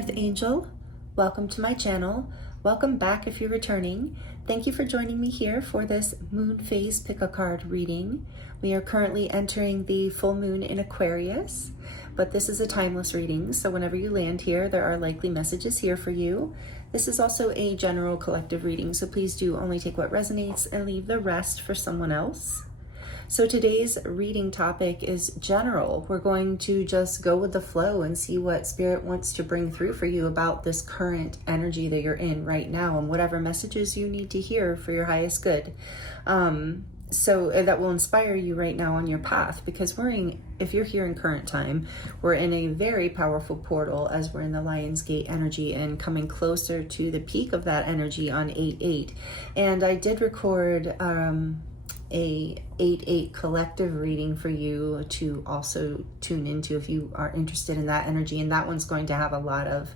Earth Angel. Welcome to my channel. Welcome back if you're returning. Thank you for joining me here for this moon phase pick a card reading. We are currently entering the full moon in Aquarius, but this is a timeless reading, so whenever you land here, there are likely messages here for you. This is also a general collective reading, so please do only take what resonates and leave the rest for someone else. So today's reading topic is general. We're going to just go with the flow and see what Spirit wants to bring through for you about this current energy that you're in right now and whatever messages you need to hear for your highest good. So that will inspire you right now on your path, because if you're here in current time, we're in a very powerful portal as we're in the Lion's Gate energy and coming closer to the peak of that energy on 8/8. And I did record a 8/8 collective reading for you to also tune into if you are interested in that energy, and that one's going to have a lot of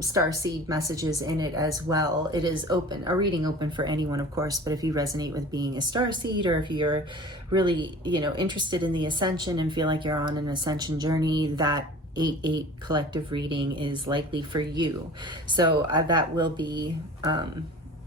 starseed messages in it as well. It is a reading open for anyone, of course, but if you resonate with being a starseed, or if you're really interested in the ascension and feel like you're on an ascension journey, that 8/8 collective reading is likely for you. So that will be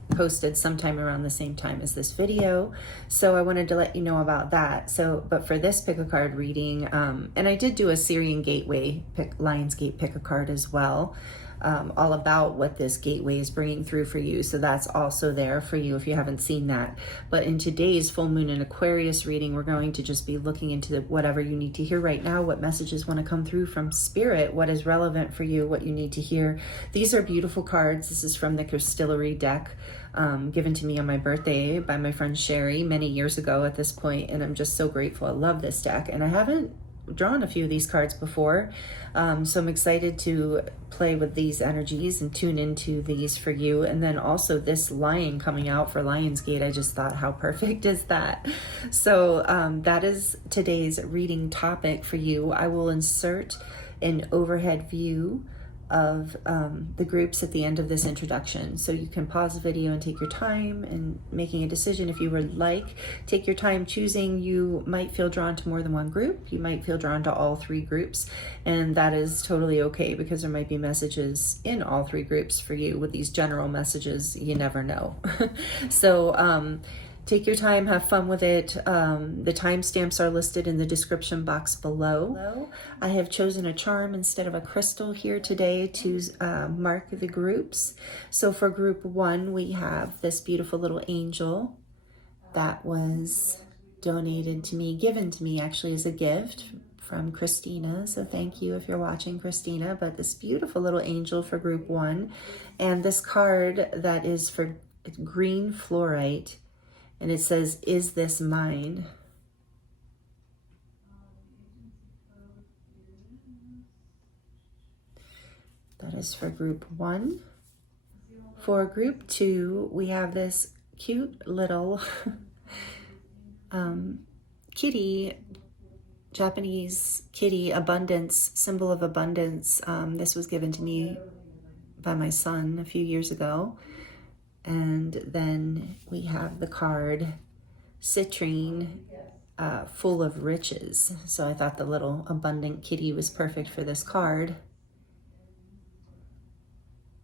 posted sometime around the same time as this video, so I wanted to let you know about that. But for this pick a card reading, and I did do a Syrian Gateway Lion's Gate pick a card as well, all about what this gateway is bringing through for you, so that's also there for you if you haven't seen that. But in today's full moon in Aquarius reading, we're going to just be looking into whatever you need to hear right now, what messages want to come through from Spirit, what is relevant for you, what you need to hear. These are beautiful cards. This is from the Crystallary deck, given to me on my birthday by my friend Sherry many years ago at this point, and I'm just so grateful. I love this deck, and I haven't drawn a few of these cards before, so I'm excited to play with these energies and tune into these for you. And then also this lion coming out for Lionsgate, I just thought, how perfect is that? So that is today's reading topic for you. I will insert an overhead view of the groups at the end of this introduction, so you can pause the video and take your time in making a decision if you would like. Take your time choosing. You might feel drawn to more than one group, you might feel drawn to all three groups, and that is totally okay, because there might be messages in all three groups for you. With these general messages, you never know. So take your time, have fun with it. The timestamps are listed in the description box below. I have chosen a charm instead of a crystal here today to mark the groups. So for group 1, we have this beautiful little angel that was donated to me, given to me actually as a gift from Christina. So thank you if you're watching, Christina. But this beautiful little angel for group 1, and this card that is for green fluorite. And it says, "Is this mine?" That is for group 1. For group 2, we have this cute little kitty, Japanese kitty, abundance, symbol of abundance. This was given to me by my son a few years ago. And then we have the card Citrine, full of riches. So I thought the little abundant kitty was perfect for this card.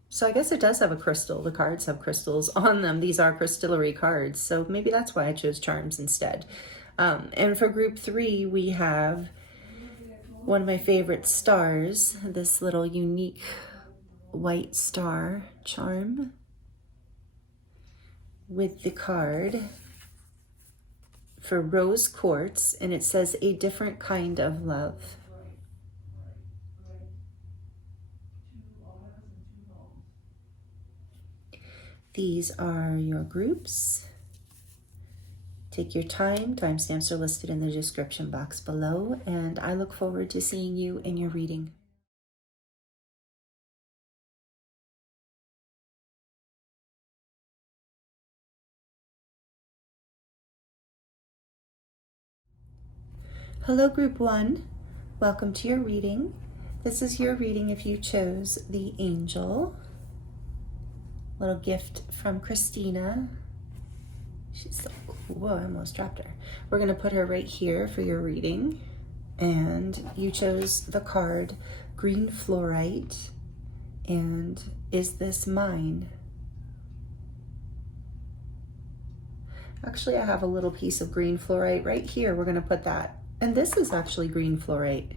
So I guess it does have a crystal. The cards have crystals on them. These are crystallary cards, so maybe that's why I chose charms instead. And for group 3, we have one of my favorite stars, this little unique white star charm, with the card for rose quartz, and it says, "A different kind of love." These are your groups. Take your time. Timestamps are listed in the description box below, and I look forward to seeing you in your reading. Hello, group 1. Welcome to your reading. This is your reading if you chose the angel. Little gift from Christina. She's so, whoa, I almost dropped her. We're going to put her right here for your reading. And you chose the card Green Fluorite. And is this mine? Actually, I have a little piece of green fluorite right here. We're going to put that. And this is actually green fluorite.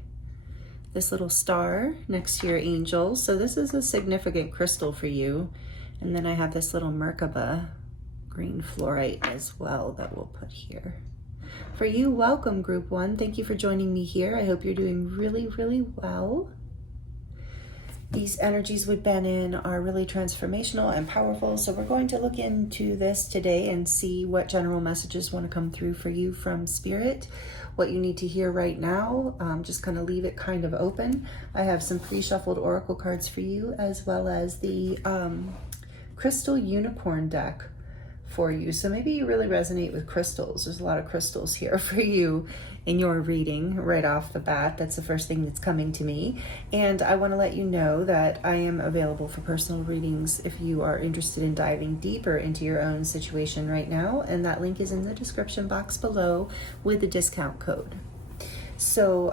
This little star next to your angel. So this is a significant crystal for you. And then I have this little Merkaba green fluorite as well that we'll put here. For you, welcome group 1. Thank you for joining me here. I hope you're doing really, really well. These energies we've been in are really transformational and powerful. So we're going to look into this today and see what general messages want to come through for you from Spirit, what you need to hear right now. Just kind of leave it kind of open. I have some pre-shuffled oracle cards for you, as well as the crystal unicorn deck for you. So maybe you really resonate with crystals. There's a lot of crystals here for you in your reading right off the bat. That's the first thing that's coming to me. And I want to let you know that I am available for personal readings if you are interested in diving deeper into your own situation right now. And that link is in the description box below with the discount code. So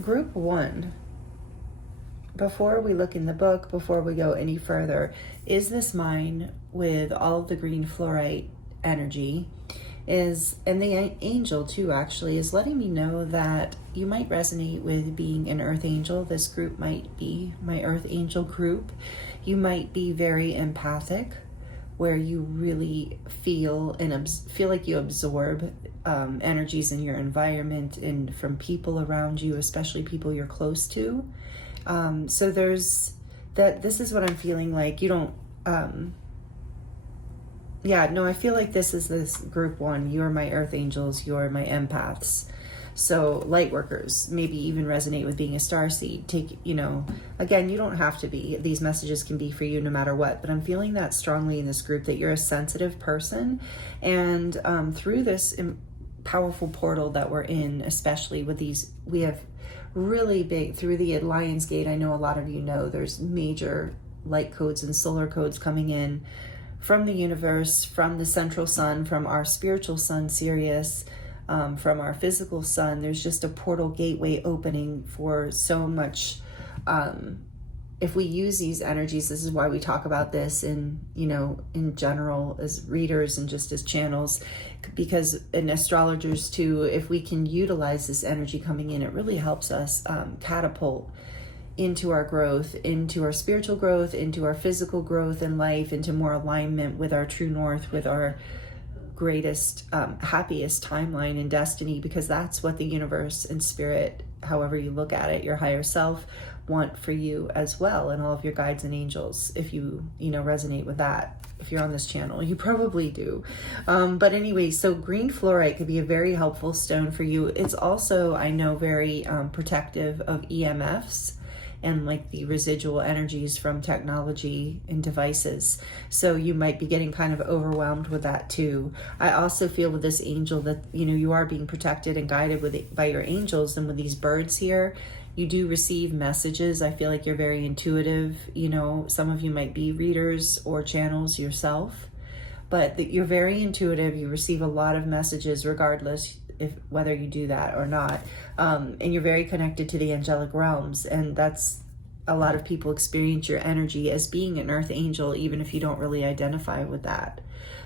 group 1, before we look in the book, before we go any further, is this mine with all of the green fluorite energy and the angel too actually is letting me know that you might resonate with being an earth angel. This group might be my earth angel group. You might be very empathic, where you really feel like you absorb energies in your environment and from people around you, especially people you're close to. So there's that. This is what I'm feeling like. You don't I feel like this is this group 1. You're my earth angels, you're my empaths. So light workers maybe even resonate with being a starseed. Again, you don't have to be. These messages can be for you no matter what, but I'm feeling that strongly in this group that you're a sensitive person. And through this powerful portal that we're in, especially with these, we have really big, through the Lion's Gate, I know a lot of you know there's major light codes and solar codes coming in from the universe, from the central sun, from our spiritual sun, Sirius, from our physical sun. There's just a portal gateway opening for so much. If we use these energies, this is why we talk about this in general as readers and just as channels, because in astrologers too, if we can utilize this energy coming in, it really helps us catapult into our growth, into our spiritual growth, into our physical growth in life, into more alignment with our true north, with our greatest, happiest timeline and destiny, because that's what the universe and spirit, however you look at it, your higher self, want for you as well, and all of your guides and angels. If you resonate with that, if you're on this channel, you probably do. But anyway, so green fluorite could be a very helpful stone for you. It's also, I know, very protective of EMFs and like the residual energies from technology and devices. So you might be getting kind of overwhelmed with that too. I also feel with this angel that, you are being protected and guided by your angels. And with these birds here, you do receive messages. I feel like you're very intuitive. Some of you might be readers or channels yourself, but you're very intuitive. You receive a lot of messages regardless whether you do that or not. And you're very connected to the angelic realms. And that's, a lot of people experience your energy as being an earth angel, even if you don't really identify with that.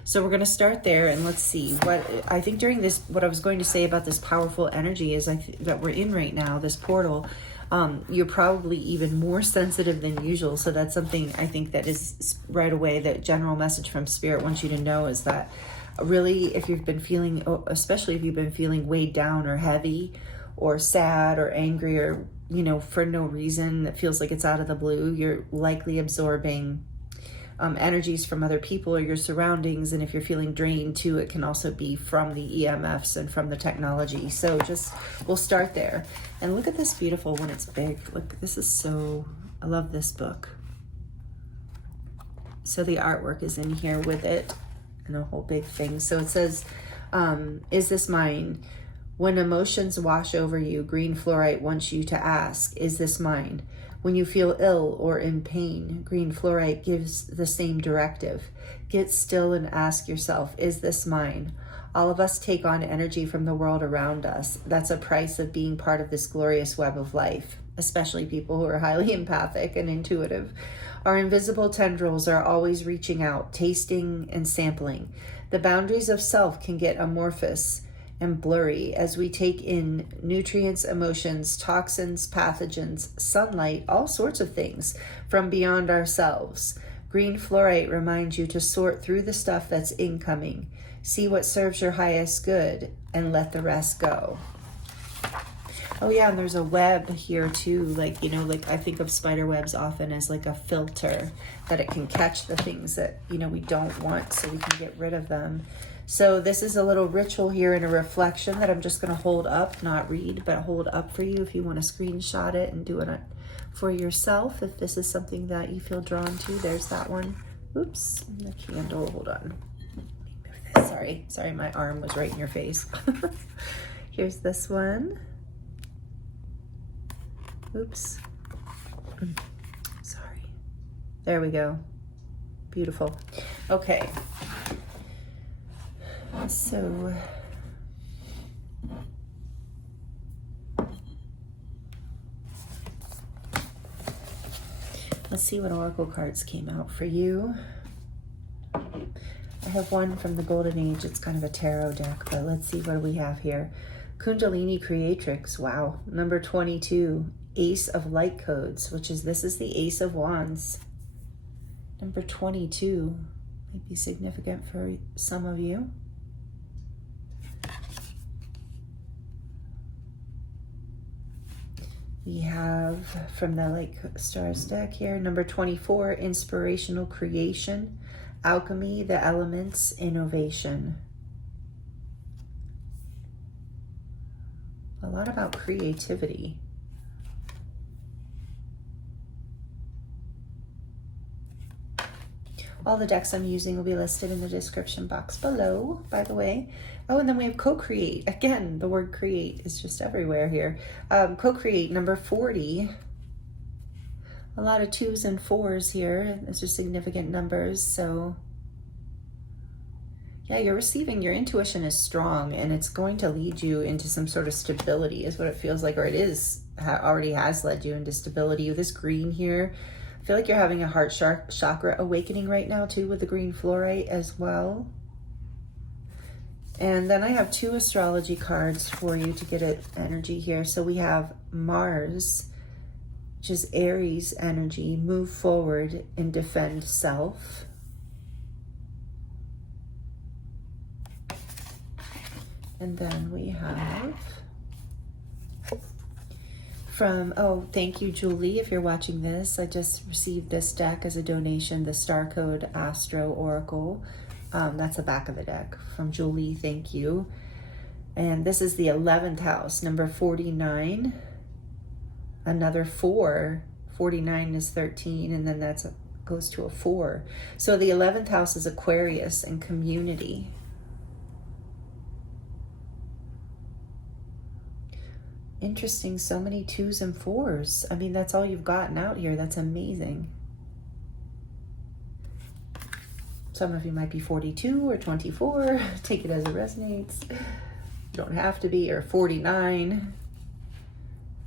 So we're going to start there, and let's see what I think during this, what I was going to say about this powerful energy is that we're in right now, this portal. You're probably even more sensitive than usual. So that's something I think that is right away, that general message from Spirit wants you to know is that really, if you've been feeling, especially if you've been feeling weighed down or heavy or sad or angry or, for no reason, that feels like it's out of the blue, you're likely absorbing energies from other people or your surroundings. And if you're feeling drained too, it can also be from the EMFs and from the technology. So we'll start there. And look at this beautiful when it's big. Look, this is I love this book. So the artwork is in here with it and a whole big thing. So it says, is this mine? When emotions wash over you, green fluorite wants you to ask, is this mine? When you feel ill or in pain, green fluorite gives the same directive. Get still and ask yourself, is this mine? All of us take on energy from the world around us. That's a price of being part of this glorious web of life. especially people who are highly empathic and intuitive. Our invisible tendrils are always reaching out, tasting and sampling. The boundaries of self can get amorphous and blurry as we take in nutrients, emotions, toxins, pathogens, sunlight, all sorts of things from beyond ourselves. Green fluorite reminds you to sort through the stuff that's incoming. See what serves your highest good and let the rest go. Oh yeah, and there's a web here too. Like, you know, like I think of spider webs often as like a filter that it can catch the things that, you know, we don't want so we can get rid of them. So this is a little ritual here and a reflection that I'm just going to hold up, not read, but hold up for you if you want to screenshot it and do it for yourself. If this is something that you feel drawn to, there's that one. Oops, the candle, hold on. Sorry, my arm was right in your face. Here's this one. Oops. Sorry. There we go. Beautiful. Okay. So let's see what oracle cards came out for you. I have one from the Golden Age. It's kind of a tarot deck, but let's see what we have here. Kundalini Creatrix. Wow. Number 22. Ace of Light Codes, which is, this is the Ace of Wands. Number 22 might be significant for some of you. We have from the Light Stars deck here, number 24, Inspirational Creation, Alchemy, the Elements, Innovation. A lot about creativity. All the decks I'm using will be listed in the description box below, by the way. Oh, and then we have co-create. Again, the word create is just everywhere here. Co-create, number 40. A lot of 2s and 4s here. Those are significant numbers. So, yeah, you're receiving, your intuition is strong, and it's going to lead you into some sort of stability, is what it feels like, or it is, already has led you into stability. With this green here, I feel like you're having a heart chakra awakening right now too, with the green fluorite as well. And then I have 2 astrology cards for you to get it energy here. So we have Mars, which is Aries energy, move forward and defend self. And then we have from, oh, thank you, Julie, if you're watching this. I just received this deck as a donation, the Star Code Astro Oracle. That's the back of the deck from Julie, thank you. And this is the 11th house, number 49. Another 4, 49 is 13, and then that goes to a 4. So the 11th house is Aquarius and community. Interesting, so many 2s and 4s. I mean, that's all you've gotten out here. That's amazing. Some of you might be 42 or 24. Take it as it resonates. You don't have to be, or 49.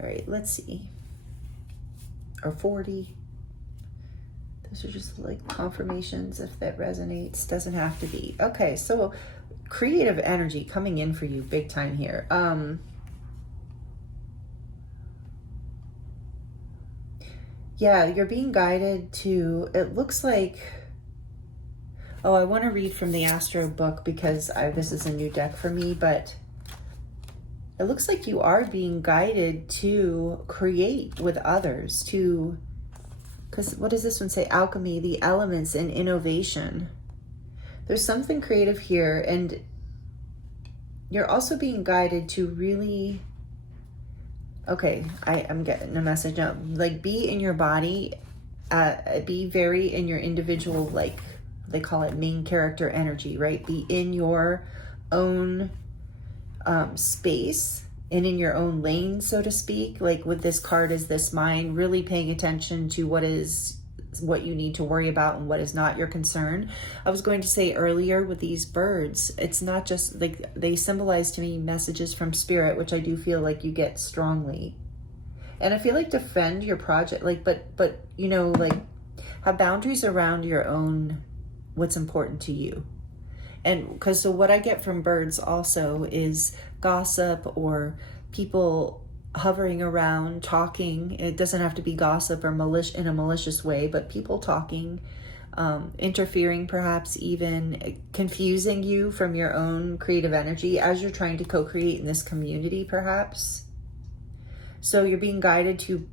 All right, let's see. Or 40. Those are just like confirmations if that resonates. Doesn't have to be. Okay, so creative energy coming in for you big time here. Yeah, you're being guided to, it looks like, oh, I want to read from the Astro book because this is a new deck for me, but it looks like you are being guided to create with others, to, because what does this one say? Alchemy, the elements, and innovation. There's something creative here, and you're also being guided to really, okay, I'm getting a message now. Like, be in your body, be very in your individual, like, they call it main character energy, right? Be in your own space and in your own lane, so to speak. Like with this card is this mind, really paying attention to what you need to worry about and what is not your concern. I was going to say earlier with these birds, it's not just like, they symbolize to me messages from spirit, which I do feel like you get strongly. And I feel like defend your project, like, but you know, like, have boundaries around your own, what's important to you. And because so what I get from birds also is gossip or people hovering around talking. It doesn't have to be gossip or in a malicious way, but people talking, interfering, perhaps even confusing you from your own creative energy as you're trying to co-create in this community, perhaps. So you're being guided to,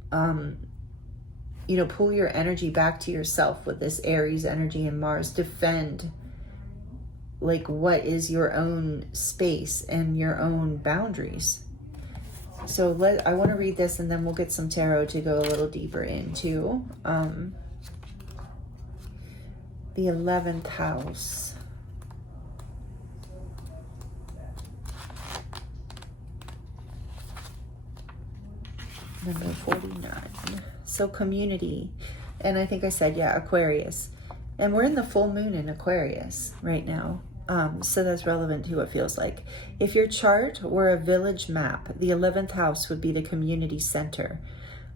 you know, pull your energy back to yourself with this Aries energy and Mars. Defend, like, what is your own space and your own boundaries. So I want to read this, and then we'll get some tarot to go a little deeper into the 11th house. Number 49. So community. And I think I said, yeah, Aquarius. And we're in the full moon in Aquarius right now. So that's relevant to what it feels like. If your chart were a village map, the 11th house would be the community center.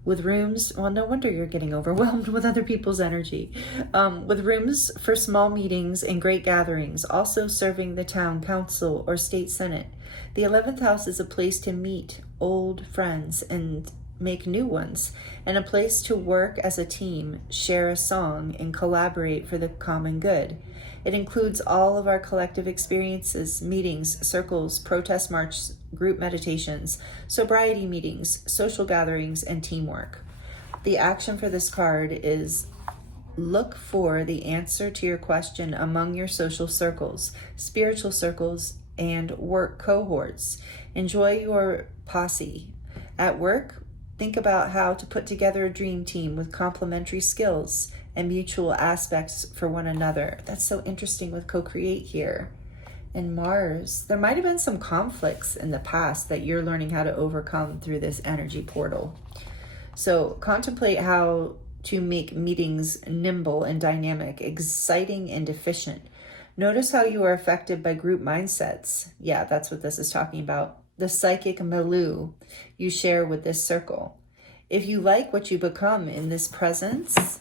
With rooms, well, no wonder you're getting overwhelmed with other people's energy. With rooms for small meetings and great gatherings, also serving the town council or state senate. The 11th house is a place to meet old friends and make new ones, and a place to work as a team, share a song, and collaborate for the common good. It includes all of our collective experiences, meetings, circles, protest marches, group meditations, sobriety meetings, social gatherings, and teamwork. The action for this card is look for the answer to your question among your social circles, spiritual circles, and work cohorts. Enjoy your posse. At work, think about how to put together a dream team with complementary skills and mutual aspects for one another. That's so interesting with co-create here. And Mars, there might have been some conflicts in the past that you're learning how to overcome through this energy portal. So contemplate how to make meetings nimble and dynamic, exciting and efficient. Notice how you are affected by group mindsets. Yeah, that's what this is talking about. The psychic milieu you share with this circle. If you like what you become in this presence,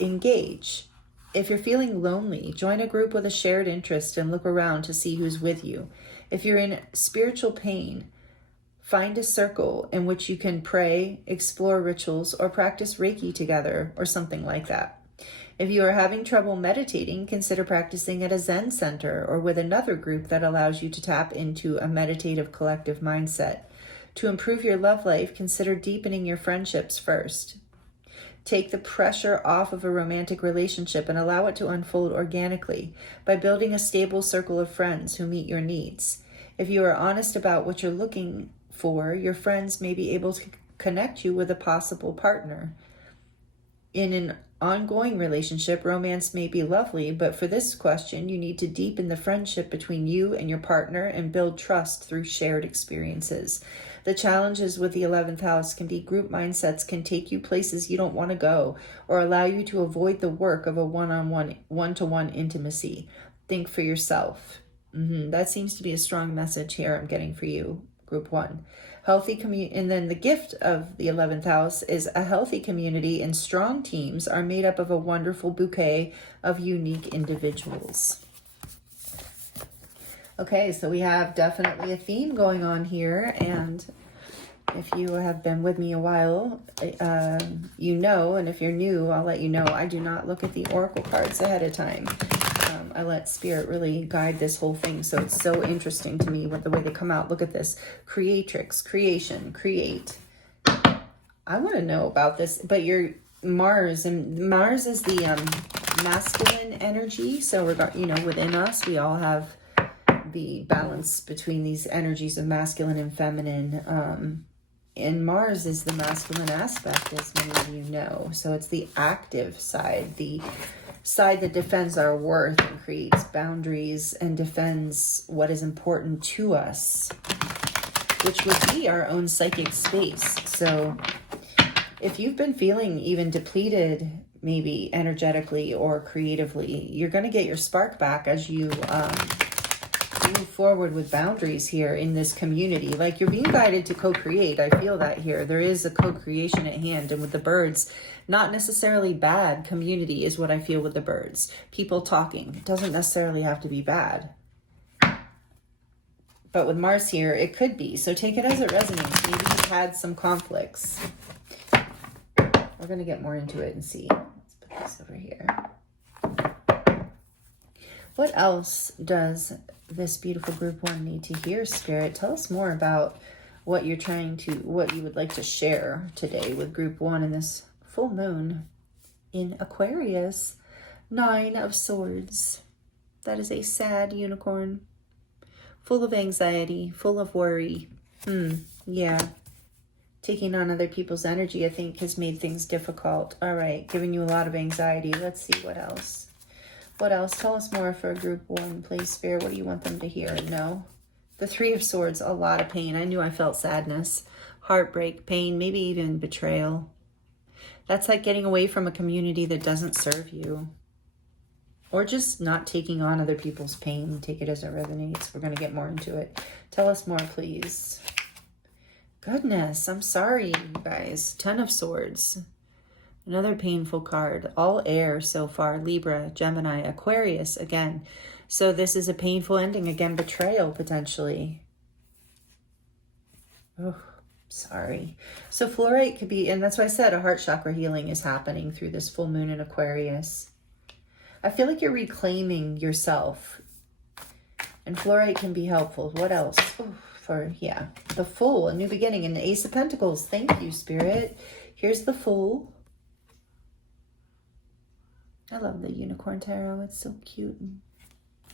engage. If you're feeling lonely, join a group with a shared interest and look around to see who's with you. If you're in spiritual pain, find a circle in which you can pray, explore rituals, or practice Reiki together, or something like that. If you are having trouble meditating, consider practicing at a Zen center or with another group that allows you to tap into a meditative collective mindset. To improve your love life, consider deepening your friendships first. Take the pressure off of a romantic relationship and allow it to unfold organically by building a stable circle of friends who meet your needs. If you are honest about what you're looking for, your friends may be able to connect you with a possible partner. In an ongoing relationship, romance may be lovely, but for this question, you need to deepen the friendship between you and your partner and build trust through shared experiences. The challenges with the 11th house can be group mindsets can take you places you don't want to go or allow you to avoid the work of a one-on-one, one-to-one intimacy. Think for yourself. That seems to be a strong message here I'm getting for you, group one. Healthy community, and then the gift of the 11th house is a healthy community, and strong teams are made up of a wonderful bouquet of unique individuals. Okay, so we have definitely a theme going on here, and if you have been with me a while, you know, and if you're new, I'll let you know, I do not look at the oracle cards ahead of time. I let Spirit really guide this whole thing, so it's so interesting to me with the way they come out. Look at this. Creatrix, creation, create. I want to know about this, but your Mars, and Mars is the masculine energy, so within us, we all have the balance between these energies of masculine and feminine. And Mars is the masculine aspect, as many of you know. So it's the active side, the side that defends our worth and creates boundaries and defends what is important to us, which would be our own psychic space. So if you've been feeling even depleted, maybe energetically or creatively, you're going to get your spark back as you move forward with boundaries here in this community. Like, you're being guided to co-create. I feel that here. There is a co-creation at hand. And with the birds, not necessarily bad community is what I feel with the birds. People talking. It doesn't necessarily have to be bad. But with Mars here, it could be. So take it as it resonates. Maybe you've had some conflicts. We're going to get more into it and see. Let's put this over here. What else does this beautiful group 1 need to hear, Spirit? Tell us more about what you're what you would like to share today with group 1 in this full moon in Aquarius. 9 of Swords. That is a sad unicorn. Full of anxiety, full of worry. Yeah. Taking on other people's energy, I think, has made things difficult. All right, giving you a lot of anxiety. Let's see what else. What else? Tell us more for group 1, please, Spirit. What do you want them to hear? No. The 3 of Swords, a lot of pain. I knew I felt sadness, heartbreak, pain, maybe even betrayal. That's like getting away from a community that doesn't serve you. Or just not taking on other people's pain. Take it as it resonates. We're going to get more into it. Tell us more, please. Goodness, I'm sorry, you guys. 10 of Swords. Another painful card. All air so far. Libra, Gemini, Aquarius again. So this is a painful ending. Again, betrayal potentially. Oh, sorry. So fluorite could be, and that's why I said a heart chakra healing is happening through this full moon in Aquarius. I feel like you're reclaiming yourself. And fluorite can be helpful. What else? Oh, the Fool, a new beginning, and the Ace of Pentacles. Thank you, Spirit. Here's the Fool. I love the Unicorn Tarot. It's so cute and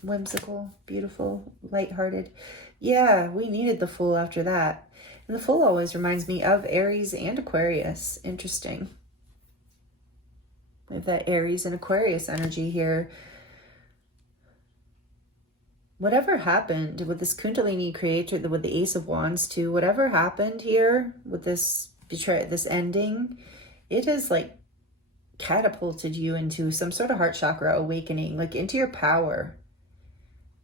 whimsical, beautiful, lighthearted. Yeah, we needed the Fool after that. And the Fool always reminds me of Aries and Aquarius. Interesting. We have that Aries and Aquarius energy here. Whatever happened with this Kundalini creator, with the Ace of Wands too, whatever happened here with this ending, it has like catapulted you into some sort of heart chakra awakening, like into your power.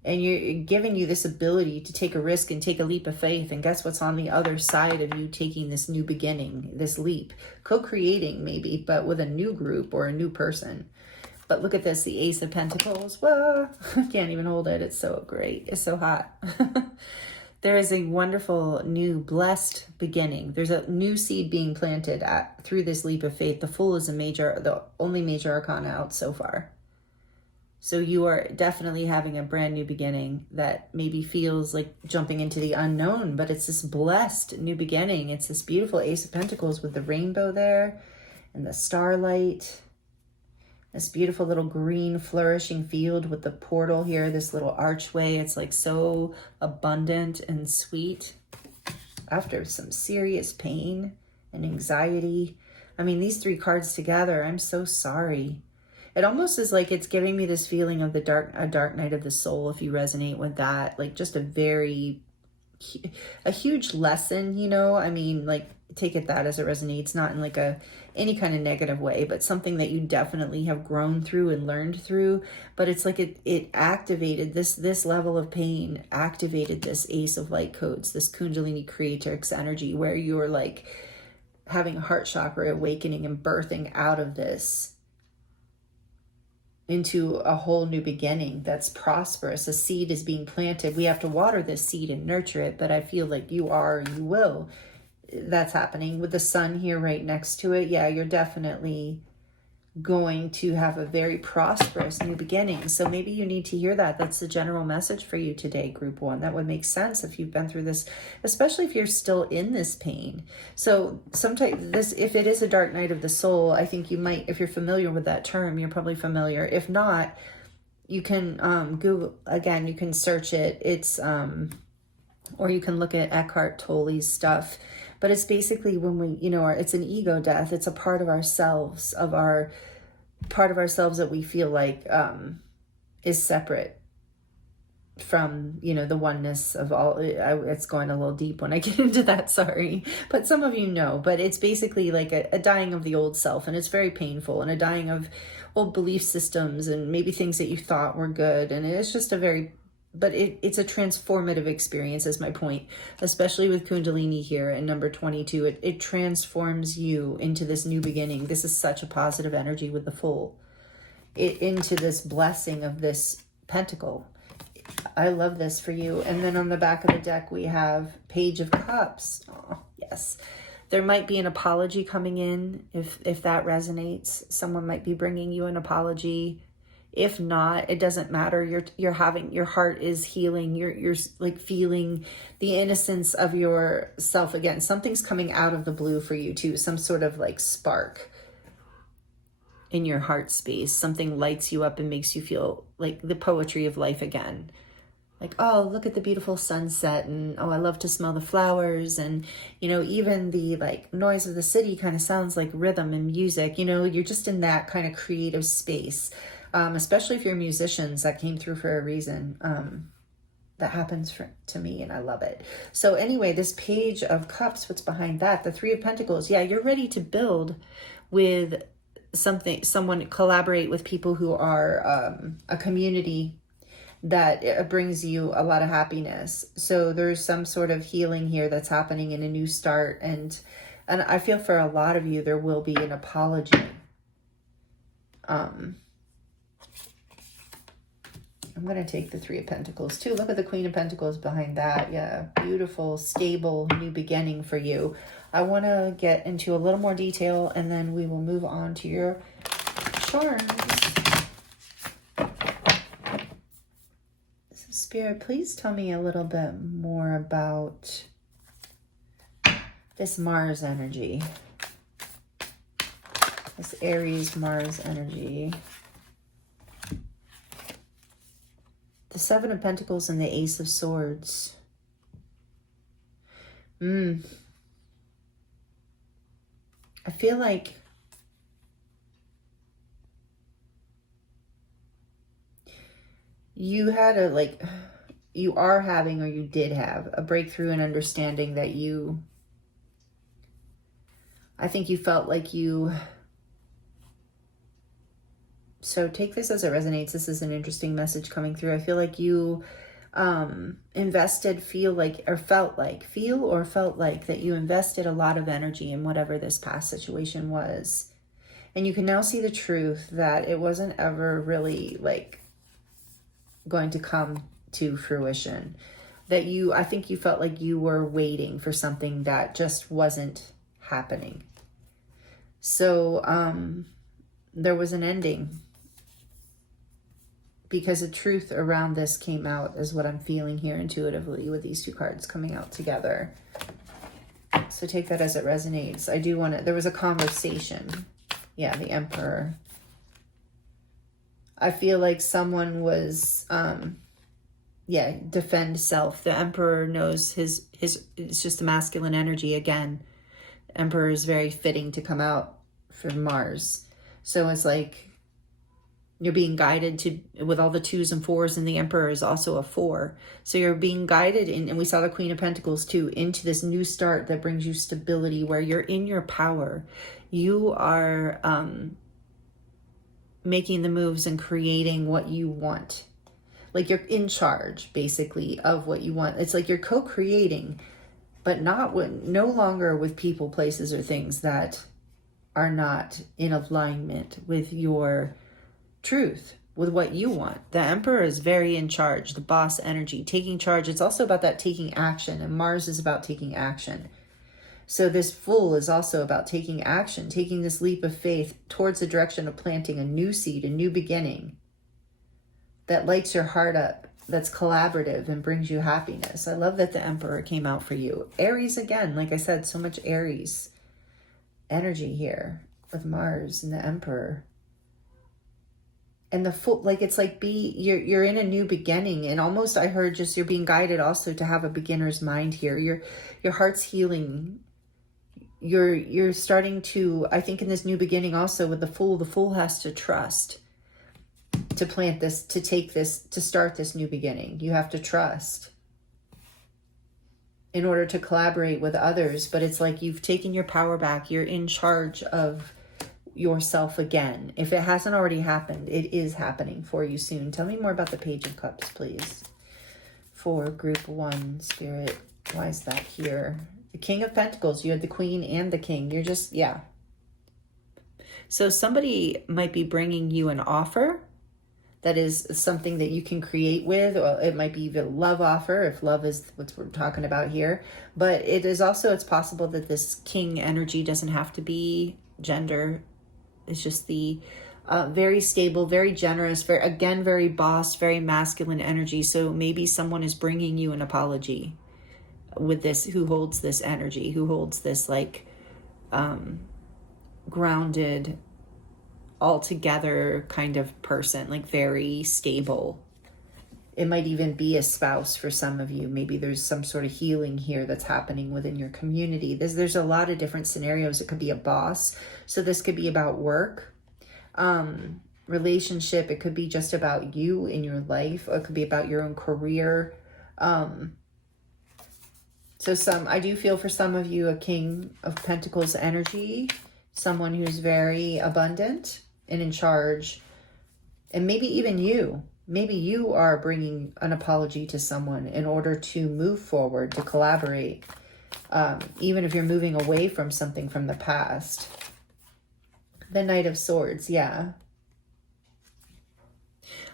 And you're giving you this ability to take a risk and take a leap of faith. And guess what's on the other side of you taking this new beginning, this leap? Co-creating maybe, but with a new group or a new person. But look at this, the Ace of Pentacles. Whoa, I can't even hold it. It's so great. It's so hot. There is a wonderful, new, blessed beginning. There's a new seed being planted through this leap of faith. The Fool is the only major arcana out so far. So you are definitely having a brand new beginning that maybe feels like jumping into the unknown, but it's this blessed new beginning. It's this beautiful Ace of Pentacles with the rainbow there and the starlight. This beautiful little green flourishing field with the portal here, this little archway. It's like so abundant and sweet after some serious pain and anxiety. I mean, these 3 cards together, I'm so sorry. It almost is like it's giving me this feeling of a dark night of the soul, if you resonate with that. Like just a huge lesson, you know? I mean, like, take it that as it resonates, not in like any kind of negative way, but something that you definitely have grown through and learned through. But it's like it activated this level of pain, activated this Ace of Light codes, this Kundalini Creatrix energy, where you're like having a heart chakra awakening and birthing out of this into a whole new beginning that's prosperous. A seed is being planted. We have to water this seed and nurture it, but I feel like you will. That's happening with the sun here right next to it. Yeah, you're definitely going to have a very prosperous new beginning. So maybe you need to hear that. That's the general message for you today, group 1. That would make sense if you've been through this, especially if you're still in this pain. So sometimes if it is a dark night of the soul, I think you might, if you're familiar with that term, you're probably familiar. If not, you can Google, again, you can search it. It's, or you can look at Eckhart Tolle's stuff. But it's basically when we, it's an ego death. It's a part of ourselves, that we feel like is separate from, the oneness of all. It's going a little deep when I get into that, sorry. But some of you know, but it's basically like a dying of the old self. And it's very painful, and a dying of old belief systems and maybe things that you thought were good. And it's just a very but it's a transformative experience is my point, especially with Kundalini here in number 22. It transforms you into this new beginning. This is such a positive energy with the Fool. Into this blessing of this pentacle. I love this for you. And then on the back of the deck, we have Page of Cups. Oh, yes. There might be an apology coming in if that resonates. Someone might be bringing you an apology. If not, it doesn't matter. You're having, your heart is healing. You're like feeling the innocence of yourself again. Something's coming out of the blue for you too. Some sort of like spark in your heart space. Something lights you up and makes you feel like the poetry of life again. Like, oh, look at the beautiful sunset, and oh, I love to smell the flowers, and you know, even the like noise of the city kind of sounds like rhythm and music. You know, you're just in that kind of creative space, especially if you're musicians. That came through for a reason. That happens to me, and I love it. So anyway, this Page of Cups, what's behind that? The Three of Pentacles. Yeah, you're ready to build with someone, collaborate with people who are a community that brings you a lot of happiness. So there's some sort of healing here that's happening in a new start. And I feel for a lot of you, there will be an apology. I'm going to take the Three of Pentacles too. Look at the Queen of Pentacles behind that. Yeah, beautiful, stable, new beginning for you. I want to get into a little more detail, and then we will move on to your charms. Spirit, please tell me a little bit more about this Mars energy. This Aries Mars energy. The Seven of Pentacles and the Ace of Swords. I feel like you had you are having, or you did have, a breakthrough in understanding that I think you felt like so take this as it resonates. This is an interesting message coming through. I feel like you felt like that you invested a lot of energy in whatever this past situation was. And you can now see the truth that it wasn't ever really like going to come to fruition. That I think you felt like you were waiting for something that just wasn't happening. So there was an ending, because the truth around this came out, is what I'm feeling here intuitively with these two cards coming out together. So take that as it resonates. I do want to, there was a conversation. Yeah, the Emperor. I feel like someone was, defend self. The Emperor knows it's just the masculine energy again. Emperor is very fitting to come out for Mars. So it's like you're being guided with all the 2s and 4s, and the Emperor is also a 4. So you're being guided in, and we saw the Queen of Pentacles too, into this new start that brings you stability, where you're in your power. You are making the moves and creating what you want. Like you're in charge, basically, of what you want. It's like you're co-creating, but no longer with people, places, or things that are not in alignment with your truth, with what you want. The Emperor is very in charge, the boss energy, taking charge. It's also about that taking action, and Mars is about taking action. So this Fool is also about taking action, taking this leap of faith towards the direction of planting a new seed, a new beginning that lights your heart up, that's collaborative and brings you happiness. I love that the Emperor came out for you. Aries again, like I said, so much Aries energy here with Mars and the Emperor. And the Fool, like it's like you're in a new beginning, and almost I heard just you're being guided also to have a beginner's mind here. Your heart's healing. You're starting to, I think in this new beginning also with the Fool has to trust to plant this, to take this, to start this new beginning. You have to trust in order to collaborate with others. But it's like you've taken your power back. You're in charge of yourself again. If it hasn't already happened, it is happening for you soon. Tell me more about the Page of Cups, please. for group 1, Spirit. Why is that here? The King of Pentacles. You had the Queen and the King. You're just, yeah. So somebody might be bringing you an offer that is something that you can create with, or it might be even a love offer, if love is what we're talking about here. But it is also, it's possible that this King energy doesn't have to be gender. It's just the very stable, very generous, very boss, very masculine energy. So maybe someone is bringing you an apology with this, who holds this energy, who holds this like grounded, all together kind of person, like very stable. It might even be a spouse for some of you. Maybe there's some sort of healing here that's happening within your community. There's a lot of different scenarios. It could be a boss. So this could be about work, relationship. It could be just about you in your life, or it could be about your own career. So I do feel for some of you a King of Pentacles energy, someone who's very abundant and in charge. And maybe even you. Maybe you are bringing an apology to someone in order to move forward, to collaborate, even if you're moving away from something from the past. The Knight of Swords, yeah.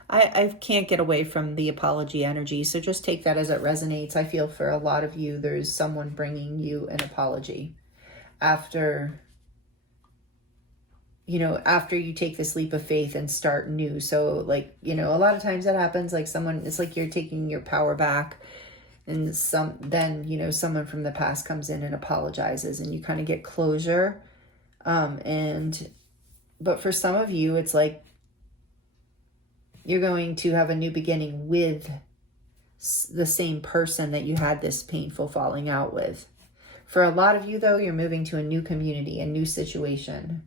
I can't get away from the apology energy, so just take that as it resonates. I feel for a lot of you, there's someone bringing you an apology after you take this leap of faith and start new. So like, a lot of times that happens, like it's like you're taking your power back, and then someone from the past comes in and apologizes, and you kind of get closure. But for some of you, it's like you're going to have a new beginning with the same person that you had this painful falling out with. For a lot of you, though, you're moving to a new community, a new situation.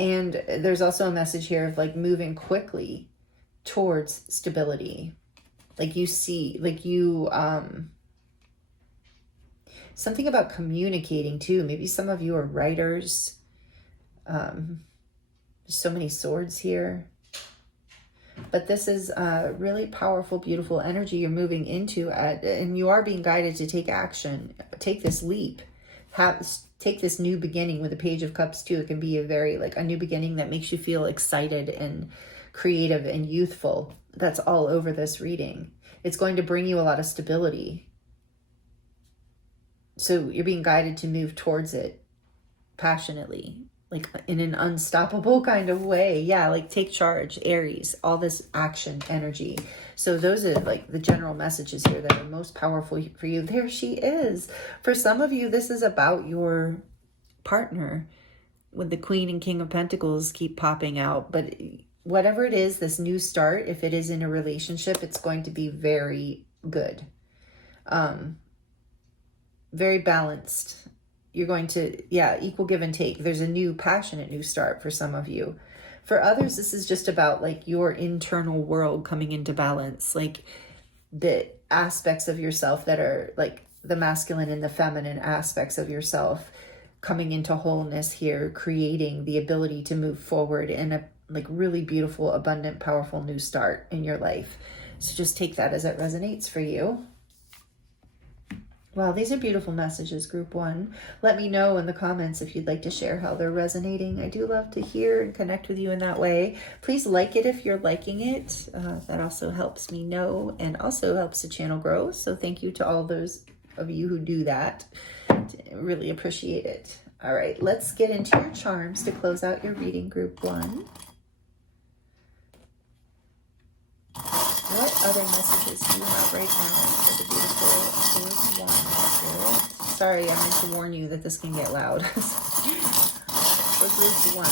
And there's also a message here of like moving quickly towards stability. Like you see, like you, something about communicating too. Maybe some of you are writers. So many swords here. But this is a really powerful, beautiful energy you're moving into, and you are being guided to take action, take this leap, take this new beginning with the Page of Cups too. It can be a new beginning that makes you feel excited and creative and youthful. That's all over this reading. It's going to bring you a lot of stability. So you're being guided to move towards it passionately, like in an unstoppable kind of way. Yeah, like take charge, Aries, all this action energy. So those are like the general messages here that are most powerful for you. There she is. For some of you, this is about your partner, with the Queen and King of Pentacles keep popping out. But whatever it is, this new start, if it is in a relationship, it's going to be very good. Very balanced. You're going to, equal give and take. There's a new passionate new start for some of you. For others, this is just about like your internal world coming into balance, like the aspects of yourself that are like the masculine and the feminine aspects of yourself coming into wholeness here, creating the ability to move forward in a like really beautiful, abundant, powerful new start in your life. So just take that as it resonates for you. Wow, these are beautiful messages, group 1. Let me know in the comments if you'd like to share how they're resonating. I do love to hear and connect with you in that way. Please like it if you're liking it. That also helps me know and also helps the channel grow. So thank you to all those of you who do that. Really appreciate it. All right, let's get into your charms to close out your reading, group 1. What other messages do you have right now for the beautiful group 1 spirit? Sorry, I meant to warn you that this can get loud. For group 1,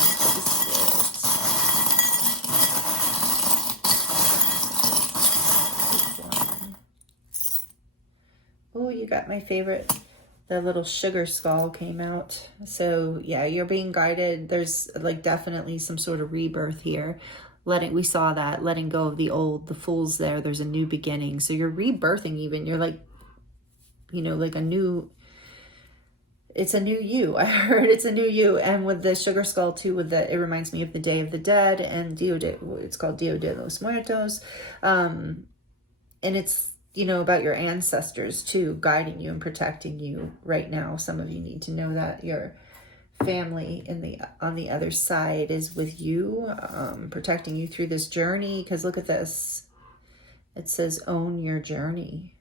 oh, you got my favorite. The little sugar skull came out. So yeah, you're being guided. There's like definitely some sort of rebirth here. We saw that, letting go of the old, the fools there. There's a new beginning. So you're rebirthing even. You're like, like it's a new you. I heard it's a new you. And with the sugar skull too, it reminds me of the Day of the Dead and it's called Dia de los Muertos. And it's, you know, about your ancestors too, guiding you and protecting you right now. Some of you need to know that your family on the other side is with you, protecting you through this journey. Because look at this. It says, own your journey.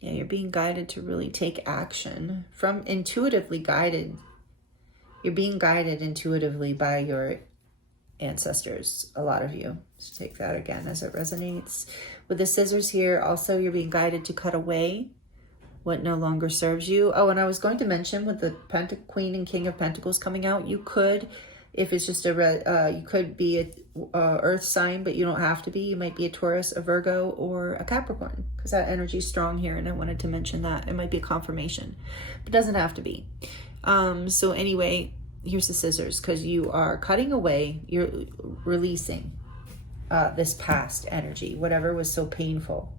Yeah, you're being guided to really take action. From intuitively guided. You're being guided intuitively by your ancestors, a lot of you. So take that again as it resonates. With the scissors here, also you're being guided to cut away what no longer serves you. Oh, and I was going to mention with the Queen and King of Pentacles coming out, you could, if it's just you could be a earth sign, but you don't have to be. You might be a Taurus, a Virgo, or a Capricorn, because that energy is strong here, and I wanted to mention that. It might be a confirmation, but it doesn't have to be. So anyway, here's the scissors, because you are cutting away, you're releasing this past energy, whatever was so painful.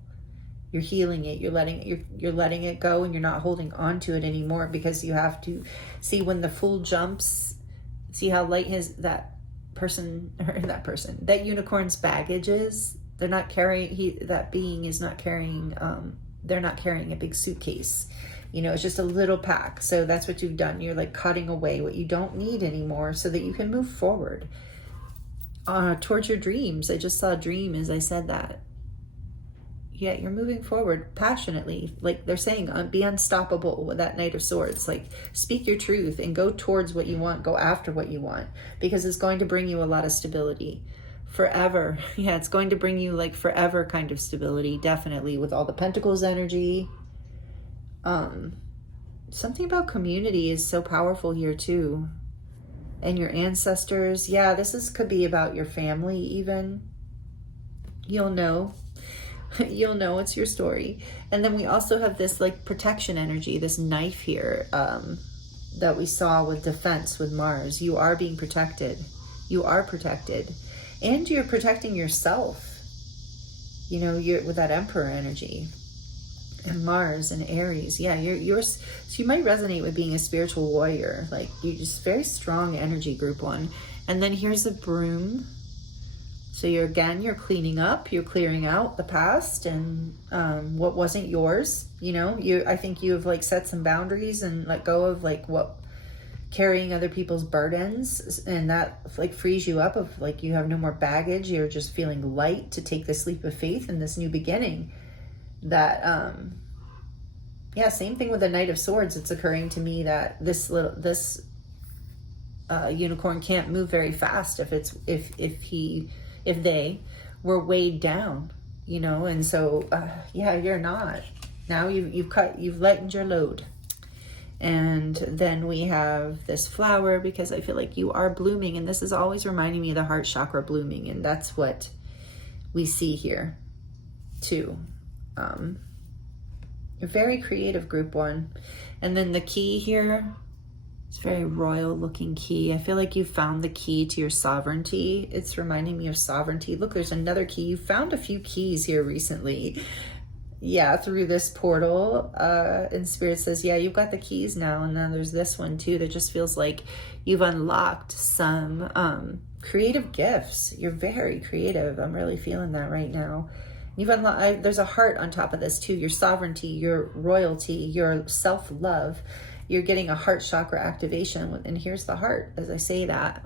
You're healing it, you're letting it go, and you're not holding on to it anymore, because you have to see when the Fool jumps, see how light that unicorn's baggage is. They're not carrying, that being is not carrying, they're not carrying a big suitcase. You know, it's just a little pack. So that's what you've done. You're like cutting away what you don't need anymore so that you can move forward towards your dreams. I just saw a dream as I said that. Yeah, you're moving forward passionately. Like they're saying, be unstoppable with that Knight of Swords. Like speak your truth and go towards what you want. Go after what you want, because it's going to bring you a lot of stability. Forever. Yeah, it's going to bring you like forever kind of stability. Definitely, with all the Pentacles energy. Something about community is so powerful here too. And your ancestors. Yeah, could be about your family even. You'll know. You'll know, it's your story. And then we also have this like protection energy, this knife here, that we saw with defense with Mars. You are being protected. You are protected. And you're protecting yourself. You know, you're with that Emperor energy. And Mars and Aries. Yeah, so you might resonate with being a spiritual warrior. Like you're just very strong energy, group 1. And then here's a broom. So you're cleaning up, you're clearing out the past and what wasn't yours. You know, I think you have like set some boundaries and let go of like carrying other people's burdens, and that like frees you up of like you have no more baggage. You're just feeling light to take this leap of faith in this new beginning. That yeah, same thing with the Knight of Swords. It's occurring to me that this unicorn can't move very fast if they were weighed down, you know. And so yeah, you're not. Now you've lightened your load. And then we have this flower, because I feel like you are blooming, and this is always reminding me of the heart chakra blooming, and that's what we see here too. You're very creative, group 1. And then the key here, it's a very royal looking key. I feel like you found the key to your sovereignty. It's reminding me of sovereignty. Look, there's another key. You found a few keys here recently. Yeah, through this portal. And Spirit says, yeah, you've got the keys now. And then there's this one too that just feels like you've unlocked some creative gifts. You're very creative. I'm really feeling that right now. You've unlocked, there's a heart on top of this too. Your sovereignty, your royalty, your self-love. You're getting a heart chakra activation. And here's the heart as I say that.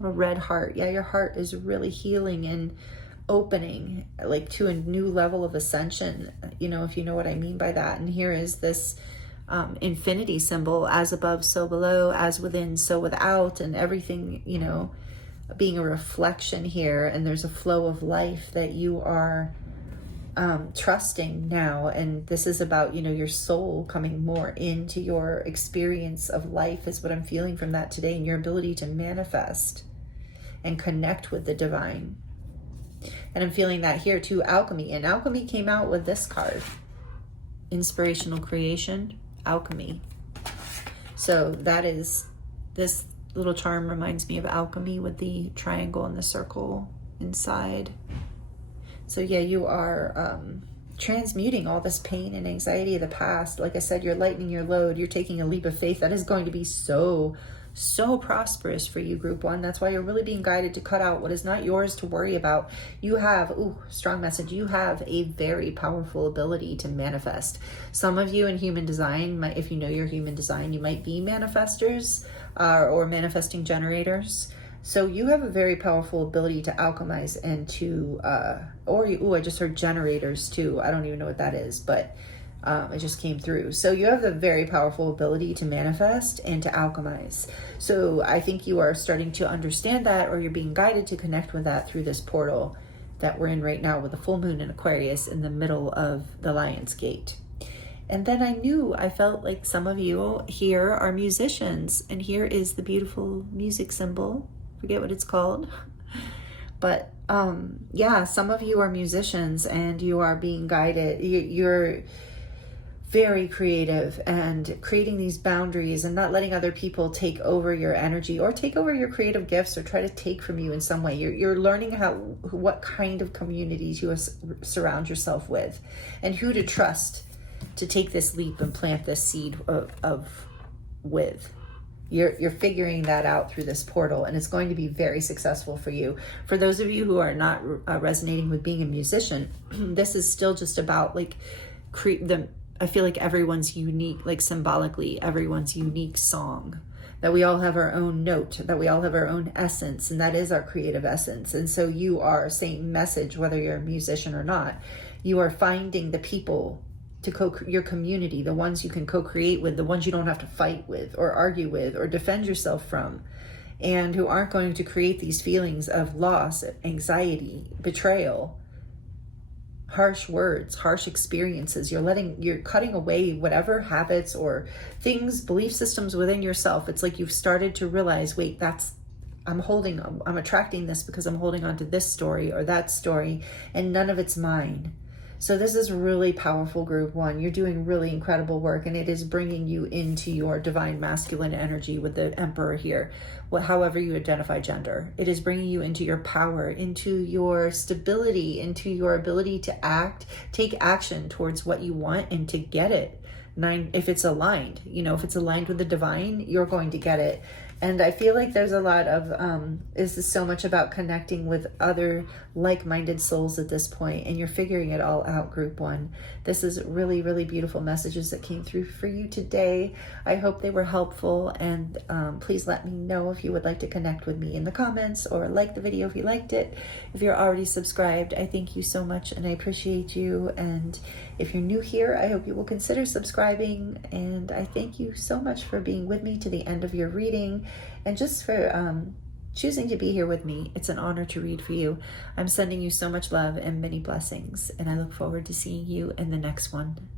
A red heart. Yeah, your heart is really healing and opening like to a new level of ascension, you know, if you know what I mean by that. And here is this infinity symbol, as above, so below, as within, so without, and everything, you know, being a reflection here. And there's a flow of life that you are trusting now. And this is about, you know, your soul coming more into your experience of life is what I'm feeling from that today, and your ability to manifest and connect with the divine. And I'm feeling that here too, alchemy. And alchemy came out with this card, inspirational creation, alchemy. So that is, this little charm reminds me of alchemy with the triangle and the circle inside. So yeah, you are transmuting all this pain and anxiety of the past. Like I said, you're lightening your load. You're taking a leap of faith that is going to be so so prosperous for you, group one. That's why you're really being guided to cut out what is not yours to worry about. You have, strong message, you have a very powerful ability to manifest. Some of you in human design, if you know your human design, you might be manifestors or manifesting generators. So you have a very powerful ability to alchemize and to, I just heard generators too. I don't even know what that is, but it just came through. So you have a very powerful ability to manifest and to alchemize. So I think you are starting to understand that, or you're being guided to connect with that through this portal that we're in right now with the full moon in Aquarius in the middle of the Lion's Gate. And then I felt like some of you here are musicians, and here is the beautiful music symbol. Forget what it's called. But some of you are musicians and you are being guided. You're very creative and creating these boundaries and not letting other people take over your energy or take over your creative gifts or try to take from you in some way. You're learning what kind of communities you surround yourself with and who to trust to take this leap and plant this seed with. You're figuring that out through this portal, and it's going to be very successful for you. For those of you who are not resonating with being a musician, this is still just about I feel like everyone's unique, like symbolically, everyone's unique song. That we all have our own note, that we all have our own essence, and that is our creative essence. And so you are saying message, whether you're a musician or not. You are finding the people to your community, the ones you can co-create with, the ones you don't have to fight with or argue with or defend yourself from, and who aren't going to create these feelings of loss, anxiety, betrayal, harsh words, harsh experiences. You're cutting away whatever habits or things, belief systems within yourself. It's like you've started to realize, wait, I'm attracting this because I'm holding on to this story or that story, and none of it's mine. So this is really powerful, group one. You're doing really incredible work, and it is bringing you into your divine masculine energy with the Emperor here, however you identify gender. It is bringing you into your power, into your stability, into your ability to take action towards what you want and to get it. If it's aligned, if it's aligned with the divine, you're going to get it. And I feel like there's a lot of, this is so much about connecting with other like-minded souls at this point, and you're figuring it all out, group one. This is really, really beautiful messages that came through for you today. I hope they were helpful, and please let me know if you would like to connect with me in the comments, or like the video if you liked it. If you're already subscribed, I thank you so much and I appreciate you. And if you're new here, I hope you will consider subscribing, and I thank you so much for being with me to the end of your reading, and just for choosing to be here with me. It's an honor to read for you. I'm sending you so much love and many blessings, and I look forward to seeing you in the next one.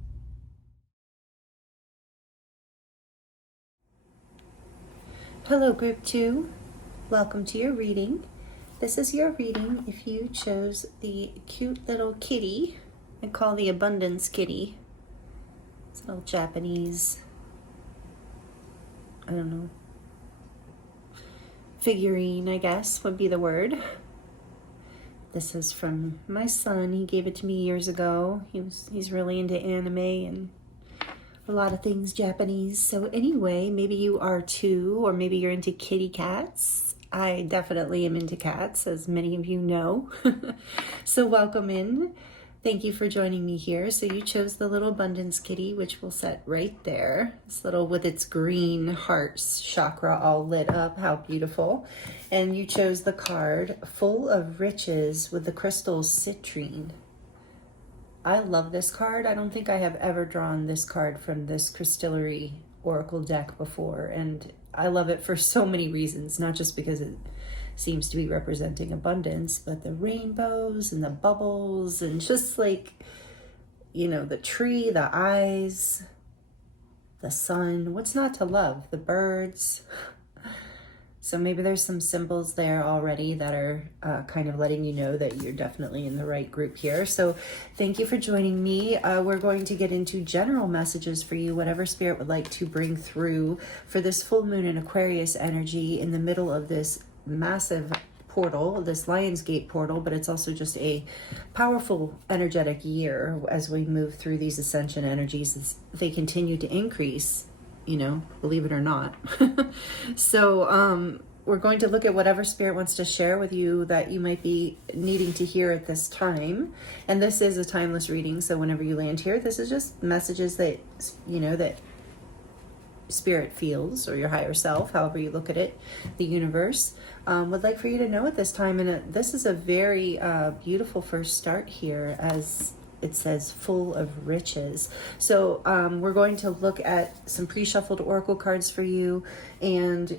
Hello, group two. Welcome to your reading. This is your reading if you chose the cute little kitty I call the Abundance Kitty. It's a little Japanese, I don't know, figurine, I guess would be the word. This is from my son. He gave it to me years ago. He's really into anime and a lot of things Japanese. So anyway, maybe you are too, or maybe you're into kitty cats. I definitely am into cats, as many of you know. So welcome in. Thank you for joining me here. So you chose the little Abundance Kitty, which we'll set right there. This little, with its green heart chakra all lit up. How beautiful. And you chose the card Full of Riches with the crystal Citrine. I love this card. I don't think I have ever drawn this card from this Crystallary Oracle deck before. And I love it for so many reasons, not just because it seems to be representing abundance, but the rainbows and the bubbles and just like, the tree, the eyes, the sun. What's not to love? The birds. So maybe there's some symbols there already that are kind of letting you know that you're definitely in the right group here. So thank you for joining me. We're going to get into general messages for you, whatever Spirit would like to bring through for this full moon in Aquarius energy in the middle of this massive portal, this Lion's Gate portal, but it's also just a powerful energetic year as we move through these ascension energies as they continue to increase you know, believe it or not. So we're going to look at whatever Spirit wants to share with you that you might be needing to hear at this time. And this is a timeless reading, so whenever you land here, this is just messages that, you know, that Spirit feels, or your higher self, however you look at it, the universe, would like for you to know at this time. And this is a very beautiful first start here, as it says, full of riches. So we're going to look at some pre-shuffled oracle cards for you, and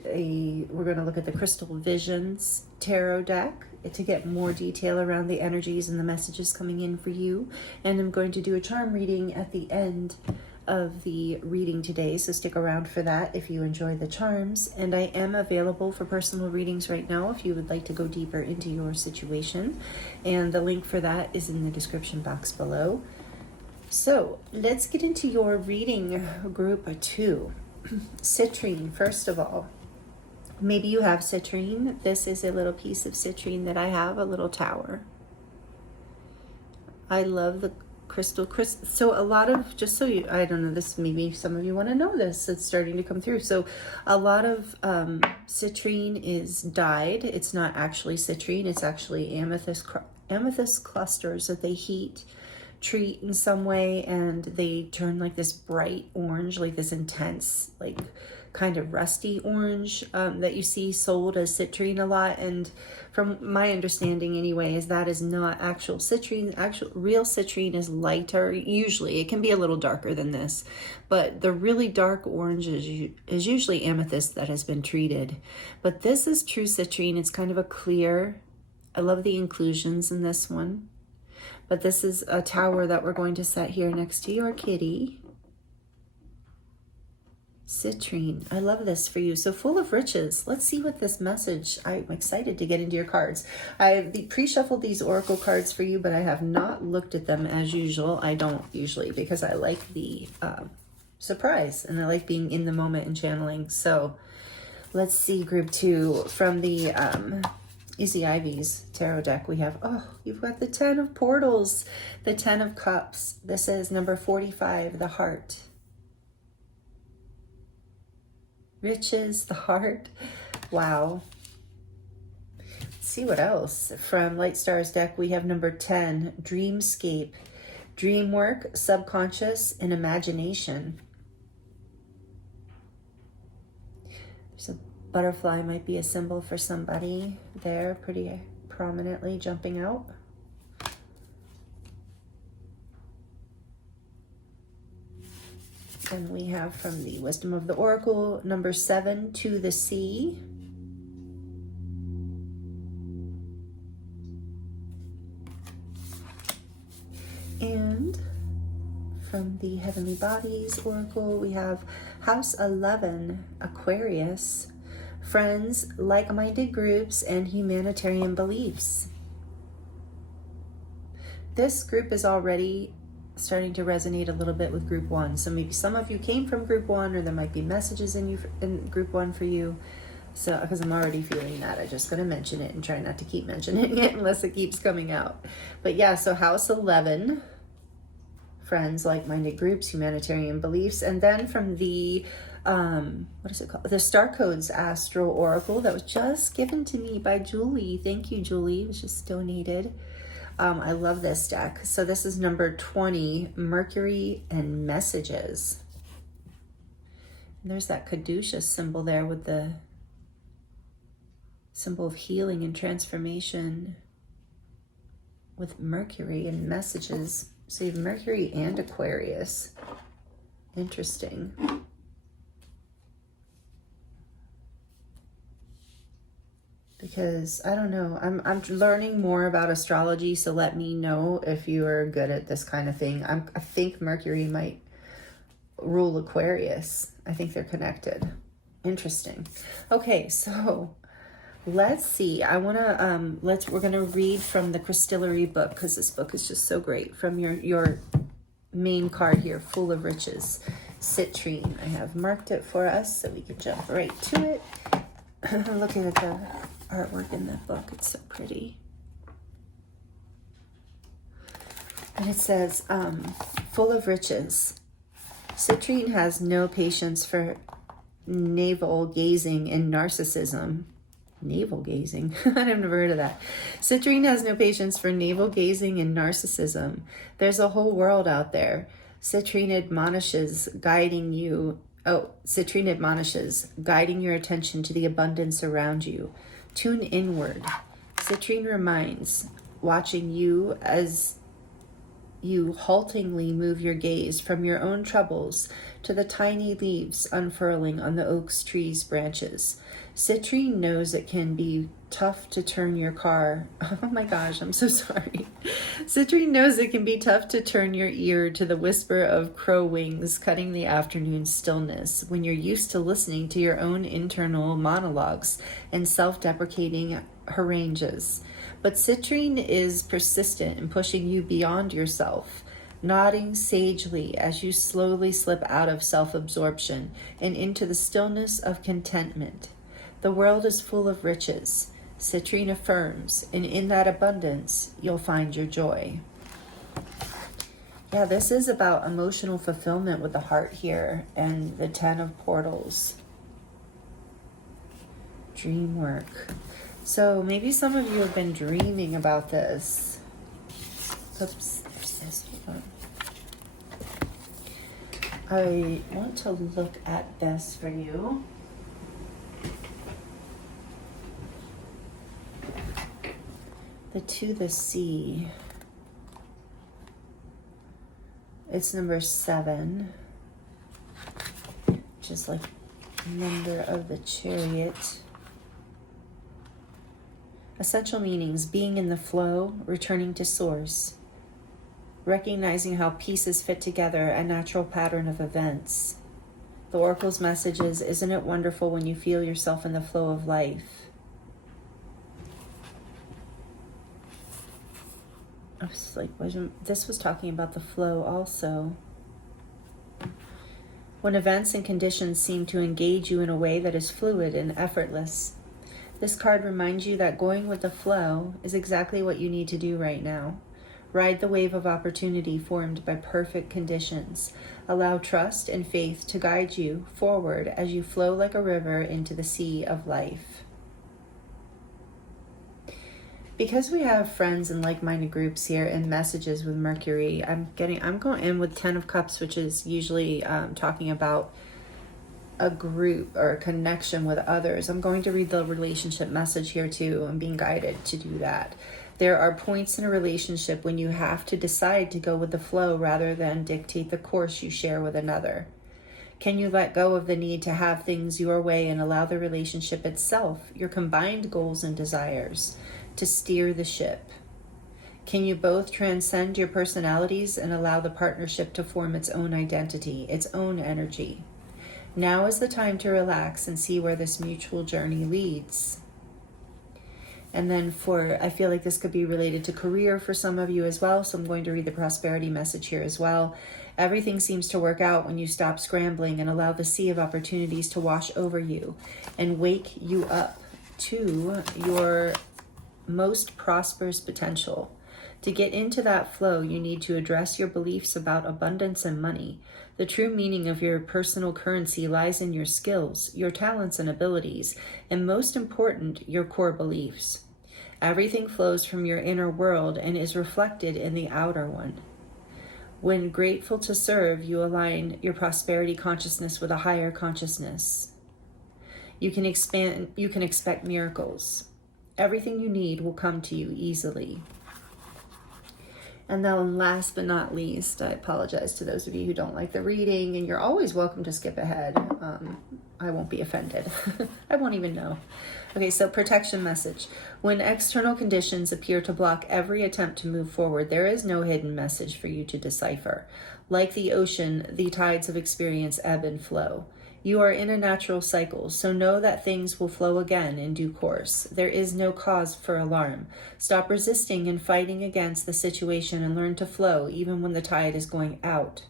we're going to look at the Crystal Visions tarot deck to get more detail around the energies and the messages coming in for you. And I'm going to do a charm reading at the end of the reading today, so stick around for that if you enjoy the charms. And I am available for personal readings right now if you would like to go deeper into your situation, and the link for that is in the description box below. So let's get into your reading, group 2. Citrine, first of all. Maybe you have citrine. This is a little piece of citrine that I have, a little tower. I love the crystal. So a lot of, just so you, I don't know, this, maybe some of you want to know this, it's starting to come through. So a lot of citrine is dyed. It's not actually citrine, it's actually amethyst clusters that they treat in some way, and they turn like this bright orange, like this intense, like kind of rusty orange that you see sold as citrine a lot. And from my understanding anyway, is that is not actual citrine. Real citrine is lighter. Usually it can be a little darker than this, but the really dark orange is usually amethyst that has been treated. But this is true citrine. It's kind of a clear, I love the inclusions in this one. But this is a tower that we're going to set here next to your kitty. Citrine, I love this for you. So full of riches. Let's see what this message, I'm excited to get into your cards. I pre-shuffled these oracle cards for you, but I have not looked at them as usual. I don't usually, because I like the surprise, and I like being in the moment and channeling. So let's see, group 2 from the Easy Ivy's tarot deck. We have, oh, you've got the 10 of portals, the 10 of cups. This is number 45, the heart. Riches, the heart. Wow. Let's see what else. From Light Star's deck, we have number 10, dreamscape, dream work, subconscious, and imagination. There's a butterfly, might be a symbol for somebody there, pretty prominently jumping out. And we have from the Wisdom of the Oracle, number 7, to the sea. And from the Heavenly Bodies Oracle, we have House 11, Aquarius, friends, like-minded groups, and humanitarian beliefs. This group is already starting to resonate a little bit with group 1. So maybe some of you came from group 1, or there might be messages in group 1 for you. So, because I'm already feeling that, I'm just going to mention it and try not to keep mentioning it unless it keeps coming out. But yeah, so House 11, friends, like-minded groups, humanitarian beliefs. And then from the, what is it called? The Star Codes Astral Oracle that was just given to me by Julie. Thank you, Julie. It was just donated. I love this deck. So this is number 20, Mercury and Messages. And there's that Caduceus symbol there with the symbol of healing and transformation with Mercury and Messages. So you have Mercury and Aquarius. Interesting. Because I don't know, I'm learning more about astrology, so let me know if you are good at this kind of thing. I think Mercury might rule Aquarius. I think they're connected. Interesting. Okay, so let's see. I want to we're going to read from the Crystillery book, because this book is just so great. From your main card here, Full of Riches, Citrine. I have marked it for us so we can jump right to it. Looking at the artwork in that book, it's so pretty. And it says, full of riches. Citrine has no patience for navel gazing and narcissism. Navel gazing? I've never heard of that. Citrine has no patience for navel gazing and narcissism. There's a whole world out there. Citrine admonishes, guiding your attention to the abundance around you. Tune inward. Citrine reminds, watching you as you haltingly move your gaze from your own troubles to the tiny leaves unfurling on the oak tree's branches. Citrine knows it can be tough to turn your car. Oh my gosh, I'm so sorry. Citrine knows it can be tough to turn your ear to the whisper of crow wings cutting the afternoon stillness when you're used to listening to your own internal monologues and self-deprecating harangues. But Citrine is persistent in pushing you beyond yourself, nodding sagely as you slowly slip out of self-absorption and into the stillness of contentment. The world is full of riches, Citrine affirms, and in that abundance, you'll find your joy. Yeah, this is about emotional fulfillment with the heart here and the 10 of portals. Dream work. So maybe some of you have been dreaming about this. Oops, there's this. Hold on. I want to look at this for you. The to the sea. It's number 7, which is like number of the chariot. Essential meanings: being in the flow, returning to source, recognizing how pieces fit together, a natural pattern of events. The Oracle's message is, isn't it wonderful when you feel yourself in the flow of life? I was like, this was talking about the flow also. When events and conditions seem to engage you in a way that is fluid and effortless. This card reminds you that going with the flow is exactly what you need to do right now. Ride the wave of opportunity formed by perfect conditions. Allow trust and faith to guide you forward as you flow like a river into the sea of life. Because we have friends and like-minded groups here and messages with Mercury, I'm going in with 10 of Cups, which is usually talking about a group or a connection with others. I'm going to read the relationship message here too. I'm being guided to do that. There are points in a relationship when you have to decide to go with the flow rather than dictate the course you share with another. Can you let go of the need to have things your way and allow the relationship itself, your combined goals and desires, to steer the ship? Can you both transcend your personalities and allow the partnership to form its own identity, its own energy? Now is the time to relax and see where this mutual journey leads. And then I feel like this could be related to career for some of you as well, so I'm going to read the prosperity message here as well. Everything seems to work out when you stop scrambling and allow the sea of opportunities to wash over you and wake you up to your most prosperous potential. To get into that flow, you need to address your beliefs about abundance and money. The true meaning of your personal currency lies in your skills, your talents and abilities, and most important, your core beliefs. Everything flows from your inner world and is reflected in the outer one. When grateful to serve, you align your prosperity consciousness with a higher consciousness. You can expect miracles. Everything you need will come to you easily. And then last but not least, I apologize to those of you who don't like the reading, and you're always welcome to skip ahead. I won't be offended. I won't even know. Okay, so protection message. When external conditions appear to block every attempt to move forward, there is no hidden message for you to decipher. Like the ocean, the tides of experience ebb and flow. You are in a natural cycle, so know that things will flow again in due course. There is no cause for alarm. Stop resisting and fighting against the situation and learn to flow even when the tide is going out.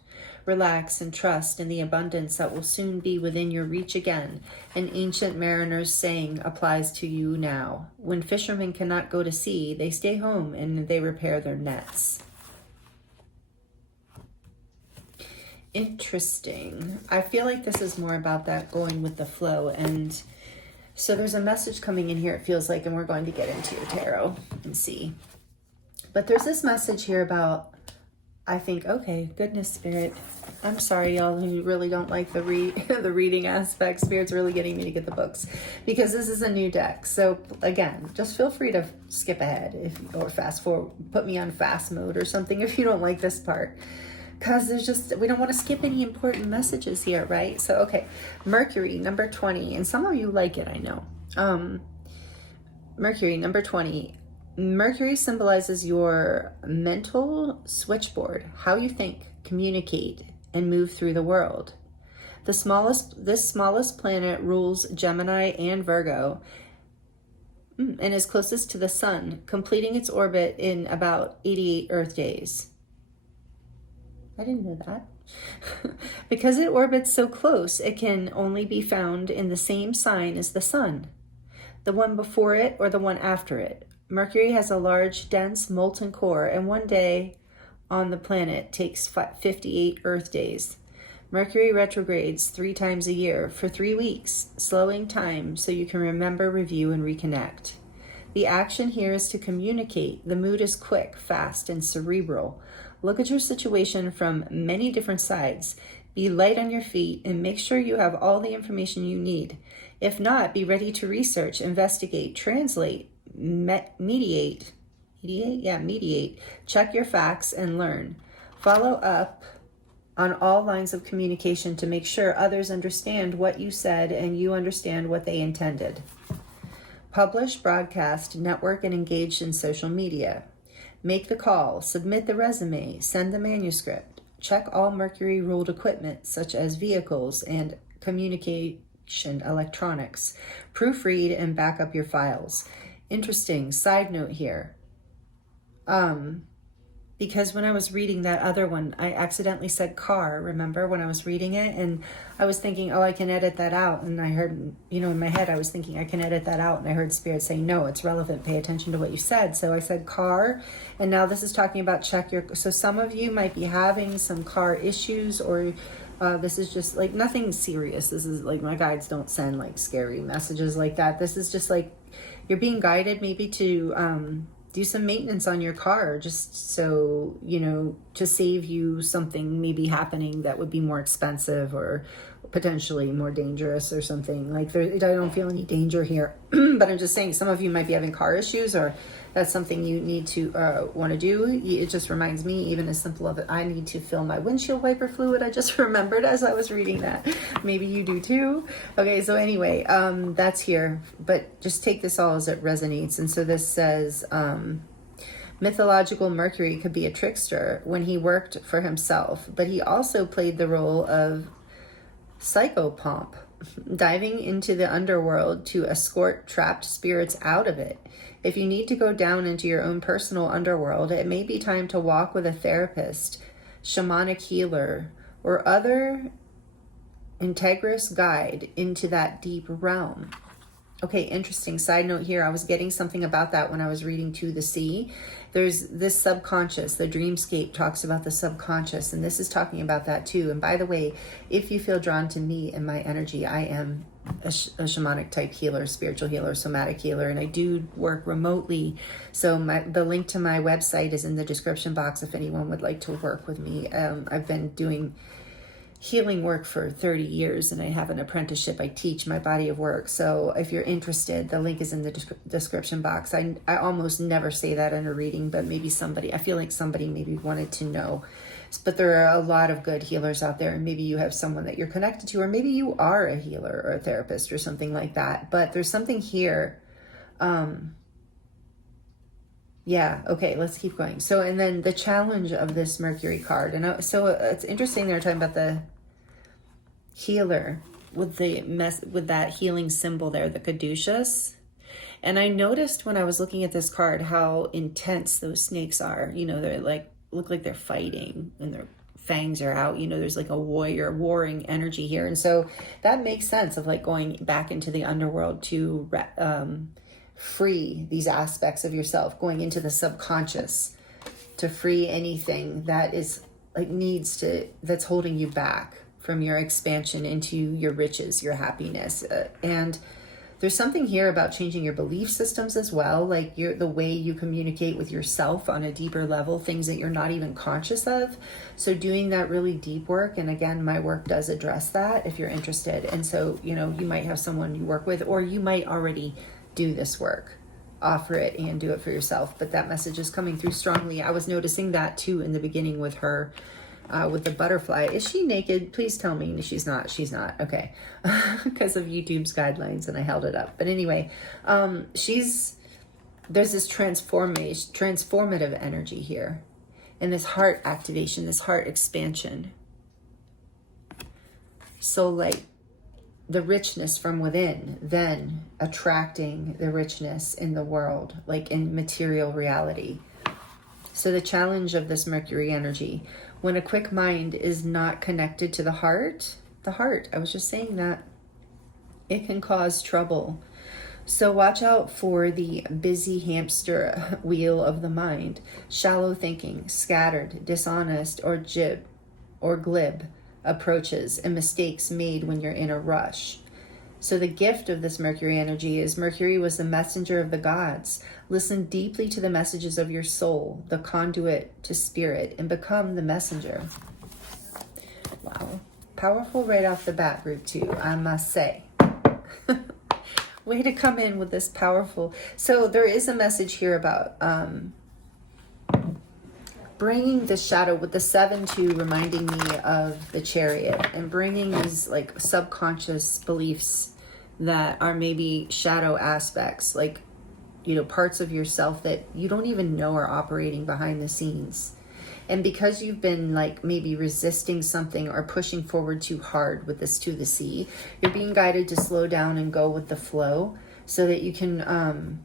Relax and trust in the abundance that will soon be within your reach again. An ancient mariner's saying applies to you now. When fishermen cannot go to sea, they stay home and they repair their nets. Interesting. I feel like this is more about that going with the flow. And so there's a message coming in here, it feels like, and we're going to get into your tarot and see. But there's this message here about, I think, okay, goodness, Spirit. I'm sorry, y'all, who really don't like the the reading aspect. Spirit's really getting me to get the books because this is a new deck. So again, just feel free to skip ahead or fast forward, put me on fast mode or something if you don't like this part. Because we don't want to skip any important messages here, right? So, okay, Mercury, number 20. And some of you like it, I know. Mercury, number 20. Mercury symbolizes your mental switchboard, how you think, communicate, and move through the world. This smallest planet rules Gemini and Virgo and is closest to the sun, completing its orbit in about 88 Earth days. I didn't know that. Because it orbits so close, it can only be found in the same sign as the sun, the one before it or the one after it. Mercury has a large, dense, molten core, and one day on the planet takes 58 Earth days. Mercury retrogrades 3 times a year for 3 weeks, slowing time so you can remember, review, and reconnect. The action here is to communicate. The mood is quick, fast, and cerebral. Look at your situation from many different sides. Be light on your feet and make sure you have all the information you need. If not, be ready to research, investigate, translate, mediate. Check your facts and learn. Follow up on all lines of communication to make sure others understand what you said and you understand what they intended. Publish, broadcast, network, and engage in social media. Make the call, submit the resume, send the manuscript. Check all Mercury-ruled equipment, such as vehicles and communication electronics. Proofread and back up your files. Interesting side note here. Because when I was reading that other one, I accidentally said car, remember, when I was reading it? And I was thinking, oh, I can edit that out. And I heard, in my head, I was thinking I can edit that out. And I heard Spirit say, no, it's relevant. Pay attention to what you said. So I said car. And now this is talking about so some of you might be having some car issues, or this is just like nothing serious. This is like, my guides don't send like scary messages like that. This is just like you're being guided maybe to do some maintenance on your car, just so, to save you something maybe happening that would be more expensive or potentially more dangerous or something. Like, I don't feel any danger here, but I'm just saying some of you might be having car issues, or that's something you need to want to do. It just reminds me, even as simple of it, I need to fill my windshield wiper fluid. I just remembered as I was reading that. Maybe you do too. Okay, so anyway, that's here, but just take this all as it resonates. And so this says, mythological Mercury could be a trickster when he worked for himself, but he also played the role of psychopomp, diving into the underworld to escort trapped spirits out of it. If you need to go down into your own personal underworld, it may be time to walk with a therapist, shamanic healer, or other integrous guide into that deep realm. Okay, interesting. Side note here, I was getting something about that when I was reading To the Sea. There's this subconscious, the dreamscape talks about the subconscious, and this is talking about that too. And by the way, if you feel drawn to me and my energy, I am a shamanic type healer, spiritual healer, somatic healer, and I do work remotely. So the link to my website is in the description box if anyone would like to work with me. I've been doing healing work for 30 years and I have an apprenticeship. I teach my body of work. So if you're interested, the link is in the description box. I almost never say that in a reading, but maybe I feel like somebody maybe wanted to know. But there are a lot of good healers out there, and maybe you have someone that you're connected to, or maybe you are a healer or a therapist or something like that. But there's something here. Yeah, okay, let's keep going. So, and then the challenge of this Mercury card. And so it's interesting they're talking about the healer with that healing symbol there, the caduceus. And I noticed when I was looking at this card how intense those snakes are. They're like, look like they're fighting and their fangs are out. There's like a warring energy here. And so that makes sense of like going back into the underworld to free these aspects of yourself, going into the subconscious to free anything that is like that's holding you back from your expansion into your riches, your happiness. And there's something here about changing your belief systems as well, like the way you communicate with yourself on a deeper level, things that you're not even conscious of. So doing that really deep work, and again, my work does address that if you're interested. And so, you might have someone you work with, or you might already do this work, offer it and do it for yourself. But that message is coming through strongly. I was noticing that too in the beginning with her. With the butterfly. Is she naked? Please tell me she's not. She's not. Okay. Because of YouTube's guidelines, and I held it up. But anyway, there's this transformative energy here, and this heart activation, this heart expansion. So like the richness from within, then attracting the richness in the world, like in material reality. So the challenge of this Mercury energy, when a quick mind is not connected to the heart, I was just saying that, it can cause trouble. So watch out for the busy hamster wheel of the mind, shallow thinking, scattered, dishonest, or glib approaches and mistakes made when you're in a rush. So the gift of this Mercury energy is Mercury was the messenger of the gods. Listen deeply to the messages of your soul, the conduit to spirit, and become the messenger. Wow. Powerful right off the bat, group 2, I must say. Way to come in with this powerful. So there is a message here about bringing the shadow with the 7-2, reminding me of the Chariot, and bringing these like subconscious beliefs that are maybe shadow aspects, like, parts of yourself that you don't even know are operating behind the scenes. And because you've been like maybe resisting something or pushing forward too hard with this 2 to the sea, you're being guided to slow down and go with the flow so that you can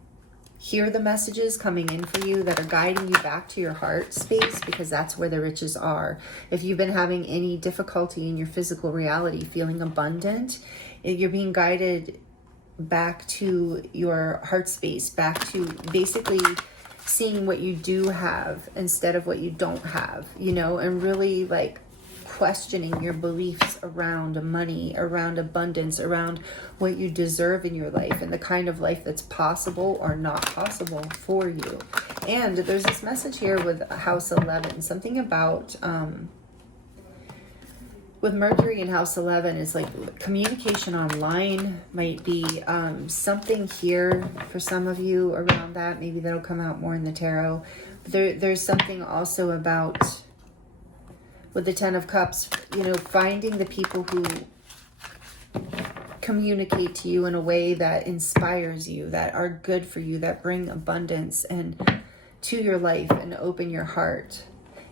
hear the messages coming in for you that are guiding you back to your heart space, because that's where the riches are. If you've been having any difficulty in your physical reality, feeling abundant, you're being guided back to your heart space, back to basically seeing what you do have instead of what you don't have, and really like questioning your beliefs around money, around abundance, around what you deserve in your life and the kind of life that's possible or not possible for you. And there's this message here with House 11, something about with Mercury in House 11 is like communication online might be something here for some of you around that. Maybe that'll come out more in the tarot. There's something also about with the 10 of Cups, finding the people who communicate to you in a way that inspires you, that are good for you, that bring abundance and to your life and open your heart,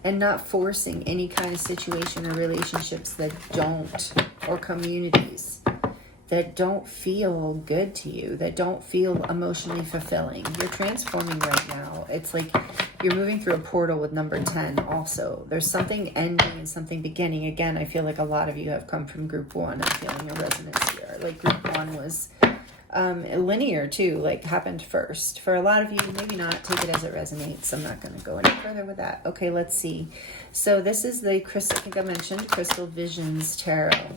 and not forcing any kind of situation or relationships that don't, or communities that don't feel good to you, that don't feel emotionally fulfilling. You're transforming right now. It's like you're moving through a portal with number 10 also. There's something ending and something beginning. Again, I feel like a lot of you have come from group 1. I'm feeling a resonance here. Like group 1 was linear too, like happened first. For a lot of you, maybe not. Take it as it resonates. I'm not going to go any further with that. Okay, let's see. So this is the crystal, I think I mentioned, Crystal Visions Tarot.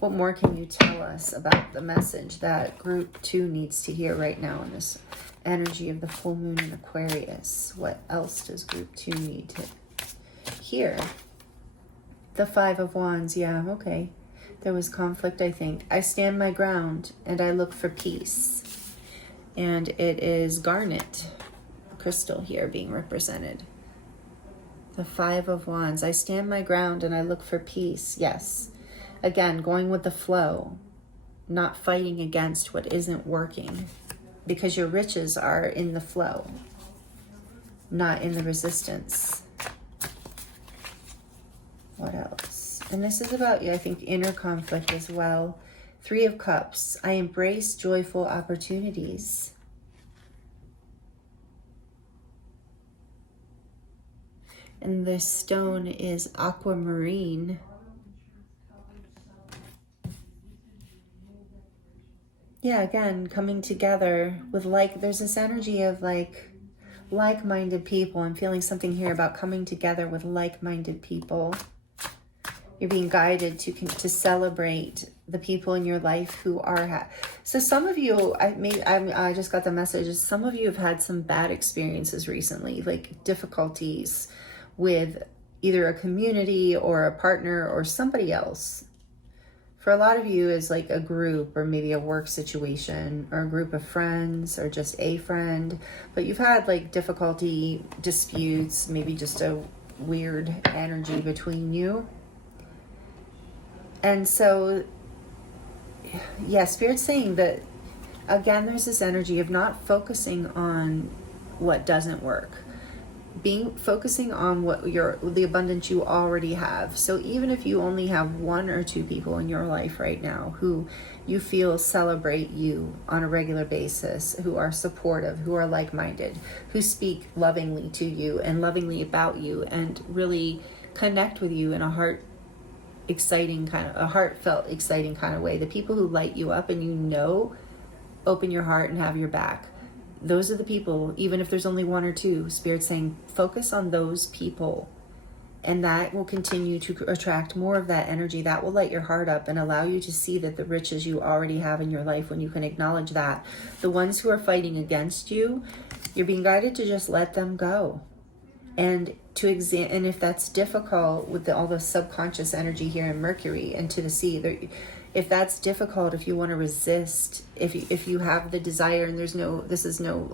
What more can you tell us about the message that group 2 needs to hear right now in this energy of the full moon in Aquarius? What else does group 2 need to hear? The 5 of Wands. Yeah, okay. There was conflict, I think. I stand my ground and I look for peace. And it is garnet crystal here being represented. The 5 of Wands. I stand my ground and I look for peace. Yes. Again, going with the flow, not fighting against what isn't working, because your riches are in the flow, not in the resistance. What else? And this is about, I think, inner conflict as well. 3 of Cups. I embrace joyful opportunities. And this stone is aquamarine. Yeah, again, coming together with there's this energy of like-minded people. I'm feeling something here about coming together with like-minded people. You're being guided to celebrate the people in your life who are so some of you, I just got the message, some of you have had some bad experiences recently, like difficulties with either a community or a partner or somebody else. For a lot of you, is like a group or maybe a work situation or a group of friends or just a friend, but you've had like difficulty, disputes, maybe just a weird energy between you. And so, yeah, Spirit's saying that, again, there's this energy of not focusing on what doesn't work. Focusing on the abundance you already have. So even if you only have 1 or 2 people in your life right now who you feel celebrate you on a regular basis, who are supportive, who are like-minded, who speak lovingly to you and lovingly about you and really connect with you in a heartfelt, exciting kind of way. The people who light you up and open your heart and have your back. Those are the people, even if there's only 1 or 2, Spirit's saying, focus on those people. And that will continue to attract more of that energy. That will light your heart up and allow you to see that the riches you already have in your life, when you can acknowledge that. The ones who are fighting against you, you're being guided to just let them go. And and if that's difficult with all the subconscious energy here in Mercury and to the sea, if that's difficult, if you want to resist, if you have the desire, and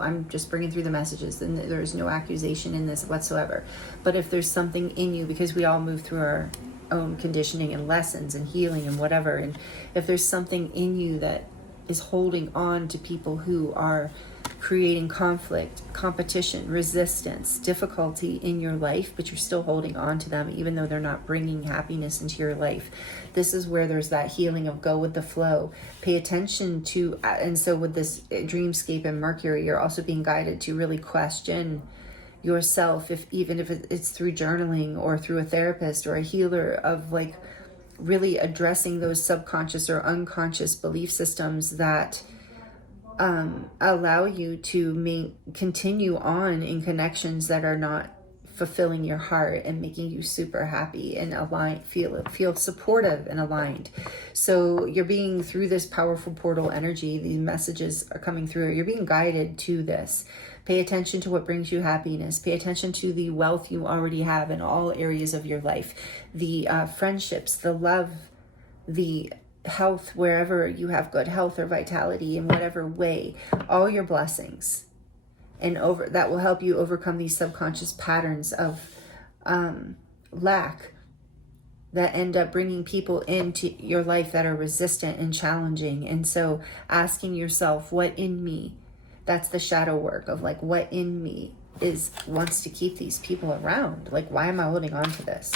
I'm just bringing through the messages, and there's no accusation in this whatsoever. But if there's something in you, because we all move through our own conditioning and lessons and healing and whatever, and if there's something in you that is holding on to people who are creating conflict, competition, resistance, difficulty in your life, but you're still holding on to them even though they're not bringing happiness into your life. This is where there's that healing of go with the flow. Pay attention to, and so with this dreamscape and Mercury, you're also being guided to really question yourself, even if it's through journaling or through a therapist or a healer, of like really addressing those subconscious or unconscious belief systems that allow you to continue on in connections that are not fulfilling your heart and making you super happy and aligned, feel supportive and aligned. So you're being, through this powerful portal energy, these messages are coming through, you're being guided to this. Pay attention to what brings you happiness. Pay attention to the wealth you already have in all areas of your life. The friendships, the love, the health, wherever you have good health or vitality in whatever way, all your blessings. And that will help you overcome these subconscious patterns of lack that end up bringing people into your life that are resistant and challenging. And so asking yourself, what in me, that's the shadow work of like, what in me wants to keep these people around? Like, why am I holding on to this?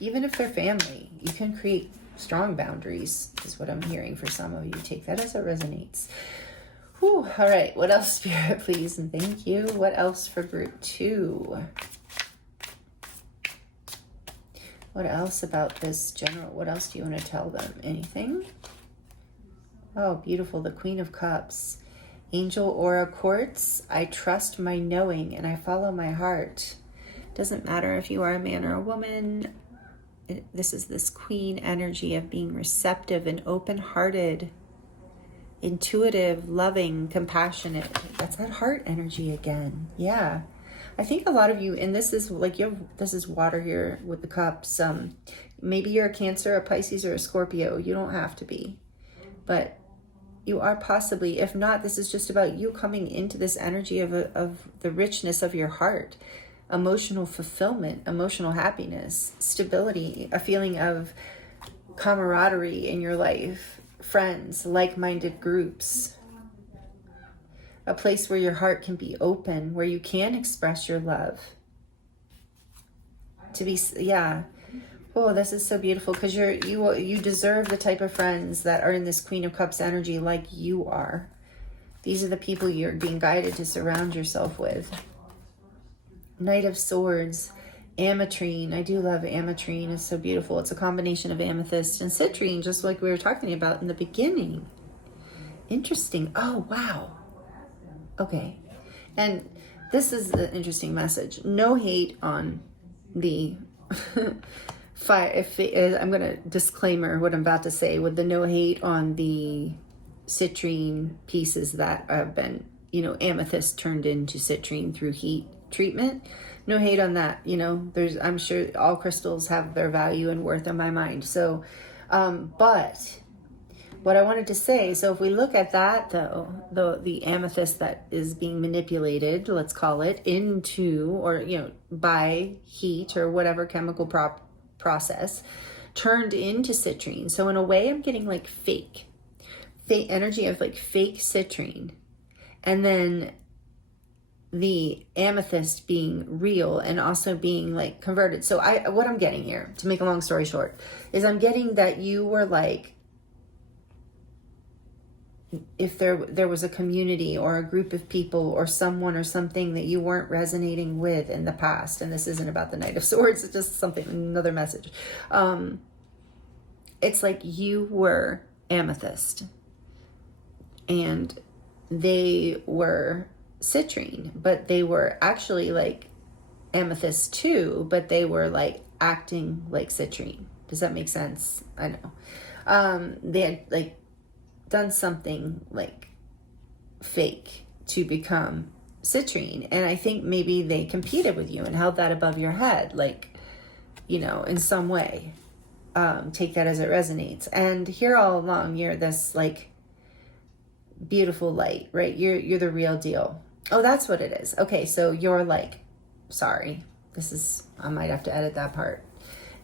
Even if they're family, you can create strong boundaries, is what I'm hearing for some of you. Take that as it resonates. Whew. All right. What else, Spirit, please? And thank you. What else for group 2? What else about this general? What else do you want to tell them? Anything? Oh, beautiful. The Queen of Cups. Angel Aura Quartz. I trust my knowing and I follow my heart. Doesn't matter if you are a man or a woman. This is this queen energy of being receptive and open-hearted, intuitive, loving, compassionate. That's that heart energy again. Yeah. I think a lot of you, and this is like this is water here with the cups. Maybe you're a Cancer, a Pisces, or a Scorpio. You don't have to be, but you are possibly. If not, this is just about you coming into this energy of the richness of your heart. Emotional fulfillment, emotional happiness, stability, a feeling of camaraderie in your life, friends, like-minded groups, a place where your heart can be open, where you can express your love. Oh, this is so beautiful, because you deserve the type of friends that are in this Queen of Cups energy like you are. These are the people you're being guided to surround yourself with. Knight of Swords, ametrine. I do love ametrine. It's so beautiful. It's a combination of amethyst and citrine, just like we were talking about in the beginning. Interesting. Oh, wow. Okay. And this is an interesting message. No hate on the fire. I'm going to disclaimer what I'm about to say with the no hate on the citrine pieces that have been, amethyst turned into citrine through heat treatment. No hate on that. I'm sure all crystals have their value and worth in my mind. So, but what I wanted to say, so if we look at that though, the amethyst that is being manipulated, let's call it, into, or, by heat or whatever chemical process, turned into citrine. So in a way, I'm getting like fake energy of like fake citrine. And then the amethyst being real and also being like converted. So what I'm getting here, to make a long story short, is I'm getting that you were like, if there was a community or a group of people or someone or something that you weren't resonating with in the past, and this isn't about the Knight of Swords, it's just something, another message. It's like you were amethyst and they were citrine, but they were actually like amethyst too, but they were like acting like citrine. Does that make sense? I know. They had like done something like fake to become citrine, and I think maybe they competed with you and held that above your head, like, in some way. Take that as it resonates. And here all along, you're this like beautiful light, right? You're the real deal. Oh, that's what it is. Okay, so you're like, sorry, I might have to edit that part.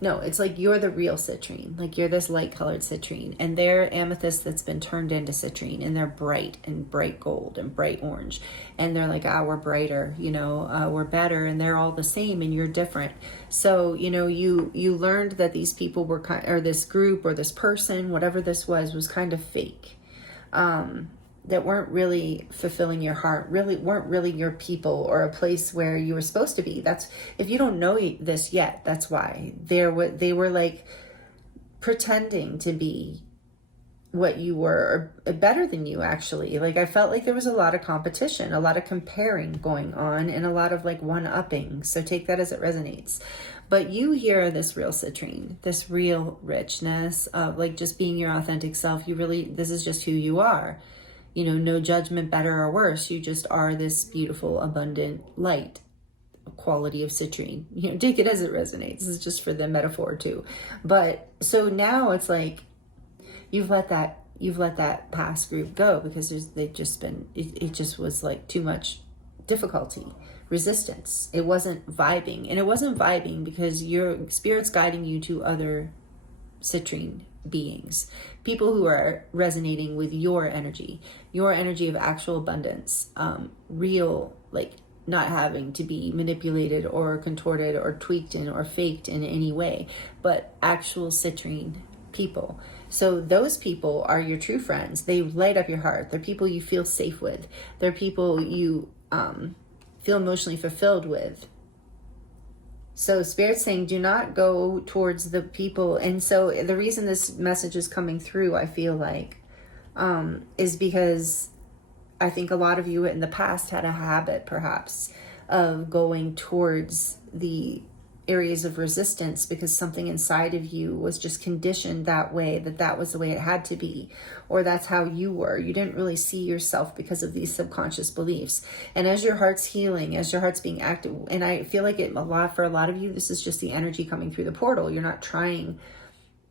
No, it's like you're the real citrine. Like you're this light colored citrine, and they're amethyst that's been turned into citrine, and they're bright and bright gold and bright orange. And they're like, we're brighter, we're better, and they're all the same and you're different. So, you learned that these people were or this group or this person, whatever this was kind of fake. That weren't really fulfilling your heart, weren't really your people or a place where you were supposed to be. That's, if you don't know this yet, that's why they were like pretending to be what you were, or better than you actually. Like I felt like there was a lot of competition, a lot of comparing going on, and a lot of like one-upping. So take that as it resonates. But you here are this real citrine, this real richness of like just being your authentic self. This is just who you are. No judgment, better or worse. You just are this beautiful, abundant light, quality of citrine. Take it as it resonates. This is just for the metaphor too. But so now it's like you've let that past group go because it just was like too much difficulty, resistance. It wasn't vibing, and it wasn't vibing because your spirit's guiding you to other citrine beings, people who are resonating with your energy of actual abundance, real, like not having to be manipulated or contorted or tweaked in or faked in any way, but actual citrine people. So those people are your true friends. They light up your heart. They're people you feel safe with. They're people you feel emotionally fulfilled with. So Spirit's saying, do not go towards the people. And so the reason this message is coming through, I feel like, is because I think a lot of you in the past had a habit, perhaps, of going towards the areas of resistance because something inside of you was just conditioned that way, that was the way it had to be, or that's how you were. You didn't really see yourself because of these subconscious beliefs. And as your heart's healing, as your heart's being active, and I feel like for a lot of you, this is just the energy coming through the portal. You're not trying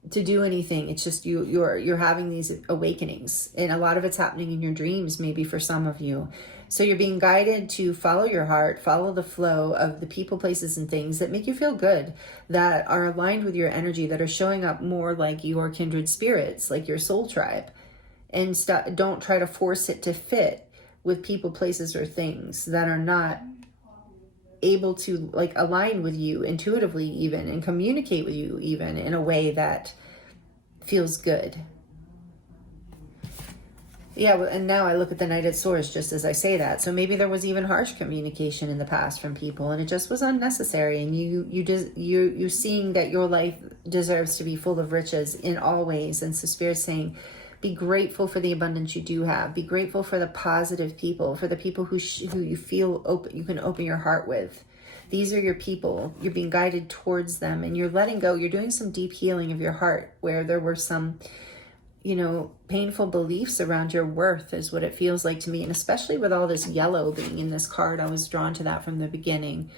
to do anything. It's just you're having these awakenings, and a lot of it's happening in your dreams, maybe for some of you. So you're being guided to follow your heart, follow the flow of the people, places, and things that make you feel good, that are aligned with your energy, that are showing up more like your kindred spirits, like your soul tribe. And don't try to force it to fit with people, places, or things that are not able to like align with you intuitively even, and communicate with you even in a way that feels good. Yeah, and now I look at the Knight of Swords just as I say that. So maybe there was even harsh communication in the past from people, and it just was unnecessary. And you're seeing that your life deserves to be full of riches in all ways. And so Spirit's saying, Be grateful for the abundance you do have. Be grateful for the positive people, for the people who you feel open, you can open your heart with. These are your people. You're being guided towards them, and you're letting go. You're doing some deep healing of your heart where there were some, you know, painful beliefs around your worth is what it feels like to me. And especially with all this yellow being in this card, I was drawn to that from the beginning.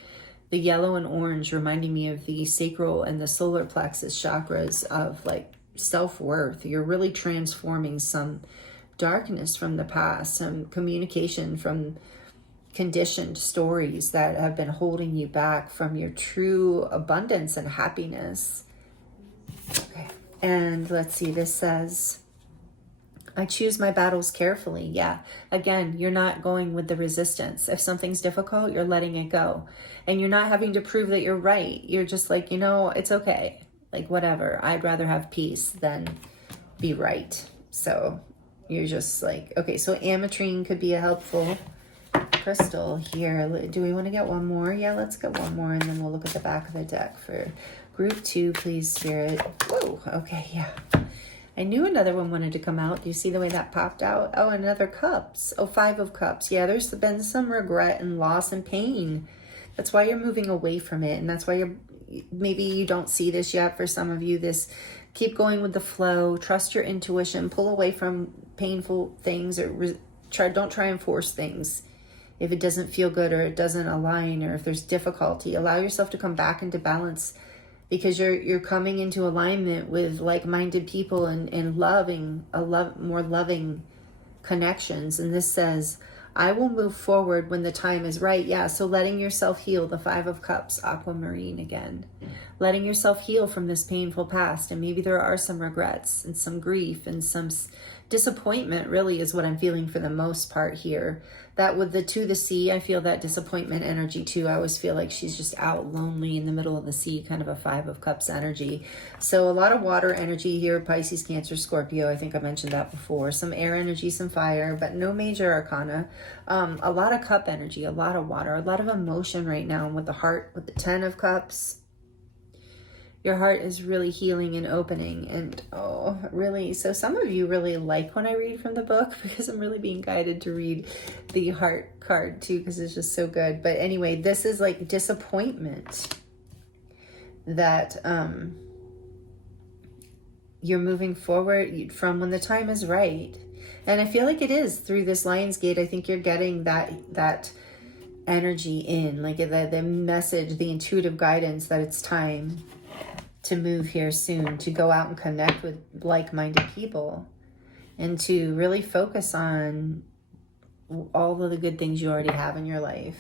The yellow and orange reminding me of the sacral and the solar plexus chakras of like self-worth. You're really transforming some darkness from the past, some communication from conditioned stories that have been holding you back from your true abundance and happiness. Okay, and let's see, this says, I choose my battles carefully. Yeah, again, you're not going with the resistance. If something's difficult, you're letting it go. And you're not having to prove that you're right. You're just like, you know, it's okay. Like, whatever. I'd rather have peace than be right. So you're just like, okay, so ametrine could be a helpful crystal here. Do we want to get one more? Yeah, let's get one more, and then we'll look at the back of the deck for group 2, please, Spirit. Whoa, okay, yeah. I knew another one wanted to come out. Do you see the way that popped out? Oh, another cups. Oh, 5 of cups. Yeah, there's been some regret and loss and pain. That's why you're moving away from it, and that's why maybe you don't see this yet for some of you. This, keep going with the flow, trust your intuition, pull away from painful things, or don't try and force things. If it doesn't feel good or it doesn't align, or if there's difficulty, allow yourself to come back into balance, because you're coming into alignment with like-minded people and more loving connections. And this says, I will move forward when the time is right. Yeah, so letting yourself heal, the 5 of cups, aquamarine again. Letting yourself heal from this painful past. And maybe there are some regrets and some grief and some disappointment, really, is what I'm feeling for the most part here. That with the sea, I feel that disappointment energy too. I always feel like she's just out lonely in the middle of the sea, kind of a 5 of cups energy. So a lot of water energy here, Pisces, Cancer, Scorpio. I think I mentioned that before. Some air energy, some fire, but no major arcana. A lot of cup energy, a lot of water, a lot of emotion right now. And with the heart, with the 10 of cups, your heart is really healing and opening. And oh, really, so some of you really like when I read from the book, because I'm really being guided to read the heart card too, because it's just so good. But anyway, this is like disappointment that you're moving forward from when the time is right. And I feel like it is through this Lionsgate. I think you're getting that energy in, like the message, the intuitive guidance that it's time to move here soon, to go out and connect with like-minded people, and to really focus on all of the good things you already have in your life.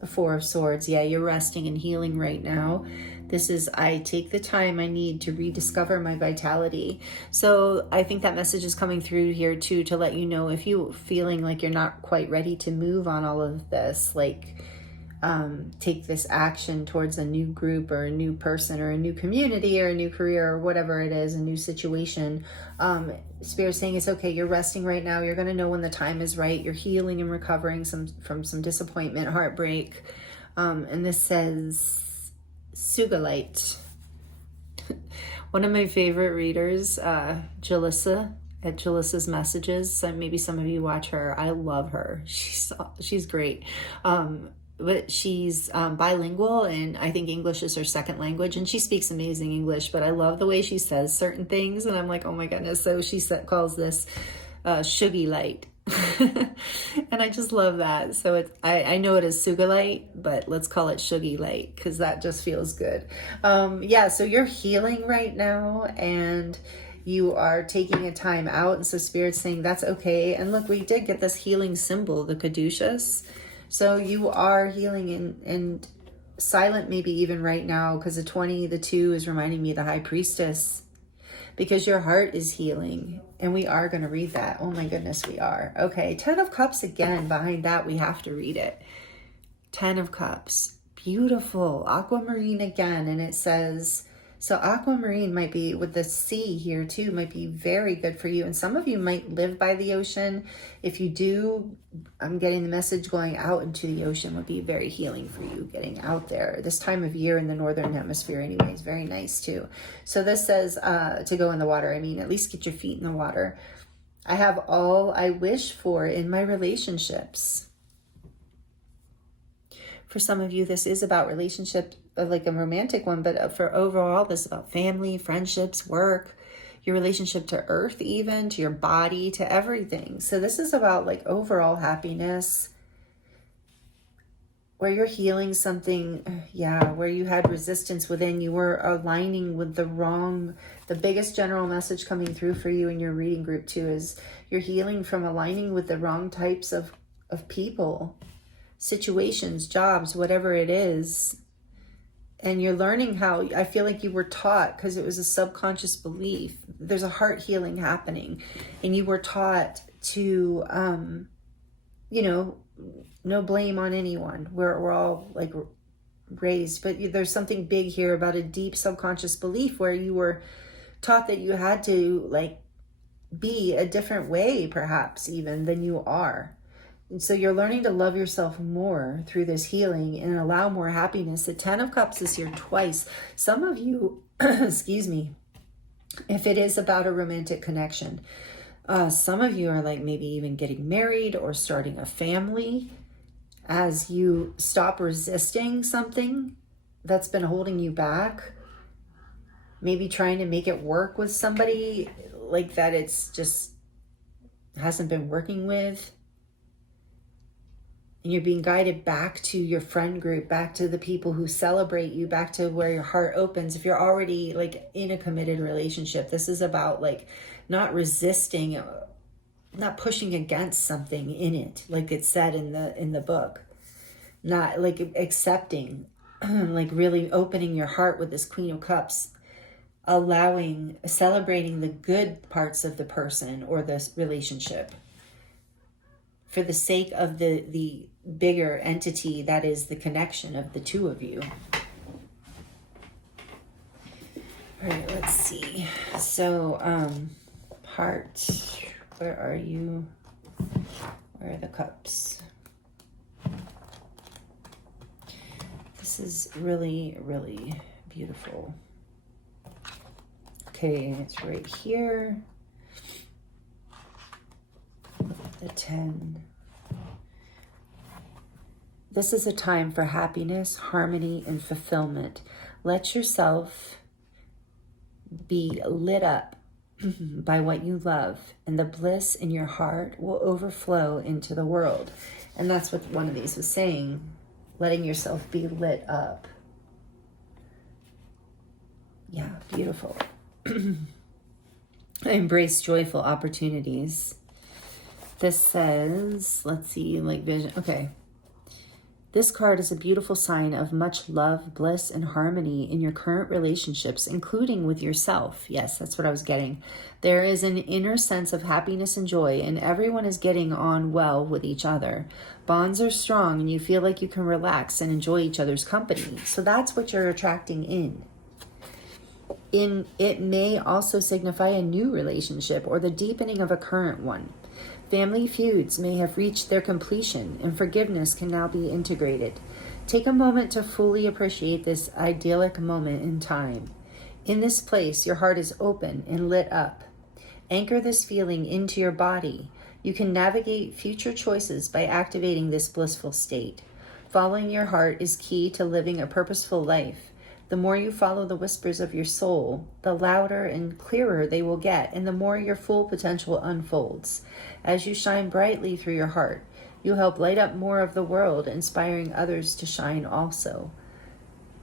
The 4 of Swords. Yeah, you're resting and healing right now. This is, I take the time I need to rediscover my vitality. So I think that message is coming through here too, to let you know, if you're feeling like you're not quite ready to move on all of this, like take this action towards a new group or a new person or a new community or a new career or whatever it is, a new situation. Spirit's saying it's okay. You're resting right now. You're going to know when the time is right. You're healing and recovering from some disappointment, heartbreak. And this says Sugalite. One of my favorite readers, Jalissa, at Jalissa's Messages. Maybe some of you watch her. I love her. She's great. But she's bilingual, and I think English is her second language, and she speaks amazing English, but I love the way she says certain things, and I'm like, oh my goodness. So she calls this Sugy Light. And I just love that. So I know it is Sugalite, but let's call it Sugy Light, because that just feels good. Yeah, so you're healing right now, and you are taking a time out, and so Spirit's saying that's okay. And look, we did get this healing symbol, the caduceus. So you are healing and silent, maybe even right now, because the 2 is reminding me of the High Priestess, because your heart is healing. And we are going to read that. Oh my goodness, we are. Okay, 10 of Cups again. Behind that, we have to read it. 10 of Cups. Beautiful. Aquamarine again. And it says, so aquamarine might be, with the sea here too, might be very good for you. And some of you might live by the ocean. If you do, I'm getting the message, going out into the ocean would be very healing for you, getting out there. This time of year in the Northern Hemisphere anyway is very nice too. So this says to go in the water. I mean, at least get your feet in the water. I have all I wish for in my relationships. For some of you, this is about relationship, like a romantic one, but for overall, this is about family, friendships, work, your relationship to earth, even to your body, to everything. So this is about like overall happiness, where you're healing something, where you had resistance within, you were aligning with the biggest general message coming through for you in your reading group too is you're healing from aligning with the wrong types of people, situations, jobs, whatever it is. And you're learning how, I feel like you were taught, because it was a subconscious belief, there's a heart healing happening, and you were taught to, no blame on anyone. We're all like raised, but there's something big here about a deep subconscious belief where you were taught that you had to like be a different way, perhaps even than you are. And so you're learning to love yourself more through this healing and allow more happiness. The 10 of Cups is here twice. Some of you, excuse me, if it is about a romantic connection, some of you are like maybe even getting married or starting a family as you stop resisting something that's been holding you back. Maybe trying to make it work with somebody like that it's just hasn't been working with. And you're being guided back to your friend group, back to the people who celebrate you, back to where your heart opens. If you're already like in a committed relationship, this is about like not resisting, not pushing against something in it, like it said in the book. Not like accepting, like really opening your heart with this Queen of Cups, celebrating the good parts of the person or this relationship, for the sake of the bigger entity that is the connection of the two of you. All right, let's see. So, heart, where are you? Where are the cups? This is really, really beautiful. Okay, it's right here. The 10. This is a time for happiness, harmony, and fulfillment. Let yourself be lit up by what you love, and the bliss in your heart will overflow into the world. And that's what one of these was saying, letting yourself be lit up. Yeah, beautiful. Embrace joyful opportunities. This says, let's see, like vision. Okay. This card is a beautiful sign of much love, bliss, and harmony in your current relationships, including with yourself. Yes, that's what I was getting. There is an inner sense of happiness and joy, and everyone is getting on well with each other. Bonds are strong, and you feel like you can relax and enjoy each other's company. So that's what you're attracting in. It may also signify a new relationship or the deepening of a current one. Family feuds may have reached their completion, and forgiveness can now be integrated. Take a moment to fully appreciate this idyllic moment in time. In this place, your heart is open and lit up. Anchor this feeling into your body. You can navigate future choices by activating this blissful state. Following your heart is key to living a purposeful life. The more you follow the whispers of your soul, the louder and clearer they will get, and the more your full potential unfolds. As you shine brightly through your heart, you help light up more of the world, inspiring others to shine also.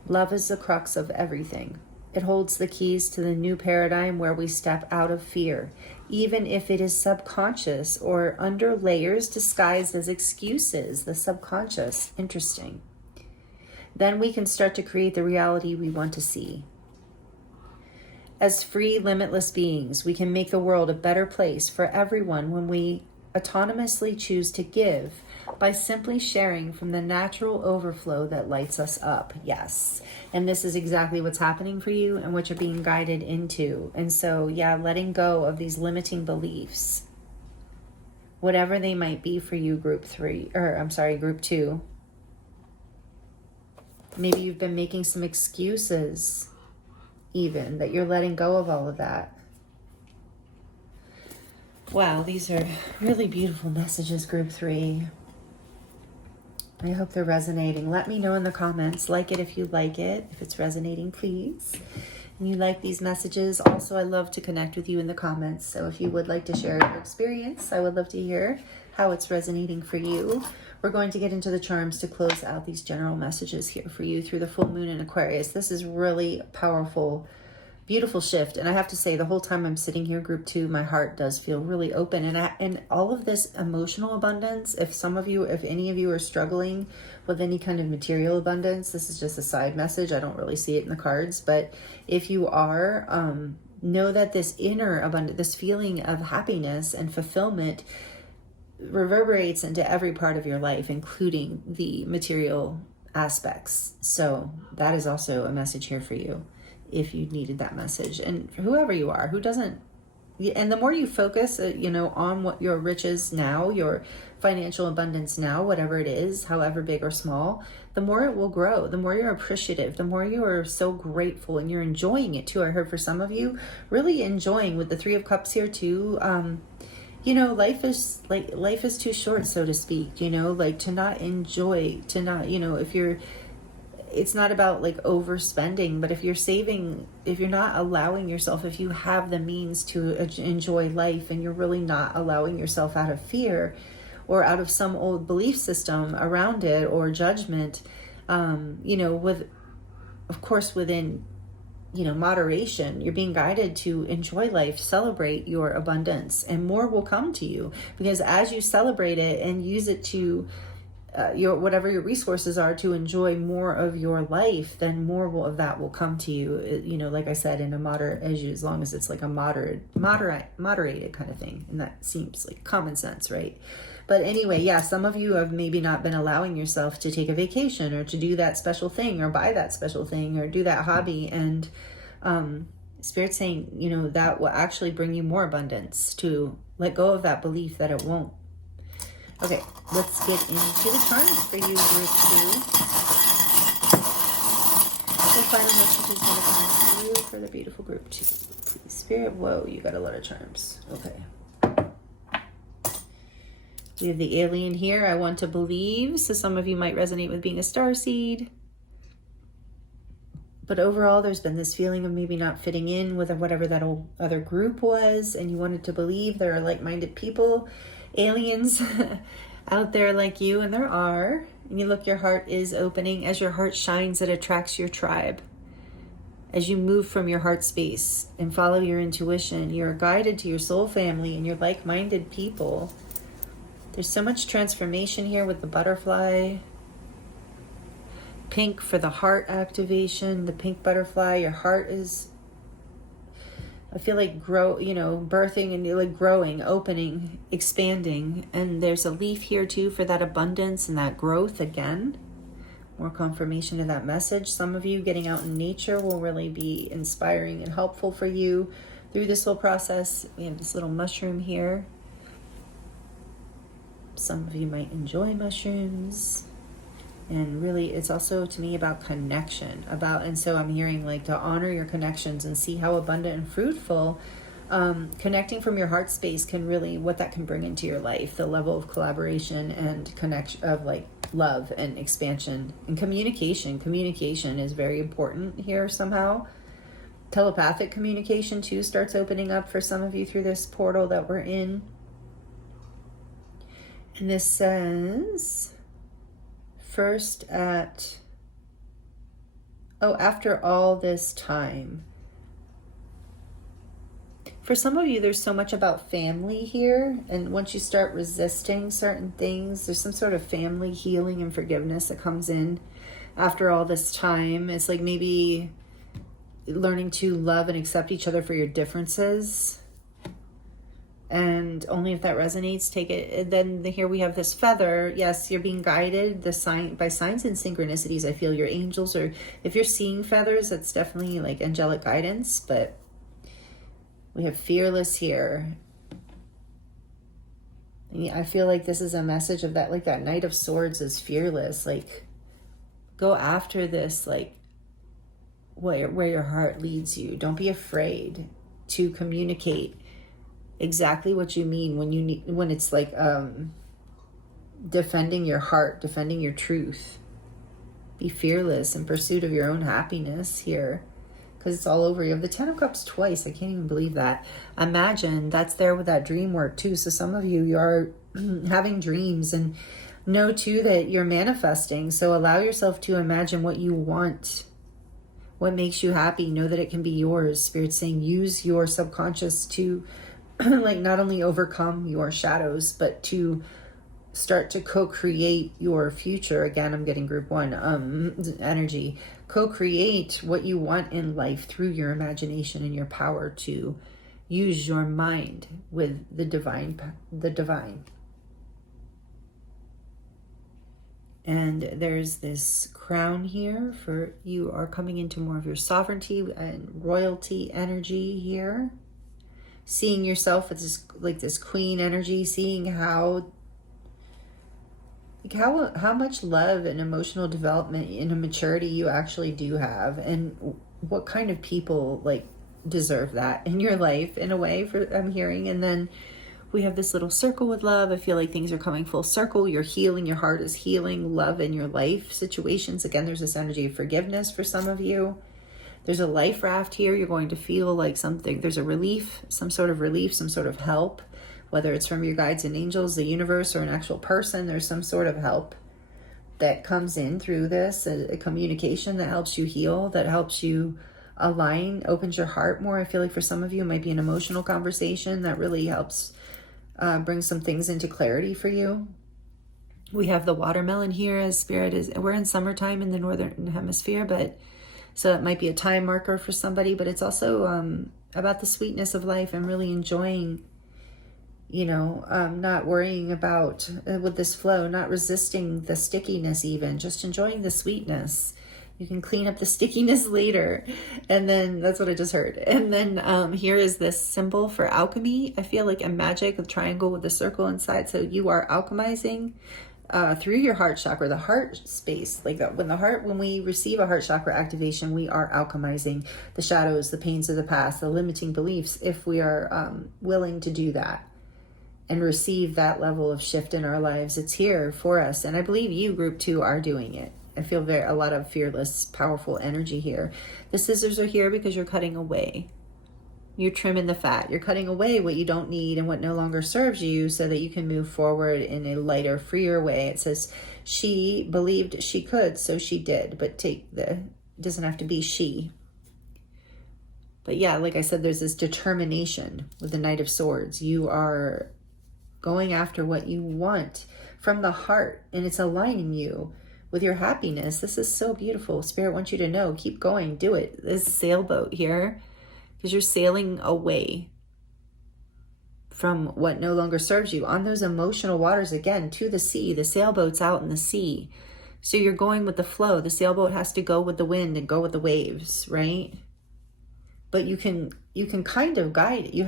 Love is the crux of everything. It holds the keys to the new paradigm where we step out of fear, even if it is subconscious or under layers disguised as excuses. The subconscious, interesting. Then we can start to create the reality we want to see. As free, limitless beings, we can make the world a better place for everyone when we autonomously choose to give by simply sharing from the natural overflow that lights us up. Yes. And this is exactly what's happening for you and what you're being guided into. And so, letting go of these limiting beliefs, whatever they might be for you, group 2. Maybe you've been making some excuses, even, that you're letting go of all of that. Wow, these are really beautiful messages, group 3. I hope they're resonating. Let me know in the comments. Like it if you like it. If it's resonating, please. And you like these messages. Also, I love to connect with you in the comments. So if you would like to share your experience, I would love to hear how it's resonating for you. We're going to get into the charms to close out these general messages here for you through the full moon in Aquarius. This is really powerful, beautiful shift. And I have to say, the whole time I'm sitting here, group 2, my heart does feel really open. And all of this emotional abundance, if any of you are struggling with any kind of material abundance, this is just a side message. I don't really see it in the cards. But if you are, know that this inner abundance, this feeling of happiness and fulfillment reverberates into every part of your life, including the material aspects. So that is also a message here for you, if you needed that message. And whoever you are, who doesn't, and the more you focus, on what your riches now, your financial abundance now, whatever it is, however big or small, the more it will grow, the more you're appreciative, the more you are so grateful, and you're enjoying it too. I heard for some of you, really enjoying with the 3 of Cups here too. Life is too short, so to speak, to not enjoy, to not, it's not about like overspending, but if you're saving, if you're not allowing yourself, if you have the means to enjoy life, and you're really not allowing yourself out of fear or out of some old belief system around it or judgment, within moderation, you're being guided to enjoy life, celebrate your abundance, and more will come to you, because as you celebrate it and use it to whatever your resources are to enjoy more of your life, then more of that will come to you. Like I said, in a as long as it's like a moderated kind of thing, and that seems like common sense, right? But anyway, yeah, some of you have maybe not been allowing yourself to take a vacation, or to do that special thing, or buy that special thing, or do that hobby. And Spirit's saying, that will actually bring you more abundance, to let go of that belief that it won't. Okay, let's get into the charms for you, group 2. The final message is going to come through for the beautiful group 2. Please, Spirit. Whoa, you got a lot of charms. Okay. We have the alien here, I want to believe. So some of you might resonate with being a starseed. But overall, there's been this feeling of maybe not fitting in with whatever that old other group was. And you wanted to believe there are like-minded people, aliens out there like you. And there are. And you look, your heart is opening. As your heart shines, it attracts your tribe. As you move from your heart space and follow your intuition, you're guided to your soul family and your like-minded people. There's so much transformation here with the butterfly. Pink for the heart activation, the pink butterfly. Your heart is, I feel like birthing, and you're like growing, opening, expanding. And there's a leaf here too for that abundance and that growth again. More confirmation of that message. Some of you getting out in nature will really be inspiring and helpful for you through this whole process. We have this little mushroom here. Some of you might enjoy mushrooms. And really, it's also to me about connection. And so I'm hearing like to honor your connections and see how abundant and fruitful connecting from your heart space can really, what that can bring into your life. The level of collaboration and connection of like love and expansion and communication. Communication is very important here somehow. Telepathic communication too starts opening up for some of you through this portal that we're in. And this says, after all this time. For some of you, there's so much about family here. And once you start resisting certain things, there's some sort of family healing and forgiveness that comes in after all this time. It's like maybe learning to love and accept each other for your differences. And only if that resonates, take it. And then here we have this feather. Yes, you're being guided by signs and synchronicities. I feel your angels, or if you're seeing feathers, that's definitely like angelic guidance. But we have fearless here. And I feel like this is a message of that, like that Knight of Swords is fearless. Like, go after this, like where your heart leads you. Don't be afraid to communicate exactly what you mean when you need, when it's like defending your heart, defending your truth. Be fearless in pursuit of your own happiness here, because it's all over. You have the Ten of Cups twice. I can't even believe that. Imagine that's there with that dream work too. So some of you are having dreams, and know too that you're manifesting. So allow yourself to imagine what you want, what makes you happy. Know that it can be yours. Spirit's saying use your subconscious to like not only overcome your shadows, but to start to co-create your future. Again, I'm getting group 1 energy. Co-create what you want in life through your imagination and your power to use your mind with the divine. And there's this crown here for you are coming into more of your sovereignty and royalty energy here. Seeing yourself as this, like this queen energy, seeing how much love and emotional development and a maturity you actually do have, and what kind of people like deserve that in your life in a way, for I'm hearing. And then we have this little circle with love. I feel like things are coming full circle. You're healing, your heart is healing love in your life situations. Again, there's this energy of forgiveness for some of you. There's a life raft here. You're going to feel like something, there's a relief, some sort of help, whether it's from your guides and angels, the universe, or an actual person. There's some sort of help that comes in through this, a communication that helps you heal, that helps you align, opens your heart more. I feel like for some of you, it might be an emotional conversation that really helps bring some things into clarity for you. We have the watermelon here as spirit is, we're in summertime in the northern hemisphere, but so it might be a time marker for somebody, but it's also about the sweetness of life and really enjoying, not worrying about with this flow, not resisting the stickiness, even just enjoying the sweetness. You can clean up the stickiness later. And then that's what I just heard. And then here is this symbol for alchemy. I feel like a magic, a triangle with a circle inside. So you are alchemizing through your heart chakra, the heart space, like that. When we receive a heart chakra activation, we are alchemizing the shadows, the pains of the past, the limiting beliefs, if we are willing to do that and receive that level of shift in our lives. It's here for us. And I believe you, group 2, are doing it. I feel a lot of fearless, powerful energy here. The scissors are here because you're cutting away. You're trimming the fat. You're cutting away what you don't need and what no longer serves you so that you can move forward in a lighter, freer way. It says she believed she could, so she did. But doesn't have to be she. But yeah, like I said, there's this determination with the Knight of Swords. You are going after what you want from the heart, and it's aligning you with your happiness. This is so beautiful. Spirit wants you to know, keep going, do it. This sailboat here, because you're sailing away from what no longer serves you on those emotional waters, again, to the sea. The sailboat's out in the sea. So you're going with the flow. The sailboat has to go with the wind and go with the waves, right? But you can kind of guide it. You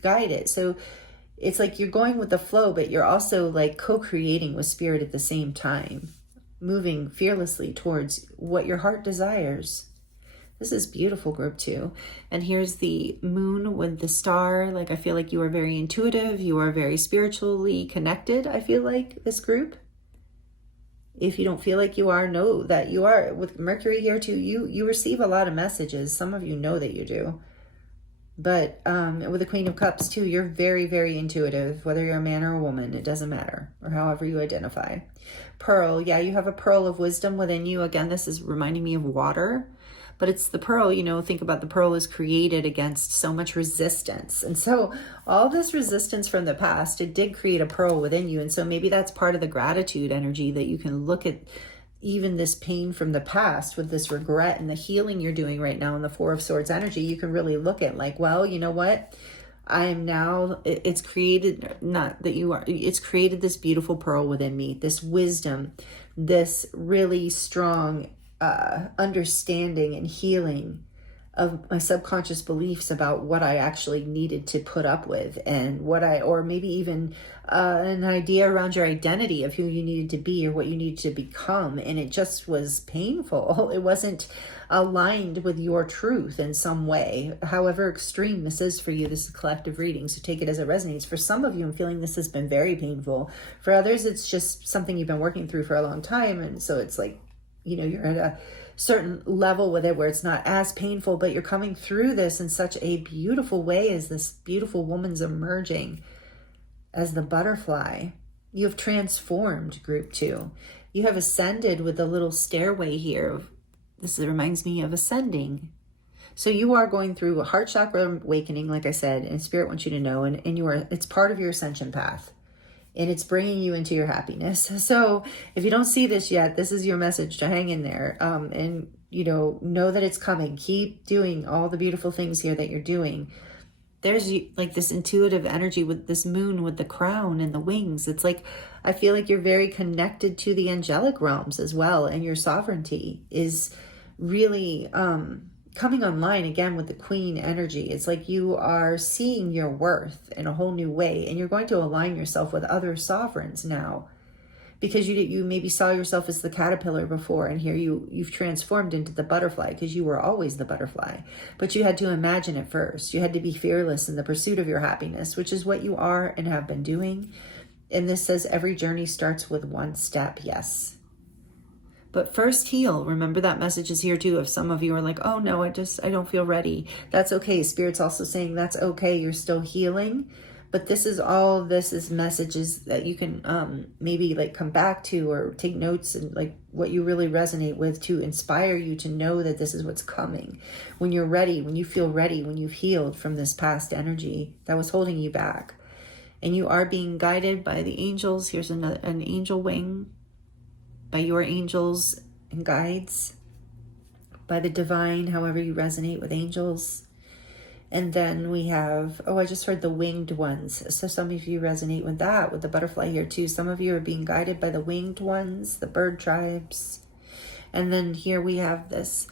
guide it. So it's like you're going with the flow, but you're also like co-creating with spirit at the same time, moving fearlessly towards what your heart desires. This is beautiful, group 2. And here's the moon with the star. Like, I feel like you are very intuitive. You are very spiritually connected, I feel like, this group. If you don't feel like you are, know that you are. With Mercury here too, you receive a lot of messages. Some of you know that you do. But with the Queen of Cups too, you're very, very intuitive, whether you're a man or a woman, it doesn't matter, or however you identify. Pearl, yeah, you have a pearl of wisdom within you. Again, this is reminding me of water, but it's the pearl, think about the pearl is created against so much resistance. And so all this resistance from the past, it did create a pearl within you. And so maybe that's part of the gratitude energy, that you can look at even this pain from the past with this regret and the healing you're doing right now in the Four of Swords energy. You can really look at like, well, you know what? I am now, it's created, not that you are, it's created this beautiful pearl within me, this wisdom, this really strong understanding and healing of my subconscious beliefs about what I actually needed to put up with, and or maybe even an idea around your identity of who you needed to be or what you needed to become. And it just was painful. It wasn't aligned with your truth in some way. However extreme this is for you, this is a collective reading, so take it as it resonates. For some of you, I'm feeling this has been very painful. For others, it's just something you've been working through for a long time. And so it's like, you know, you're at a certain level with it where it's not as painful, but you're coming through this in such a beautiful way as this beautiful woman's emerging as the butterfly. You have transformed, group 2. You have ascended with the little stairway here. This reminds me of ascending. So you are going through a heart chakra awakening, like I said, and Spirit wants you to know, and it's part of your ascension path. And it's bringing you into your happiness. So if you don't see this yet, this is your message to hang in there. And, you know that it's coming. Keep doing all the beautiful things here that you're doing. There's like this intuitive energy with this moon with the crown and the wings. It's like, I feel like you're very connected to the angelic realms as well. And your sovereignty is really coming online again with the queen energy. It's like you are seeing your worth in a whole new way, and you're going to align yourself with other sovereigns now, because you maybe saw yourself as the caterpillar before, and here you've transformed into the butterfly, because you were always the butterfly, but you had to imagine it first. You had to be fearless in the pursuit of your happiness, which is what you are and have been doing. And this says every journey starts with one step. Yes. But first heal. Remember that message is here too. If some of you are like, oh no, I don't feel ready. That's okay. Spirit's also saying that's okay. You're still healing. But this is messages that you can maybe like come back to or take notes, and like what you really resonate with, to inspire you to know that this is what's coming. When you're ready, when you feel ready, when you've healed from this past energy that was holding you back. And you are being guided by the angels. Here's an angel wing. By your angels and guides, by the divine, however you resonate with angels. And then we have, I just heard the winged ones. So some of you resonate with that, with the butterfly here too. Some of you are being guided by the winged ones, the bird tribes. And then here we have this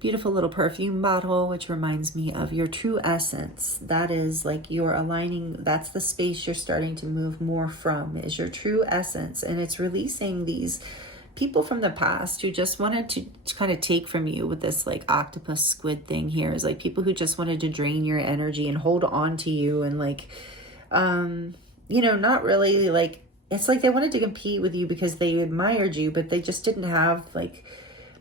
beautiful little perfume bottle, which reminds me of your true essence. That is like you're aligning, that's the space you're starting to move more from, is your true essence. And it's releasing these people from the past who just wanted to kind of take from you with this like octopus squid thing here. Is like people who just wanted to drain your energy and hold on to you, and like, not really like, it's like they wanted to compete with you because they admired you, but they just didn't have like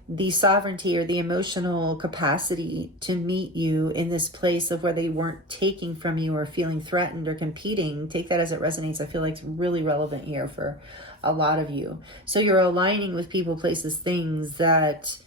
the sovereignty or the emotional capacity to meet you in this place of where they weren't taking from you or feeling threatened or competing. Take that as it resonates. I feel like it's really relevant here for a lot of you. So you're aligning with people, places, things that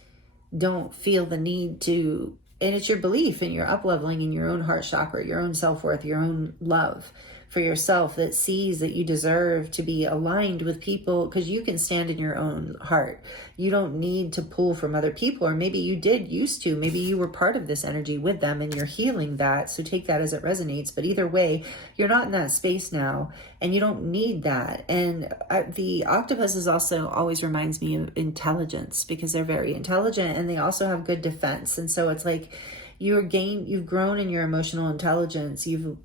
don't feel the need to, and it's your belief and your up-leveling in your own heart chakra, your own self-worth, your own love for yourself that sees that you deserve to be aligned with people, because you can stand in your own heart. You don't need to pull from other people, or maybe you did used to. Maybe you were part of this energy with them and you're healing that. So take that as it resonates. But either way, you're not in that space now, and you don't need that. And the octopus is also always reminds me of intelligence, because they're very intelligent and they also have good defense. And so it's like, you've grown in your emotional intelligence. You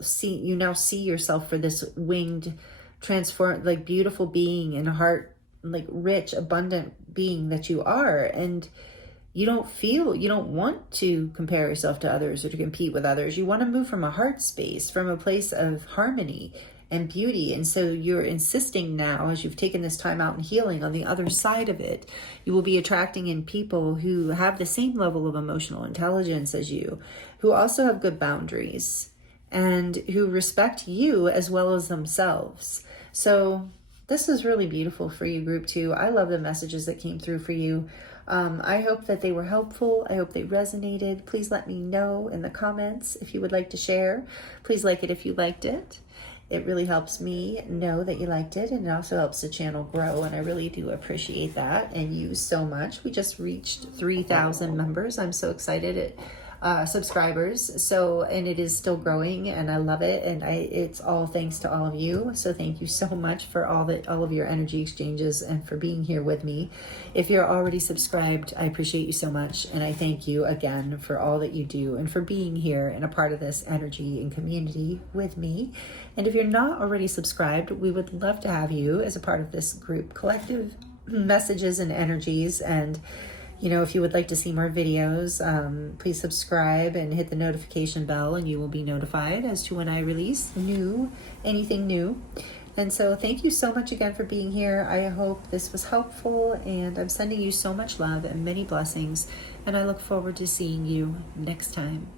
now see yourself for this winged, transformed, like beautiful being and heart, like rich, abundant being that you are. And you don't want to compare yourself to others or to compete with others. You want to move from a heart space, from a place of harmony and beauty. And so you're insisting now, as you've taken this time out and healing, on the other side of it, you will be attracting in people who have the same level of emotional intelligence as you, who also have good boundaries, and who respect you as well as themselves. So this is really beautiful for you, group 2. I love the messages that came through for you. I hope that they were helpful. I hope they resonated. Please let me know in the comments if you would like to share. Please like it if you liked it. It really helps me know that you liked it, and it also helps the channel grow, and I really do appreciate that and you so much. We just reached 3,000 members. I'm so excited. subscribers. So, and it is still growing, and I love it. And it's all thanks to all of you. So thank you so much for all of your energy exchanges and for being here with me. If you're already subscribed, I appreciate you so much. And I thank you again for all that you do and for being here and a part of this energy and community with me. And if you're not already subscribed, we would love to have you as a part of this group collective messages and energies. And you know, if you would like to see more videos, please subscribe and hit the notification bell, and you will be notified as to when I release anything new. And so thank you so much again for being here. I hope this was helpful, and I'm sending you so much love and many blessings, and I look forward to seeing you next time.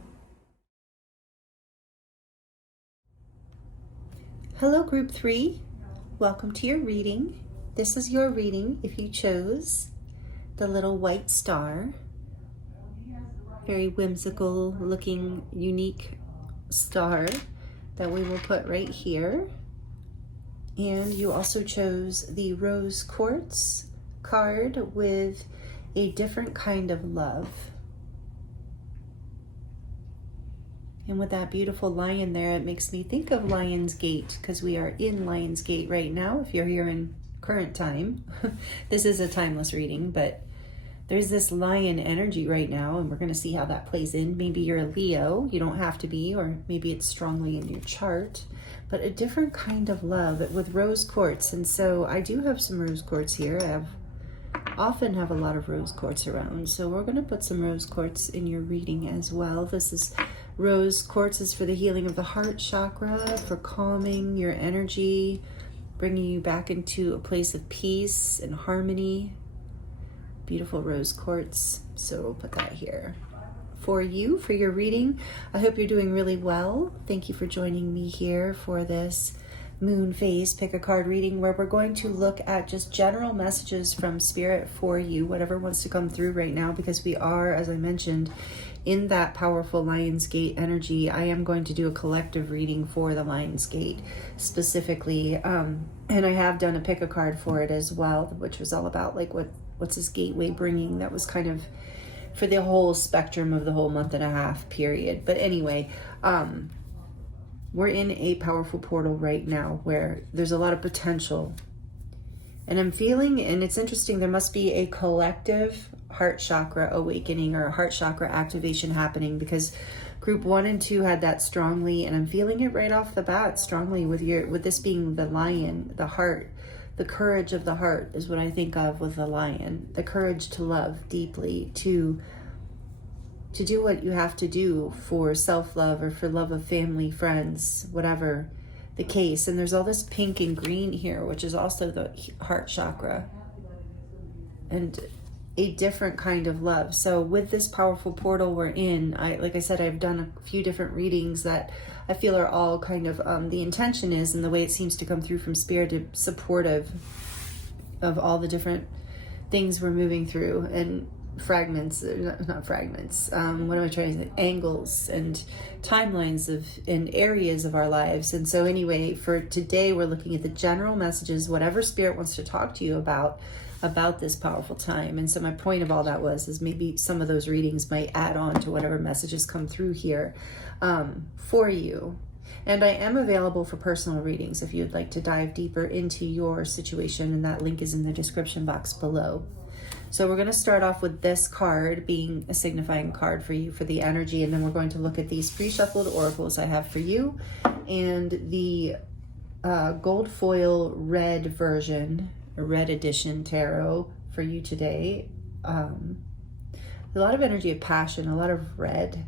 Hello, Group 3. Welcome to your reading. This is your reading if you chose the little white star. Very whimsical looking, unique star that we will put right here. And you also chose the rose quartz card with a different kind of love. And with that beautiful lion there, it makes me think of Lion's Gate, because we are in Lion's Gate right now. If you're here in current time, this is a timeless reading, but there's this lion energy right now, and we're going to see how that plays in. Maybe you're a Leo, you don't have to be, or maybe it's strongly in your chart, but a different kind of love with rose quartz. And so I do have some rose quartz here. Often have a lot of rose quartz around, so we're going to put some rose quartz in your reading as well. This is rose quartz is for the healing of the heart chakra, for calming your energy, bringing you back into a place of peace and harmony. Beautiful rose quartz. So we'll put that here for you, for your reading. I hope you're doing really well. Thank you for joining me here for this moon phase pick a card reading, where we're going to look at just general messages from Spirit for you, whatever wants to come through right now, because we are, as I mentioned, in that powerful Lion's Gate energy. I am going to do a collective reading for the Lion's Gate specifically, and I have done a pick a card for it as well, which was all about like what's this gateway bringing. That was kind of for the whole spectrum of the whole month and a half period. But anyway, we're in a powerful portal right now where there's a lot of potential. And I'm feeling, and it's interesting, there must be a collective heart chakra awakening or heart chakra activation happening, because group 1 and 2 had that strongly, and I'm feeling it right off the bat strongly with this being the lion, the heart. The courage of the heart is what I think of with the lion. The courage to love deeply, to do what you have to do for self-love or for love of family, friends, whatever the case. And there's all this pink and green here, which is also the heart chakra, and a different kind of love. So with this powerful portal we're in, like I said, I've done a few different readings that I feel are all kind of, the intention is, and the way it seems to come through from Spirit, to supportive of all the different things we're moving through, and fragments, not fragments, what am I trying to say, angles and timelines in areas of our lives. And so anyway, for today, we're looking at the general messages, whatever Spirit wants to talk to you about this powerful time. And so my point of all that is maybe some of those readings might add on to whatever messages come through here for you. And I am available for personal readings if you'd like to dive deeper into your situation, and that link is in the description box below. So we're going to start off with this card being a signifying card for you for the energy, and then we're going to look at these pre-shuffled oracles I have for you, and the gold foil red version, red edition tarot for you today. A lot of energy of passion, a lot of red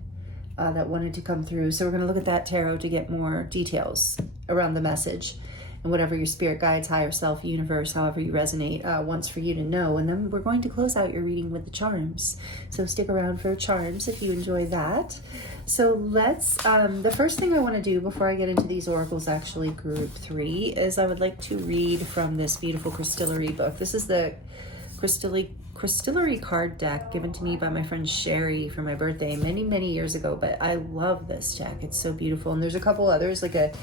that wanted to come through. So we're going to look at that tarot to get more details around the message and whatever your spirit guides, higher self, universe, however you resonate, wants for you to know. And then we're going to close out your reading with the charms. So stick around for charms if you enjoy that. So let's, the first thing I want to do before I get into these oracles, actually, group 3, is I would like to read from this beautiful Crystillery book. This is the Crystillery card deck given to me by my friend Sherry for my birthday many years ago, but I love this deck. It's so beautiful. And there's a couple others, like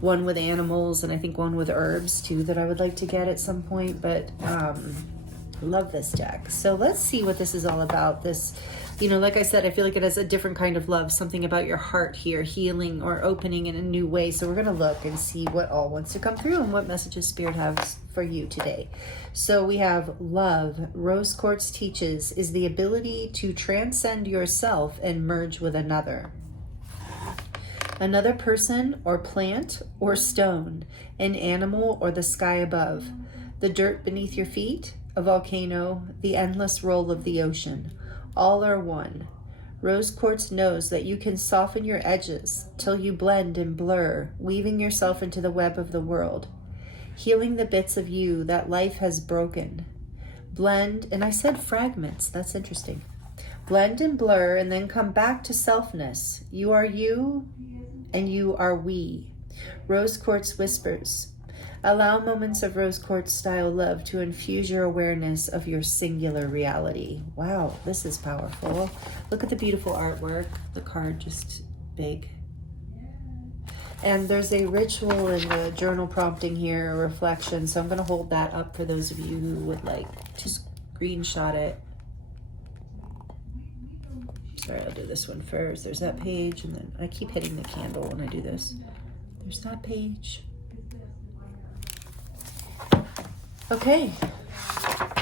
one with animals and I think one with herbs too that I would like to get at some point, but Love this deck. So let's see what this is all about. This, you know, like I said, I feel like it has a different kind of love, something about your heart here, healing or opening in a new way. So we're going to look and see what all wants to come through and what messages Spirit has for you today. So we have love. Rose quartz teaches is the ability to transcend yourself and merge with another person or plant or stone, an animal or the sky above, the dirt beneath your feet, a volcano, the endless roll of the ocean. All are one. Rose quartz knows that you can soften your edges till you blend and blur, weaving yourself into the web of the world, healing the bits of you that life has broken. Blend, and I said fragments, that's interesting. Blend and blur and then come back to selfness. You are you and you are we. Rose quartz whispers. Allow moments of rose quartz style love to infuse your awareness of your singular reality. Wow, this is powerful. Look at the beautiful artwork. The card just big. And there's a ritual in the journal prompting here, a reflection. So I'm going to hold that up for those of you who would like to screenshot it. Sorry, I'll do this one first. There's that page, and then I keep hitting the candle when I do this. There's that page. Okay,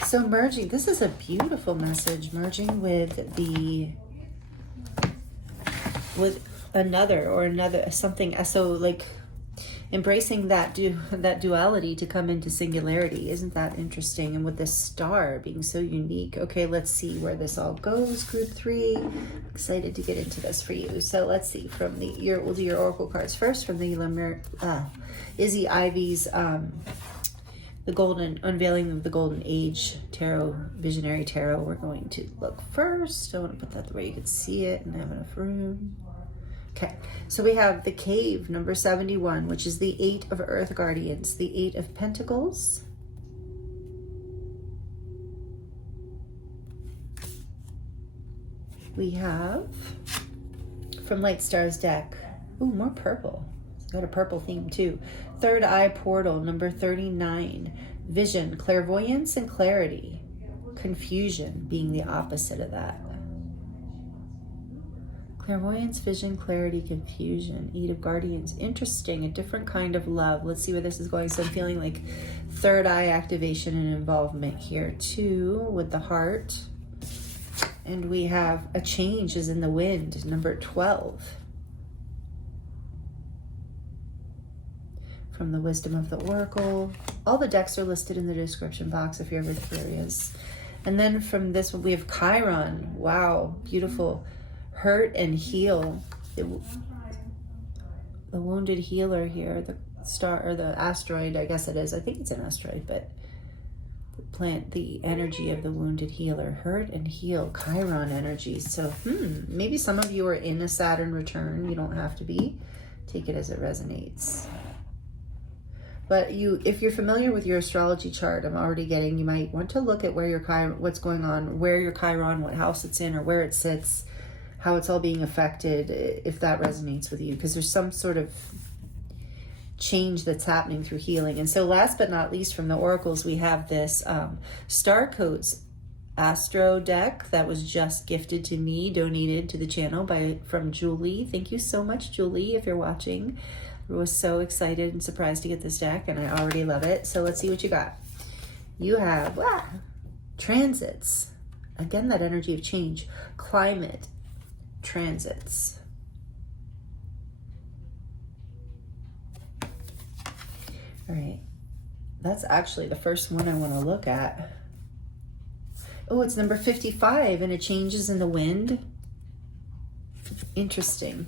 so merging, this is a beautiful message, merging with another, something, so like embracing that duality to come into singularity. Isn't that interesting? And with this star being so unique. Okay, let's see where this all goes. Group 3, excited to get into this for you. So let's see, from we'll do your oracle cards first from the Izzy Ivy's, the golden unveiling of the golden age tarot, visionary tarot. We're going to look first. I want to put that the way you can see it and have enough room. Okay, so we have the cave, number 71, which is the 8 of earth guardians, the 8 of pentacles, we have from Light Star's deck, ooh, more purple. It's got a purple theme too. Third eye portal, number 39. Vision, clairvoyance, and clarity. Confusion being the opposite of that. Clairvoyance, vision, clarity, confusion. 8 of guardians. Interesting, a different kind of love. Let's see where this is going. So I'm feeling like third eye activation and involvement here too with the heart. And we have a change is in the wind, number 12. From the wisdom of the oracle. All the decks are listed in the description box if you're ever curious. And then from this one we have Chiron. Wow, beautiful. Hurt and heal. The wounded healer here, the star or the asteroid, I guess it is. I think it's an asteroid, but the energy of the wounded healer. Hurt and heal, Chiron energy. So maybe some of you are in a Saturn return. You don't have to be. Take it as it resonates. But if you're familiar with your astrology chart, I'm already getting, you might want to look at where your Chiron, what's going on, where your Chiron, what house it's in, or where it sits, how it's all being affected, if that resonates with you, because there's some sort of change that's happening through healing. And so last but not least, from the oracles, we have this Star Codes Astro deck that was just gifted to me, donated to the channel from Julie. Thank you so much, Julie, if you're watching. I was so excited and surprised to get this deck, and I already love it. So let's see what you got. You have transits. Again, that energy of change. Climate. Transits. All right. That's actually the first one I want to look at. Oh, it's number 55, and it changes in the wind. Interesting.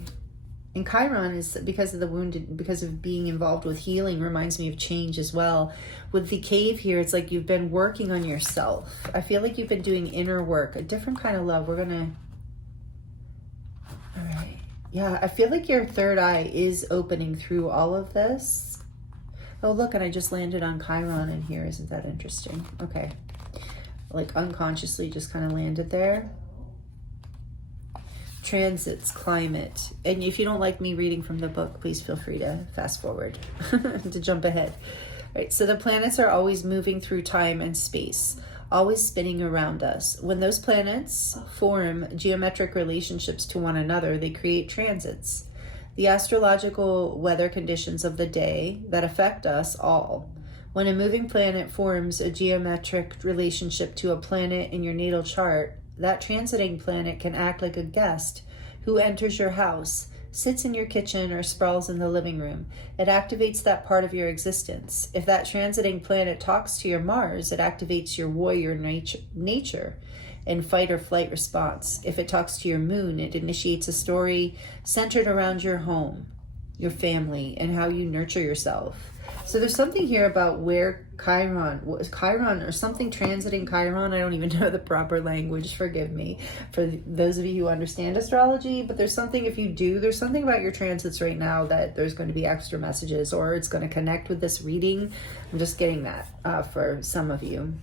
And Chiron is because of the wounded, because of being involved with healing, reminds me of change as well. With the cave here, it's like you've been working on yourself. I feel like you've been doing inner work, a different kind of love. We're gonna, all right. Yeah, I feel like your third eye is opening through all of this. Oh, look, and I just landed on Chiron in here. Isn't that interesting? Okay. Like unconsciously just kind of landed there. Transits, climate. And if you don't like me reading from the book, please feel free to fast forward, to jump ahead. All right, so the planets are always moving through time and space. always spinning around us. When those planets form geometric relationships to one another, they create transits, the astrological weather conditions of the day that affect us all. When a moving planet forms a geometric relationship to a planet in your natal chart, that transiting planet can act like a guest who enters your house, sits in your kitchen, or sprawls in the living room. It activates that part of your existence. If that transiting planet talks to your Mars, it activates your warrior nature and fight or flight response. If it talks to your moon, it initiates a story centered around your home, your family, and how you nurture yourself. So there's something here about where Chiron or something transiting Chiron. I don't even know the proper language, forgive me, for those of you who understand astrology, but there's something, if you do, there's something about your transits right now that there's going to be extra messages, or it's going to connect with this reading. I'm just getting that for some of you.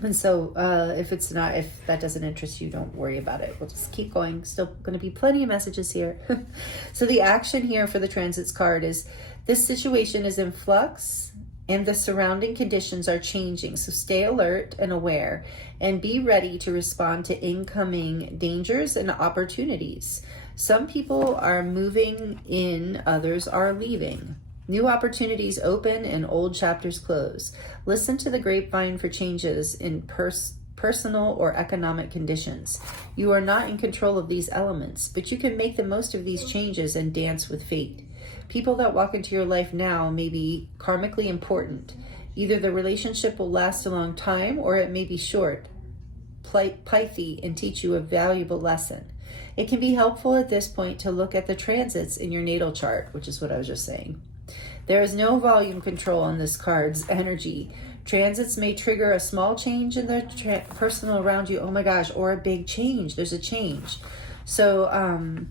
And so if that doesn't interest you, don't worry about it. We'll just keep going. Still going to be plenty of messages here. So the action here for the transits card is, this situation is in flux and the surrounding conditions are changing. So stay alert and aware and be ready to respond to incoming dangers and opportunities. Some people are moving in, others are leaving. New opportunities open and old chapters close. Listen to the grapevine for changes in personal or economic conditions. You are not in control of these elements, but you can make the most of these changes and dance with fate. People that walk into your life now may be karmically important. Either the relationship will last a long time or it may be short, pithy, and teach you a valuable lesson. It can be helpful at this point to look at the transits in your natal chart, which is what I was just saying. There is no volume control on this card's energy. Transits may trigger a small change in the personal around you. Oh my gosh, or a big change. There's a change. So,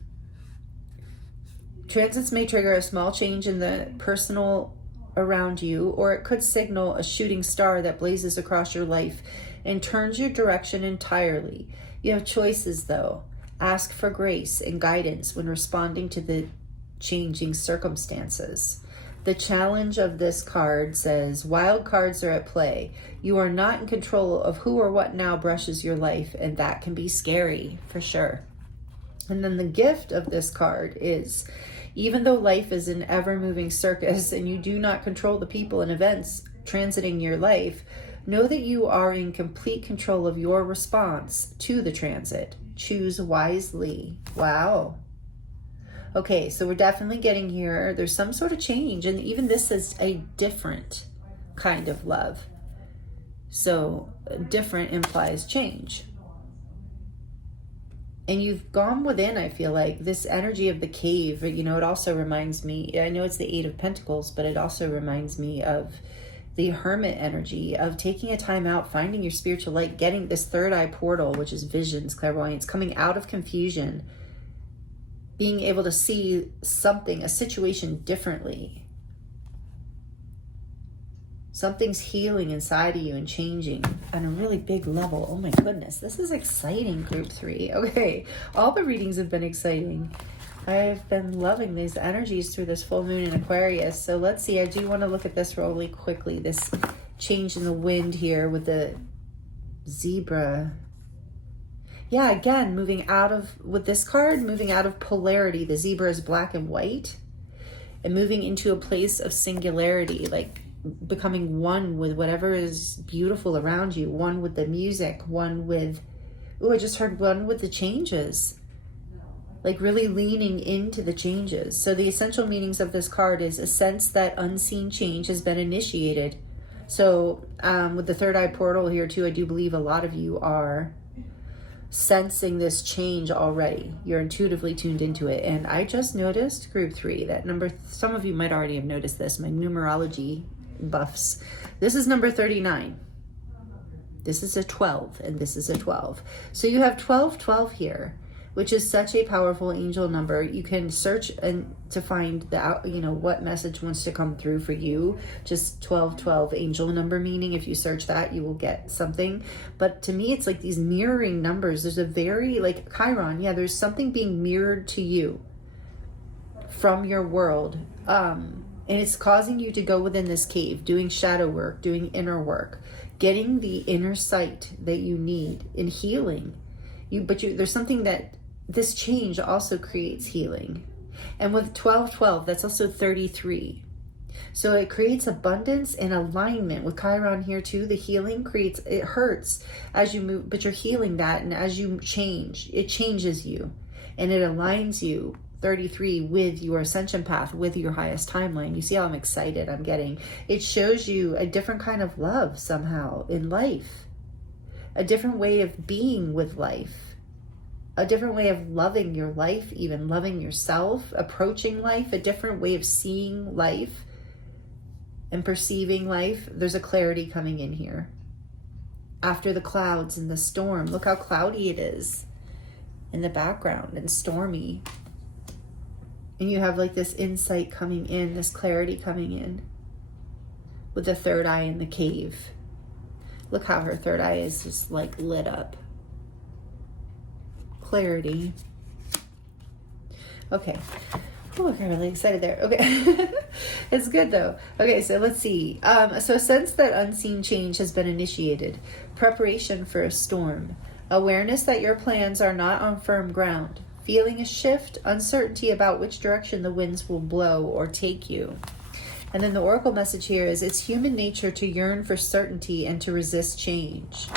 transits may trigger a small change in the personal around you, or it could signal a shooting star that blazes across your life and turns your direction entirely. You have choices, though. Ask for grace and guidance when responding to the changing circumstances. The challenge of this card says, wild cards are at play. You are not in control of who or what now brushes your life, and that can be scary, for sure. And then the gift of this card is, even though life is an ever-moving circus and you do not control the people and events transiting your life, know that you are in complete control of your response to the transit. Choose wisely. Wow. Okay, so we're definitely getting here. There's some sort of change, and even this is a different kind of love. So different implies change. And you've gone within, I feel like, this energy of the cave. You know, it also reminds me, I know it's the Eight of Pentacles, but it also reminds me of the hermit energy of taking a time out, finding your spiritual light, getting this third eye portal, which is visions, clairvoyance, coming out of confusion, being able to see something, a situation differently. Something's healing inside of you and changing on a really big level. Oh my goodness, this is exciting, group 3. Okay, all the readings have been exciting. I've been loving these energies through this full moon in Aquarius. So let's see, I do want to look at this really quickly. This change in the wind here with the zebra. Yeah, again, with this card, moving out of polarity. The zebra is black and white, and moving into a place of singularity, like becoming one with whatever is beautiful around you, one with the music, one with, I just heard one with the changes, like really leaning into the changes. So the essential meanings of this card is a sense that unseen change has been initiated. So with the third eye portal here too, I do believe a lot of you are sensing this change already. You're intuitively tuned into it. And I just noticed, group 3, that some of you might already have noticed this, my numerology buffs. This is number 39. This is a 12, and this is a 12. So you have 1212 here, which is such a powerful angel number. You can search and to find what message wants to come through for you. Just 1212 angel number meaning. If you search that, you will get something. But to me, it's like these mirroring numbers. There's a very, like Chiron, yeah, there's something being mirrored to you from your world. And it's causing you to go within this cave, doing shadow work, doing inner work, getting the inner sight that you need in healing. There's something that this change also creates healing. And with 1212, that's also 33. So it creates abundance and alignment with Chiron here too. The healing creates, it hurts as you move, but you're healing that. And as you change, it changes you and it aligns you, 33, with your ascension path, with your highest timeline. You see how I'm excited I'm getting. It shows you a different kind of love somehow in life, a different way of being with life, a different way of loving your life, even loving yourself, approaching life, a different way of seeing life and perceiving life. There's a clarity coming in here. After the clouds and the storm, look how cloudy it is in the background and stormy. And you have like this insight coming in, this clarity coming in with the third eye in the cave. Look how her third eye is just like lit up. Clarity. Okay. Oh, I'm really excited there. Okay. It's good though. Okay, so let's see. So sense that unseen change has been initiated. Preparation for a storm. Awareness that your plans are not on firm ground. Feeling a shift, uncertainty about which direction the winds will blow or take you. And then the oracle message here is, it's human nature to yearn for certainty and to resist change.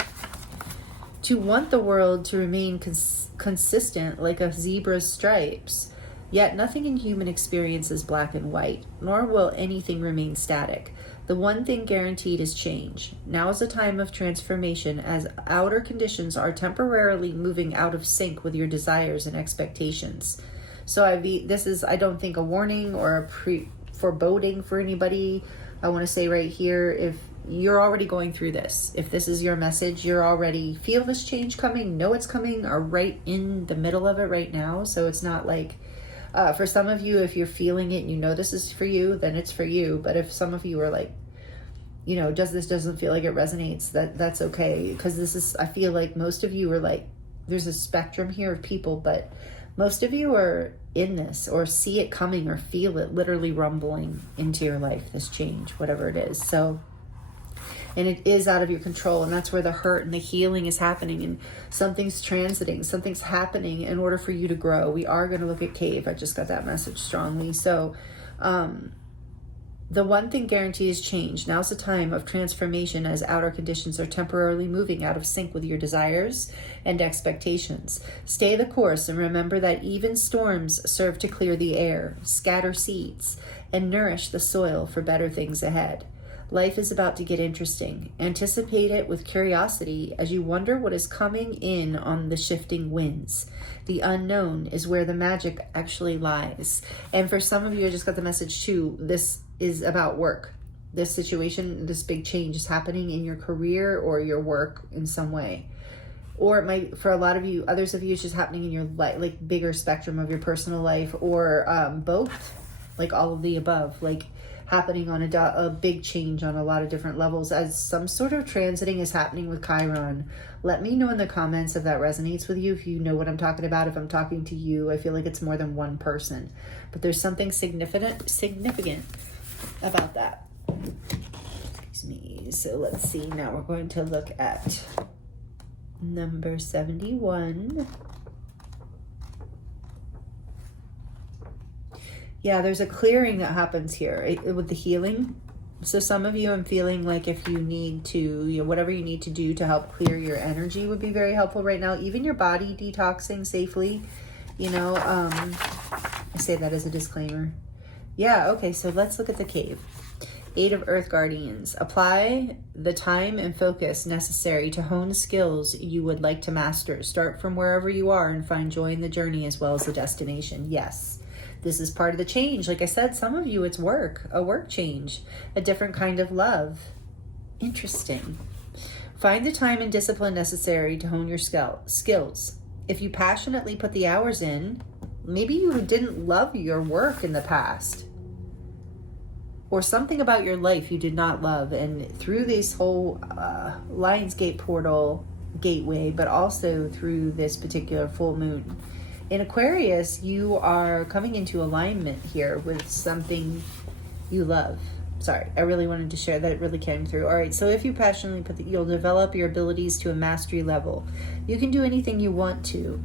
To want the world to remain consistent like a zebra's stripes. Yet nothing in human experience is black and white, nor will anything remain static. The one thing guaranteed is change. Now is a time of transformation as outer conditions are temporarily moving out of sync with your desires and expectations. So this is, I don't think, a warning or a foreboding for anybody. I want to say right here, if you're already going through this, if this is your message, you're already feel this change coming, know it's coming, are right in the middle of it right now. So it's not like, for some of you, if you're feeling it and you know this is for you, then it's for you. But if some of you are like, you know, doesn't feel like it resonates, that's okay. Because this is, I feel like most of you are like, there's a spectrum here of people, but most of you are in this or see it coming or feel it literally rumbling into your life, this change, whatever it is. So, and it is out of your control, and that's where the hurt and the healing is happening, and something's transiting, something's happening in order for you to grow. We are going to look at cave. I just got that message strongly. So the one thing guaranteed is change. Now's the time of transformation as outer conditions are temporarily moving out of sync with your desires and expectations. Stay the course and remember that even storms serve to clear the air, scatter seeds, and nourish the soil for better things ahead. Life is about to get interesting. Anticipate it with curiosity as you wonder what is coming in on the shifting winds. The unknown is where the magic actually lies. And for some of you, I just got the message too, this is about work. This situation, this big change is happening in your career or your work in some way. Or it might, for a lot of you, others of you, it's just happening in your like bigger spectrum of your personal life, or both, like all of the above, like happening on a big change on a lot of different levels as some sort of transiting is happening with Chiron. Let me know in the comments if that resonates with you, if you know what I'm talking about. If I'm talking to you, I feel like it's more than one person, but there's something significant about that. Excuse me. So let's see. Now we're going to look at number 71. Yeah, there's a clearing that happens here with the healing. So some of you, I'm feeling like if you need to, you know, whatever you need to do to help clear your energy would be very helpful right now. Even your body detoxing safely, you know, I say that as a disclaimer. Yeah, okay, so let's look at the cave. 8 of Earth Guardians. Apply the time and focus necessary to hone skills you would like to master. Start from wherever you are and find joy in the journey as well as the destination. Yes. This is part of the change. Like I said, some of you, it's work, a work change, a different kind of love. Interesting. Find the time and discipline necessary to hone your skills. If you passionately put the hours in, maybe you didn't love your work in the past, or something about your life you did not love. And through this whole Lionsgate portal gateway, but also through this particular full moon, in Aquarius, you are coming into alignment here with something you love, Sorry, I really wanted to share that. It really came through. All right, so if you passionately put you'll develop your abilities to a mastery level. You can do anything you want to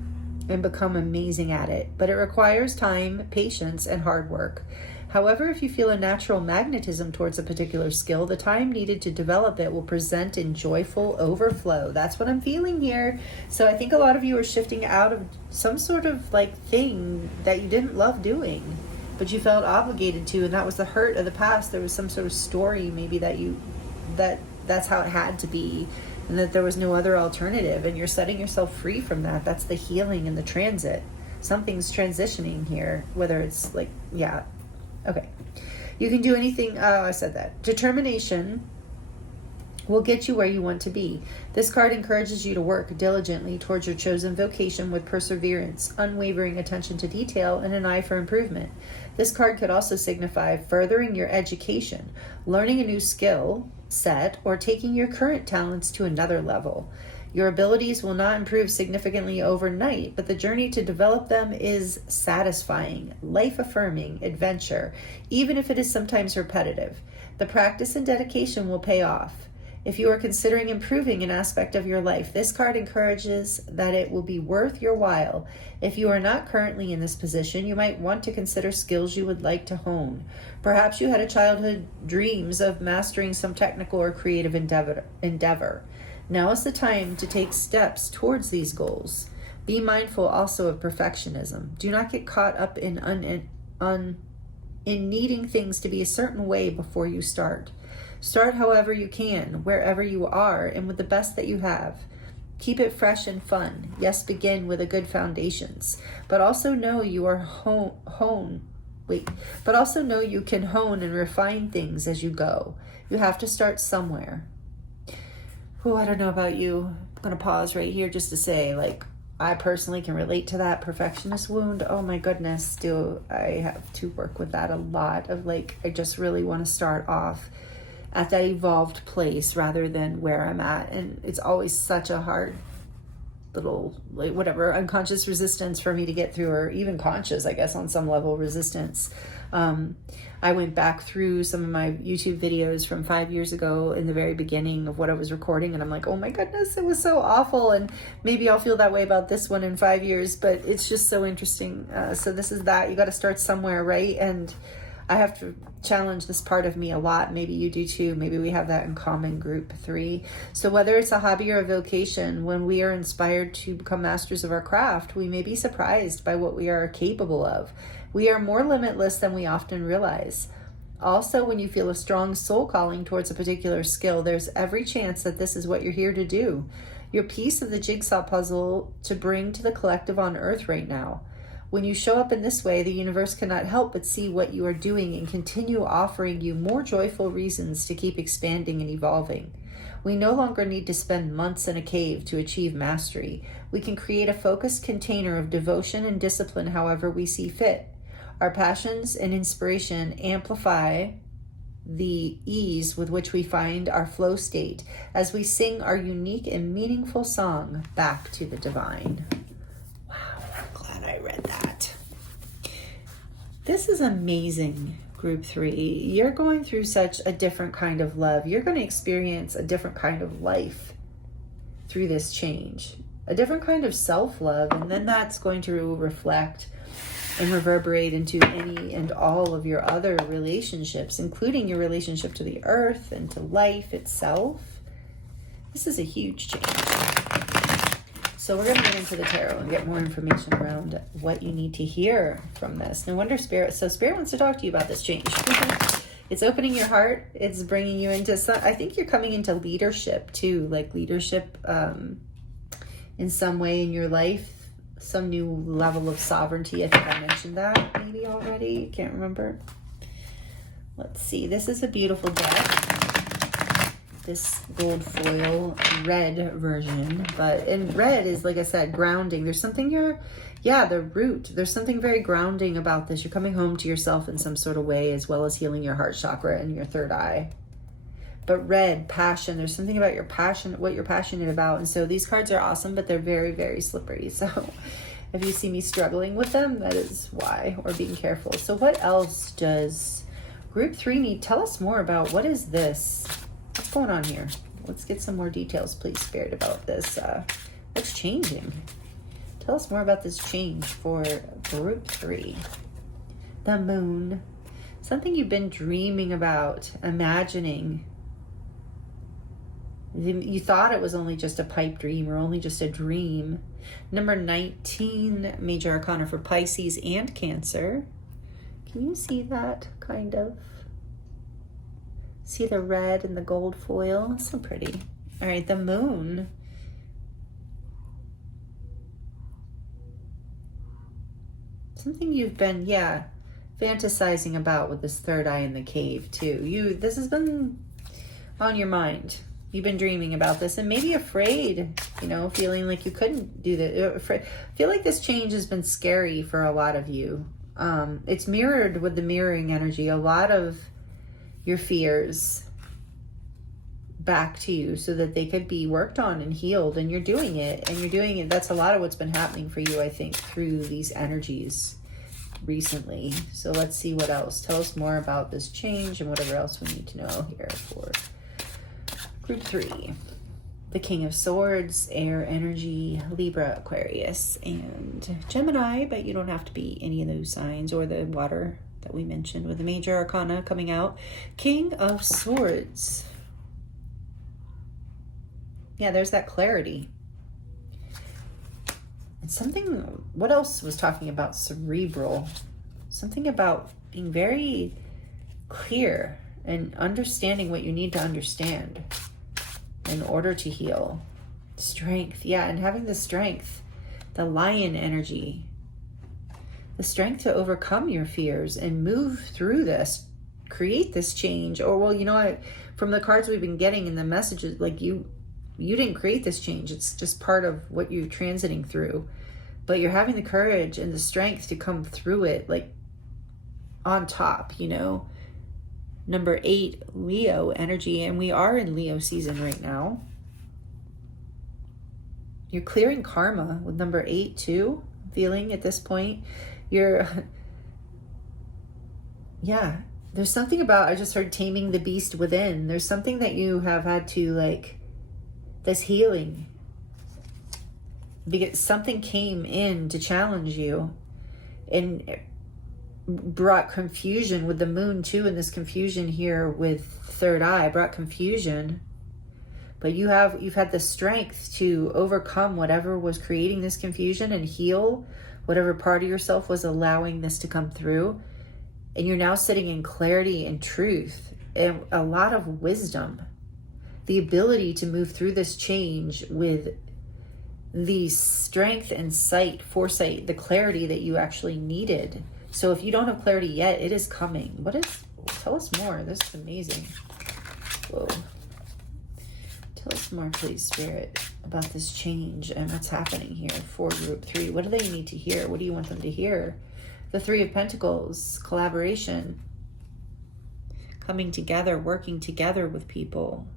and become amazing at it, but it requires time, patience, and hard work. However, if you feel a natural magnetism towards a particular skill, the time needed to develop it will present in joyful overflow. That's what I'm feeling here. So I think a lot of you are shifting out of some sort of like thing that you didn't love doing, but you felt obligated to, and that was the hurt of the past. There was some sort of story maybe that's how it had to be, and that there was no other alternative, and you're setting yourself free from that. That's the healing and the transit. Something's transitioning here, whether it's like, yeah. Okay. You can do anything. Oh, I said that. Determination will get you where you want to be. This card encourages you to work diligently towards your chosen vocation with perseverance, unwavering attention to detail, and an eye for improvement. This card could also signify furthering your education, learning a new skill set, or taking your current talents to another level. Your abilities will not improve significantly overnight, but the journey to develop them is satisfying, life-affirming adventure, even if it is sometimes repetitive. The practice and dedication will pay off. If you are considering improving an aspect of your life, this card encourages that it will be worth your while. If you are not currently in this position, you might want to consider skills you would like to hone. Perhaps you had a childhood dreams of mastering some technical or creative endeavor. Now is the time to take steps towards these goals. Be mindful also of perfectionism. Do not get caught up in needing things to be a certain way before you start. Start however you can, wherever you are, and with the best that you have. Keep it fresh and fun. Yes, begin with a good foundations, but also know you are but also know you can hone and refine things as you go. You have to start somewhere. Oh, I don't know about you. I'm going to pause right here just to say, like, I personally can relate to that perfectionist wound. Oh my goodness, do I have to work with that a lot of like, I just really want to start off at that evolved place rather than where I'm at. And it's always such a hard little, like, whatever, unconscious resistance for me to get through, or even conscious, I guess, on some level resistance. I went back through some of my YouTube videos from 5 years ago in the very beginning of what I was recording, and I'm like, oh my goodness, it was so awful. And maybe I'll feel that way about this one in 5 years, but it's just so interesting. So this is that. You got to start somewhere, right? And I have to challenge this part of me a lot. Maybe you do too. Maybe we have that in common, group 3. So whether it's a hobby or a vocation, when we are inspired to become masters of our craft, we may be surprised by what we are capable of. We are more limitless than we often realize. Also, when you feel a strong soul calling towards a particular skill, there's every chance that this is what you're here to do. You're a piece of the jigsaw puzzle to bring to the collective on Earth right now. When you show up in this way, the universe cannot help but see what you are doing and continue offering you more joyful reasons to keep expanding and evolving. We no longer need to spend months in a cave to achieve mastery. We can create a focused container of devotion and discipline however we see fit. Our passions and inspiration amplify the ease with which we find our flow state as we sing our unique and meaningful song back to the divine. Wow, I'm glad I read that. This is amazing, group 3. You're going through such a different kind of love. You're going to experience a different kind of life through this change, a different kind of self-love, and then that's going to reflect and reverberate into any and all of your other relationships, including your relationship to the earth and to life itself. This is a huge change. So we're going to get into the tarot and get more information around what you need to hear from this. No wonder Spirit wants to talk to you about this change. It's opening your heart. It's bringing you into some, I think you're coming into leadership too, like leadership in some way in your life. Some new level of sovereignty. I think I mentioned that maybe already. Can't remember. Let's see. This is a beautiful deck. This gold foil red version. But in red is, like I said, grounding. There's something here. Yeah, the root. There's something very grounding about this. You're coming home to yourself in some sort of way, as well as healing your heart chakra and your third eye. But red, passion, there's something about your passion, what you're passionate about. And so these cards are awesome, but they're very, very slippery. So if you see me struggling with them, that is why, or being careful. So what else does Group 3 tell us more about what is this? What's going on here? Let's get some more details, please, Spirit, about this. What's changing? Tell us more about this change for Group 3. The moon. Something you've been dreaming about, imagining. You thought it was only just a pipe dream or only just a dream. Number 19, Major Arcana for Pisces and Cancer. Can you see that, kind of? See the red and the gold foil? So pretty. All right, the moon. Something you've been, fantasizing about with this third eye in the cave, too. This has been on your mind. You've been dreaming about this and maybe afraid, feeling like you couldn't do that. Feel like this change has been scary for a lot of you. It's mirrored with the mirroring energy. A lot of your fears back to you so that they could be worked on and healed, and you're doing it. That's a lot of what's been happening for you, I think, through these energies recently. So let's see what else. Tell us more about this change and whatever else we need to know here for Group 3. The King of Swords, air energy, Libra, Aquarius, and Gemini, but you don't have to be any of those signs, or the water that we mentioned with the Major Arcana coming out. King of Swords. Yeah, there's that clarity. And something, what else was talking about cerebral? Something about being very clear and understanding what you need to understand in order to heal. Strength, and having the strength, the lion energy, the strength to overcome your fears and move through this, create this change. Or, well, from the cards we've been getting and the messages, like you didn't create this change. It's just part of what you're transiting through. But you're having the courage and the strength to come through it, like on top, Number 8, Leo energy, and we are in Leo season right now. You're clearing karma with number 8 too. Feeling at this point, there's something about, I just heard taming the beast within. There's something that you have had to, this healing, because something came in to challenge you and brought confusion with the moon too, and this confusion here with third eye brought confusion. But you've had the strength to overcome whatever was creating this confusion and heal whatever part of yourself was allowing this to come through. And you're now sitting in clarity and truth and a lot of wisdom, the ability to move through this change with the strength and foresight, the clarity that you actually needed. So if you don't have clarity yet, it is coming. Tell us more. This is amazing. Whoa. Tell us more, please, Spirit, about this change and what's happening here for Group 3. What do they need to hear? What do you want them to hear? The 3 of Pentacles, collaboration, coming together, working together with people,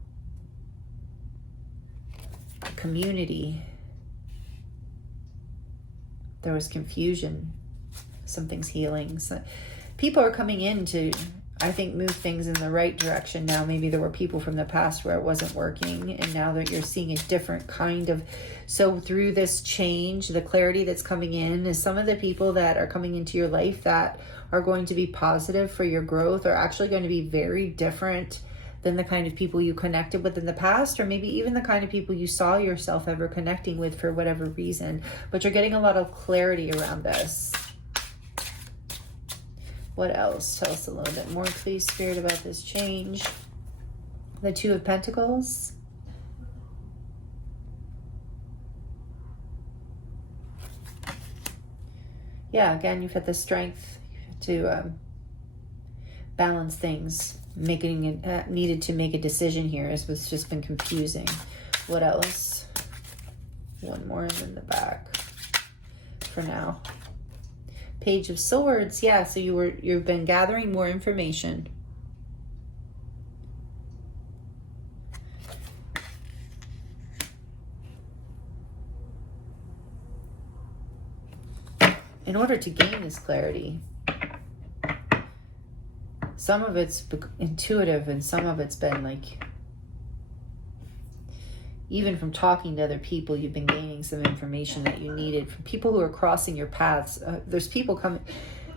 community. There was confusion. Something's healing. So people are coming in to, I think, move things in the right direction now. Maybe there were people from the past where it wasn't working, and now that you're seeing a different kind of, so through this change, the clarity that's coming in is some of the people that are coming into your life that are going to be positive for your growth are actually going to be very different than the kind of people you connected with in the past, or maybe even the kind of people you saw yourself ever connecting with for whatever reason. But you're getting a lot of clarity around this. What else? Tell us a little bit more, please, Spirit, about this change. The 2 of Pentacles. Yeah, again, you've had the strength to balance things. Needed to make a decision here. It's just been confusing. What else? One more and then the back for now. Page of Swords. Yeah, so you've been gathering more information. In order to gain this clarity, some of it's intuitive, and some of it's been like, even from talking to other people, you've been gaining some information that you needed from people who are crossing your paths. There's people coming,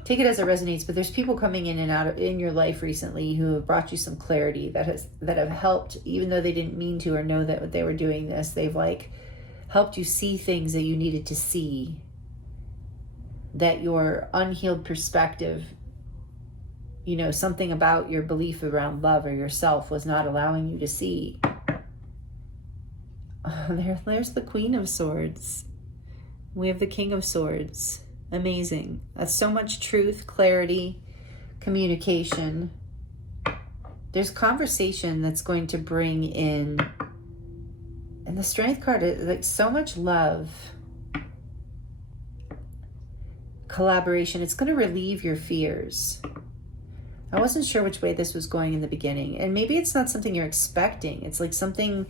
take it as it resonates, but there's people coming in and out in your life recently who have brought you some clarity that have helped, even though they didn't mean to or know that they were doing this. They've like helped you see things that you needed to see, that your unhealed perspective, you know, something about your belief around love or yourself was not allowing you to see. There's the Queen of Swords. We have the King of Swords. Amazing. That's so much truth, clarity, communication. There's conversation that's going to bring in, and the Strength card is like so much love, collaboration. It's going to relieve your fears. I wasn't sure which way this was going in the beginning, and maybe it's not something you're expecting. It's like something,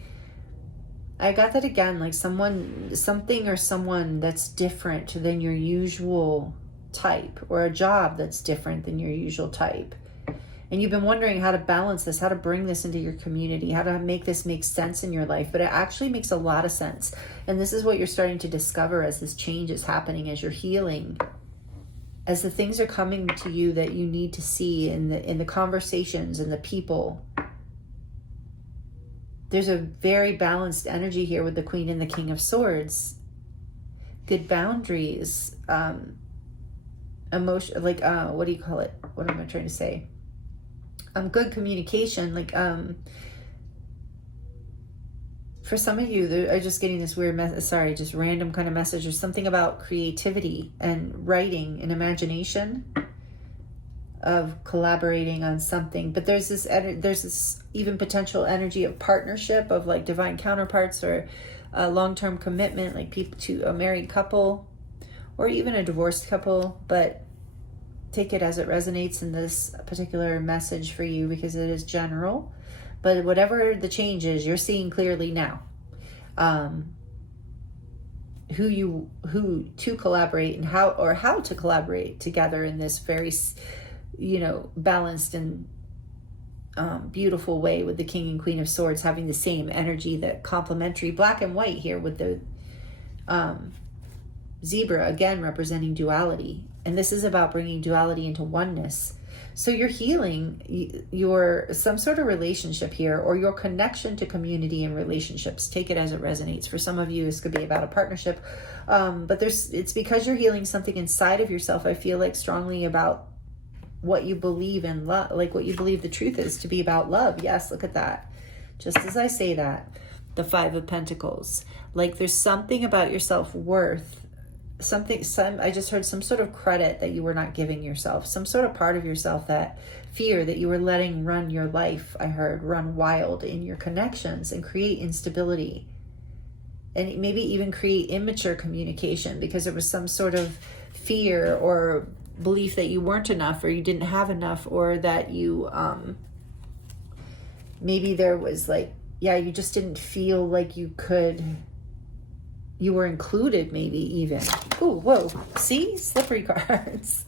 I got that again, like something or someone that's different than your usual type, or a job that's different than your usual type. And you've been wondering how to balance this, how to bring this into your community, how to make this make sense in your life. But it actually makes a lot of sense. And this is what you're starting to discover as this change is happening, as you're healing, as the things are coming to you that you need to see in the conversations and the people. There's a very balanced energy here with the Queen and the King of Swords. Good boundaries, emotion, like what do you call it? What am I trying to say? Good communication. Like for some of you, are just getting this weird just random kind of message, or something about creativity and writing and imagination, of collaborating on something. But there's this even potential energy of partnership, of like divine counterparts, or a long-term commitment, like people to a married couple or even a divorced couple. But take it as it resonates in this particular message for you, because it is general. But whatever the change is, you're seeing clearly now who to collaborate and how to collaborate together in this very, you know, balanced and beautiful way, with the King and Queen of Swords having the same energy, that complementary black and white here, with the zebra again representing duality. And this is about bringing duality into oneness. So you're healing your some sort of relationship here, or your connection to community and relationships. Take it as it resonates. For some of you, this could be about a partnership, but it's because you're healing something inside of yourself. I feel like strongly about what you believe in love, like what you believe the truth is to be about love. Yes, look at that. Just as I say that, the Five of Pentacles. Like there's something about your self-worth, I just heard some sort of credit that you were not giving yourself, some sort of part of yourself, that fear that you were letting run your life. I heard run wild in your connections and create instability, and maybe even create immature communication, because there was some sort of fear or belief that you weren't enough, or you didn't have enough, or that you maybe there was like, you just didn't feel like you were included, maybe even. Ooh, whoa, see, slippery cards.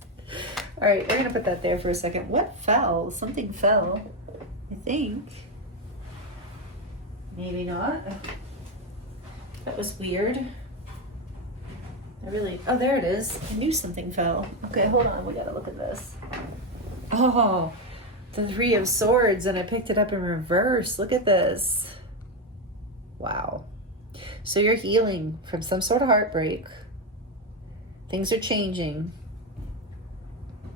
All right, we're gonna put that there for a second. What fell? Something fell, I think. Maybe not. That was weird. Oh, there it is. I knew something fell. Okay, hold on, we gotta look at this. Oh, the Three of Swords, and I picked it up in reverse. Look at this. Wow. So you're healing from some sort of heartbreak. Things are changing.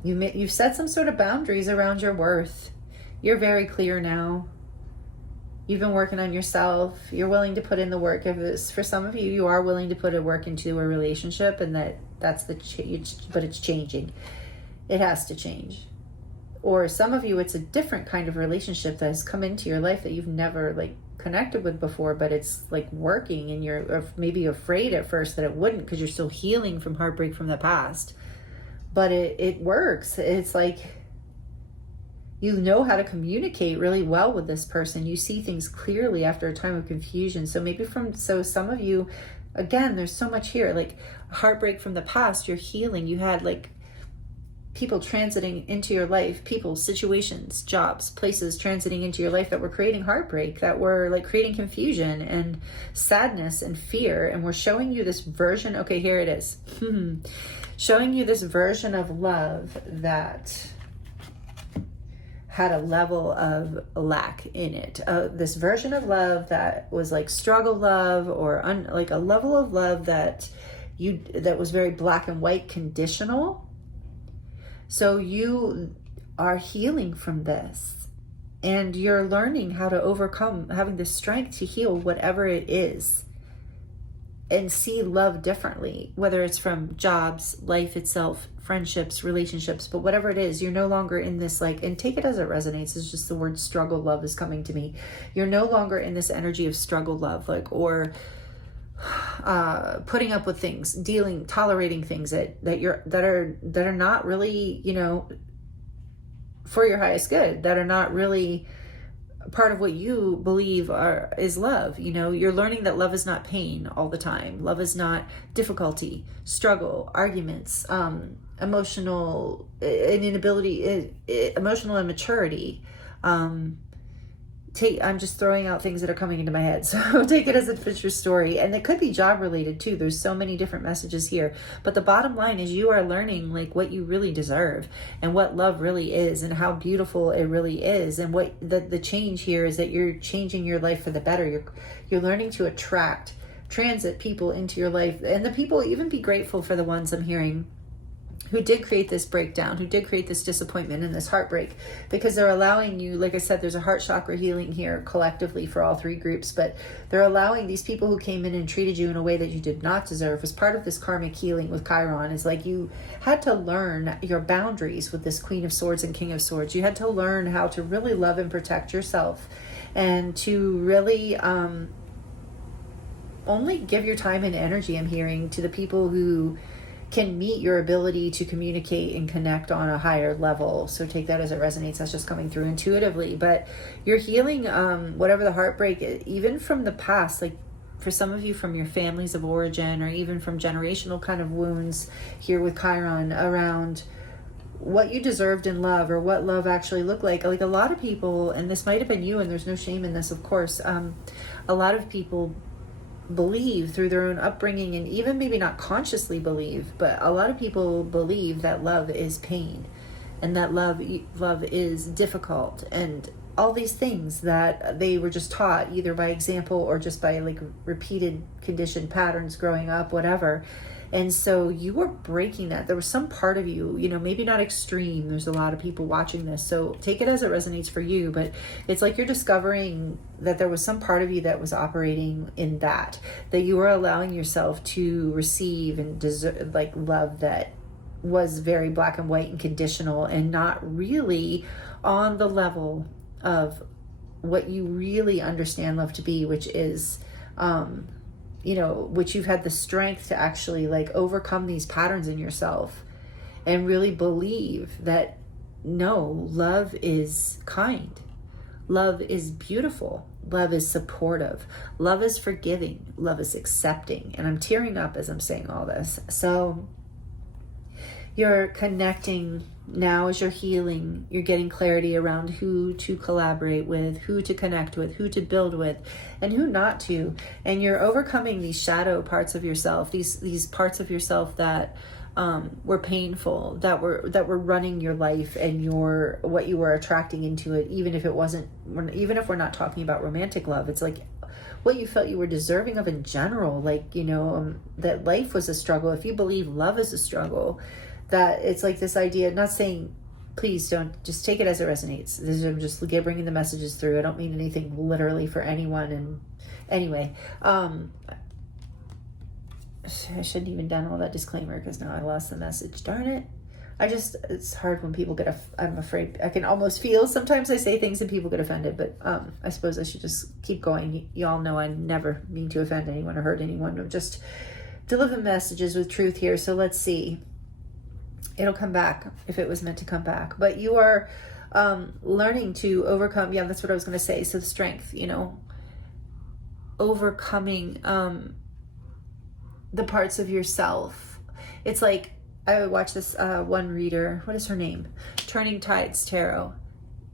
You've set some sort of boundaries around your worth. You're very clear now. You've been working on yourself. You're willing to put in the work. For some of you, you are willing to put a work into a relationship, and that's the change, but it's changing. It has to change. Or some of you, it's a different kind of relationship that has come into your life that you've never connected with before, but it's working, and you're maybe afraid at first that it wouldn't, because you're still healing from heartbreak from the past. But it works. It's like you know how to communicate really well with this person. You see things clearly after a time of confusion. So some of you, again, there's so much here, heartbreak from the past, you're healing. You had people transiting into your life, people, situations, jobs, places transiting into your life that were creating heartbreak, that were like creating confusion and sadness and fear. And we're showing you this version. Okay, here it is. Showing you this version of love that had a level of lack in it. This version of love that was like struggle love, or like a level of love that was very black and white, conditional. So you are healing from this, and you're learning how to overcome, having the strength to heal whatever it is and see love differently, whether it's from jobs, life itself, friendships, relationships, but whatever it is, you're no longer in this like, and take it as it resonates, it's just the word struggle love is coming to me. You're no longer in this energy of struggle love, like, or putting up with things, tolerating things that are not really, you know, for your highest good, that are not really part of what you believe is love. You know, you're learning that love is not pain all the time. Love is not difficulty, struggle, arguments, emotional inability, emotional immaturity. I'm just throwing out things that are coming into my head. So take it as it fits your story. And it could be job related too. There's so many different messages here. But the bottom line is you are learning like what you really deserve and what love really is and how beautiful it really is. And what the change here is that you're changing your life for the better. You're learning to transit people into your life. And the people, even be grateful for the ones I'm hearing who did create this breakdown, who did create this disappointment and this heartbreak, because they're allowing you, like I said, there's a heart chakra healing here collectively for all three groups, but they're allowing these people who came in and treated you in a way that you did not deserve as part of this karmic healing with Chiron. Is like you had to learn your boundaries with this Queen of Swords and King of Swords. You had to learn how to really love and protect yourself, and to really only give your time and energy, I'm hearing, to the people who can meet your ability to communicate and connect on a higher level. So take that as it resonates. That's just coming through intuitively. But you're healing whatever the heartbreak, even from the past, like for some of you from your families of origin, or even from generational kind of wounds here with Chiron around what you deserved in love, or what love actually looked like. Like a lot of people, and this might have been you, and there's no shame in this, of course, a lot of people believe through their own upbringing, and even maybe not consciously believe, but a lot of people believe that love is pain, and that love is difficult, and all these things that they were just taught either by example or just by like repeated conditioned patterns growing up, whatever. And so you were breaking that. There was some part of you, you know, maybe not extreme. There's a lot of people watching this, so take it as it resonates for you. But it's like you're discovering that there was some part of you that was operating in that you were allowing yourself to receive and deserve, like love that was very black and white and conditional, and not really on the level of what you really understand love to be, which is you know, which you've had the strength to actually like overcome these patterns in yourself and really believe that no, love is kind, love is beautiful, love is supportive, love is forgiving, love is accepting. And I'm tearing up as I'm saying all this. So you're connecting now as you're healing. You're getting clarity around who to collaborate with, who to connect with, who to build with, and who not to. And you're overcoming these shadow parts of yourself, these parts of yourself that were painful, that were running your life and what you were attracting into it. Even if we're not talking about romantic love, it's like what you felt you were deserving of in general. Like, you know, that life was a struggle. If you believe love is a struggle, that it's like this idea, not saying, please don't, just take it as it resonates. I'm just bringing the messages through. I don't mean anything literally for anyone. And anyway, I shouldn't even done all that disclaimer, because now I lost the message. Darn it. It's hard when people I'm afraid, I can almost feel sometimes I say things and people get offended, but I suppose I should just keep going. You all know I never mean to offend anyone or hurt anyone, or just deliver messages with truth here. So let's see. It'll come back if it was meant to come back. But you are learning to overcome. Yeah, that's what I was going to say. So the strength, you know, overcoming the parts of yourself. It's like I watch this one reader, what is her name? Turning Tides Tarot.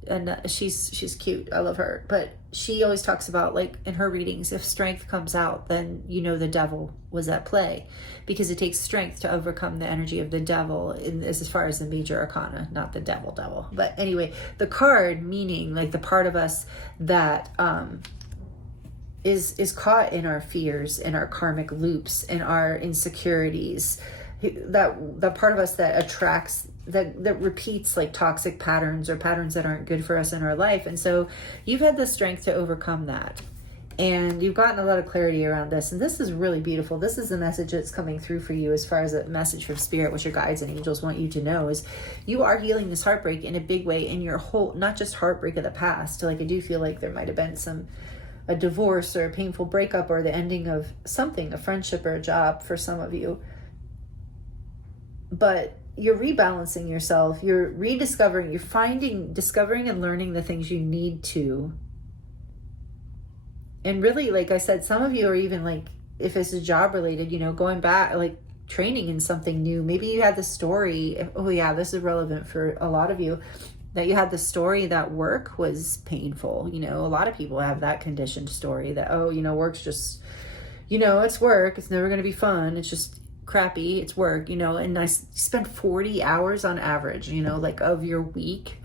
And she's cute. I love her. But she always talks about, like, in her readings, if strength comes out, then you know the devil was at play, because it takes strength to overcome the energy of the devil as far as the major arcana, not the devil. But anyway, the card meaning like the part of us that is caught in our fears, in our karmic loops, in our insecurities, that the part of us that attracts, that repeats like toxic patterns or patterns that aren't good for us in our life. And so you've had the strength to overcome that, and you've gotten a lot of clarity around this, and this is really beautiful. This is the message that's coming through for you as far as a message from spirit, what your guides and angels want you to know is you are healing this heartbreak in a big way in your whole, not just heartbreak of the past. Like, I do feel like there might have been a divorce or a painful breakup or the ending of something, a friendship or a job for some of you, but you're rebalancing yourself, you're rediscovering, discovering and learning the things you need to. And really, like I said, some of you are even like, if it's a job related, you know, going back, like training in something new. Maybe you had the story, oh yeah, this is relevant for a lot of you, that you had the story that work was painful. You know, a lot of people have that conditioned story that, oh, you know, work's just, you know, it's work, it's never going to be fun, it's just crappy, it's work, you know. And I spend 40 hours on average, you know, like of your week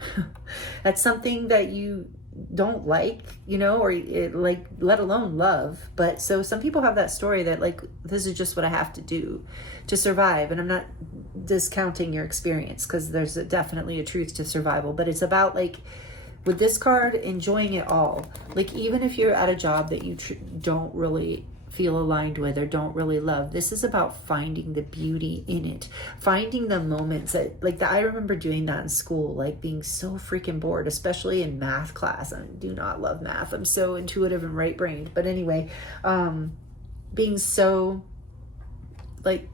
that's something that you don't like, you know, or like, let alone love. But so some people have that story that like, this is just what I have to do to survive. And I'm not discounting your experience, because there's definitely a truth to survival, but it's about, like, with this card, enjoying it all. Like, even if you're at a job that you don't really feel aligned with or don't really love, this is about finding the beauty in it, finding the moments that, like, I remember doing that in school, like being so freaking bored, especially in math class. I do not love math. I'm so intuitive and right-brained, but anyway, being so like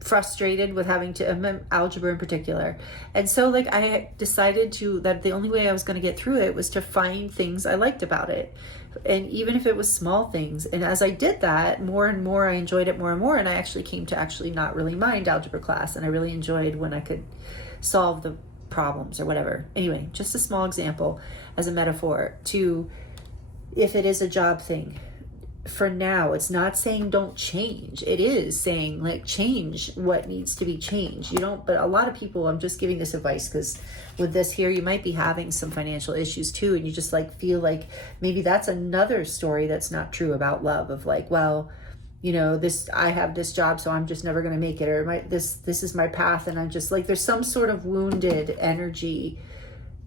frustrated with having to algebra in particular. And so like I decided that the only way I was going to get through it was to find things I liked about it, and even if it was small things. And as I did that, more and more I enjoyed it more and more, and I actually came to not really mind algebra class, and I really enjoyed when I could solve the problems or whatever. Anyway, just a small example as a metaphor to, if it is a job thing, for now, it's not saying don't change. It is saying, like, change what needs to be changed. You don't, but a lot of people, I'm just giving this advice because with this here, you might be having some financial issues too. And you just like feel like maybe that's another story that's not true about love, of like, well, you know, I have this job, so I'm just never going to make it. Or this is my path. And I'm just like, there's some sort of wounded energy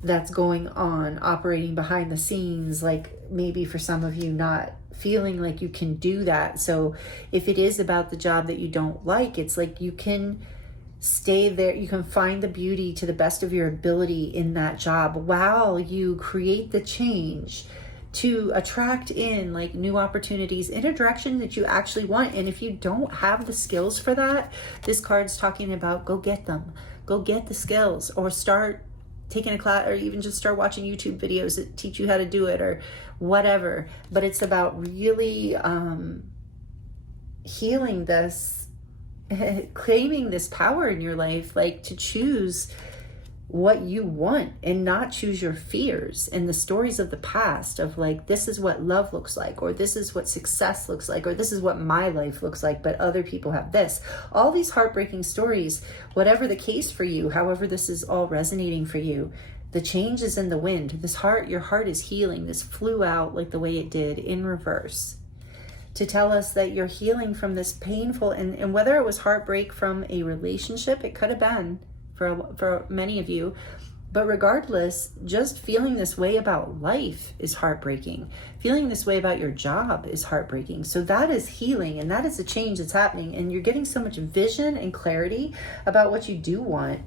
that's going on, operating behind the scenes. Like maybe for some of you, not feeling like you can do that. So if it is about the job that you don't like, it's like you can stay there, you can find the beauty to the best of your ability in that job while you create the change to attract in like new opportunities in a direction that you actually want. And if you don't have the skills for that, this card's talking about go get them, go get the skills, or start taking a class, or even just start watching YouTube videos that teach you how to do it, or whatever. But it's about really healing this, claiming this power in your life, like to choose what you want and not choose your fears and the stories of the past of like, this is what love looks like, or this is what success looks like, or this is what my life looks like, but other people have this. All these heartbreaking stories, whatever the case for you, however this is all resonating for you, the change is in the wind. Your heart is healing. This flew out like the way it did in reverse to tell us that you're healing from this painful, and whether it was heartbreak from a relationship, it could have been for many of you, but regardless, just feeling this way about life is heartbreaking. Feeling this way about your job is heartbreaking. So that is healing, and that is a change that's happening, and you're getting so much vision and clarity about what you do want.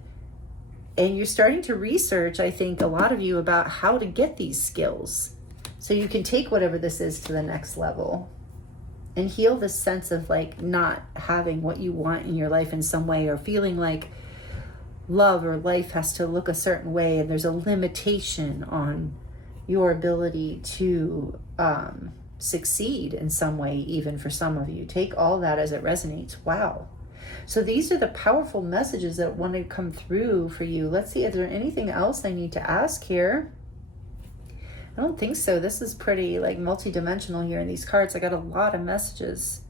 And you're starting to research, I think, a lot of you, about how to get these skills so you can take whatever this is to the next level and heal this sense of like not having what you want in your life in some way, or feeling like love or life has to look a certain way and there's a limitation on your ability to succeed in some way. Even for some of you, take all that as it resonates. Wow. So these are the powerful messages that want to come through for you. Let's see, is there anything else I need to ask here? I don't think so. This is pretty like multi-dimensional here in these cards. I got a lot of messages.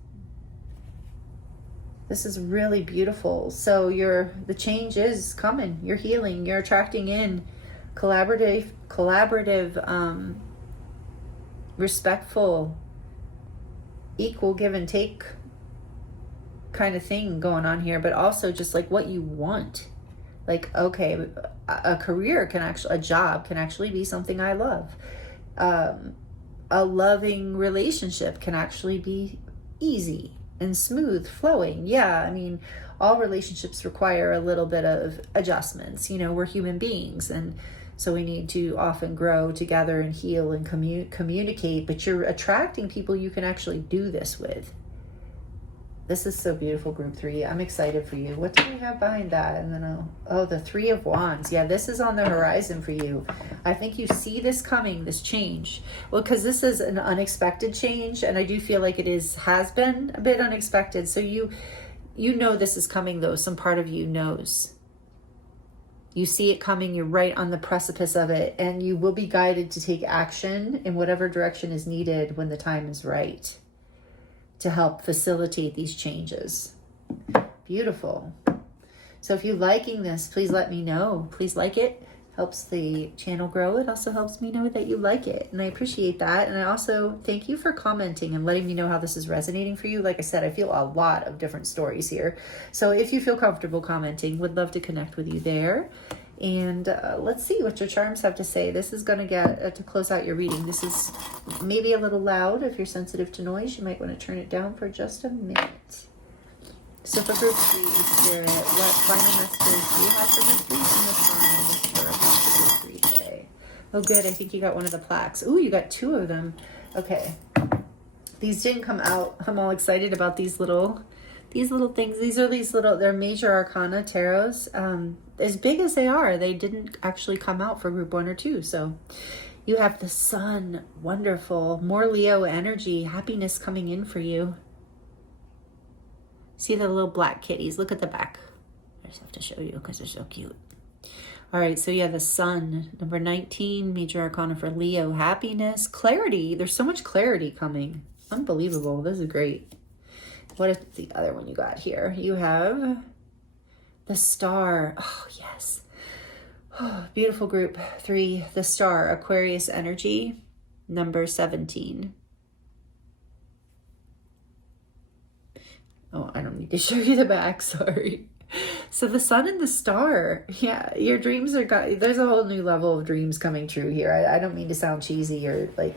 This is really beautiful. So the change is coming. You're healing. You're attracting in collaborative, respectful, equal give and take kind of thing going on here, but also just like what you want. Like, okay, a career a job can actually be something I love. A loving relationship can actually be easy and smooth flowing. Yeah, I mean, all relationships require a little bit of adjustments. You know, we're human beings, and so we need to often grow together and heal and communicate, but you're attracting people you can actually do this with. This is so beautiful, group 3. I'm excited for you. What do we have behind that? And then, the 3 of Wands. Yeah, this is on the horizon for you. I think you see this coming, this change. Well, because this is an unexpected change, and I do feel like it has been a bit unexpected. So you know this is coming, though. Some part of you knows. You see it coming. You're right on the precipice of it, and you will be guided to take action in whatever direction is needed when the time is right, to help facilitate these changes. Beautiful. So if you're liking this, please let me know. Please like it. Helps the channel grow. It also helps me know that you like it, and I appreciate that. And I also thank you for commenting and letting me know how this is resonating for you. Like I said, I feel a lot of different stories here. So if you feel comfortable commenting, would love to connect with you there. And let's see what your charms have to say. This is going to get to close out your reading. This is maybe a little loud. If you're sensitive to noise, you might want to turn it down for just a minute. So for group 3, Spirit, what final messages do you have for group 3 from the sign for group 3 today? Oh, good. I think you got one of the plaques. Ooh, you got 2 of them. Okay. These didn't come out. I'm all excited about these little things. These are they're major arcana tarots. As big as they are, they didn't actually come out for group 1 or 2. So you have the Sun. Wonderful. More Leo energy. Happiness coming in for you. See the little black kitties. Look at the back. I just have to show you because they're so cute. All right, so yeah, the Sun, number 19, major arcana for Leo. Happiness, clarity. There's so much clarity coming. Unbelievable. This is great. What is the other one you got here? You have the Star. Oh, yes. Oh, beautiful group 3, the Star, Aquarius energy, number 17. Oh, I don't need to show you the back, sorry. So the Sun and the Star, yeah, your dreams there's a whole new level of dreams coming true here. I don't mean to sound cheesy or like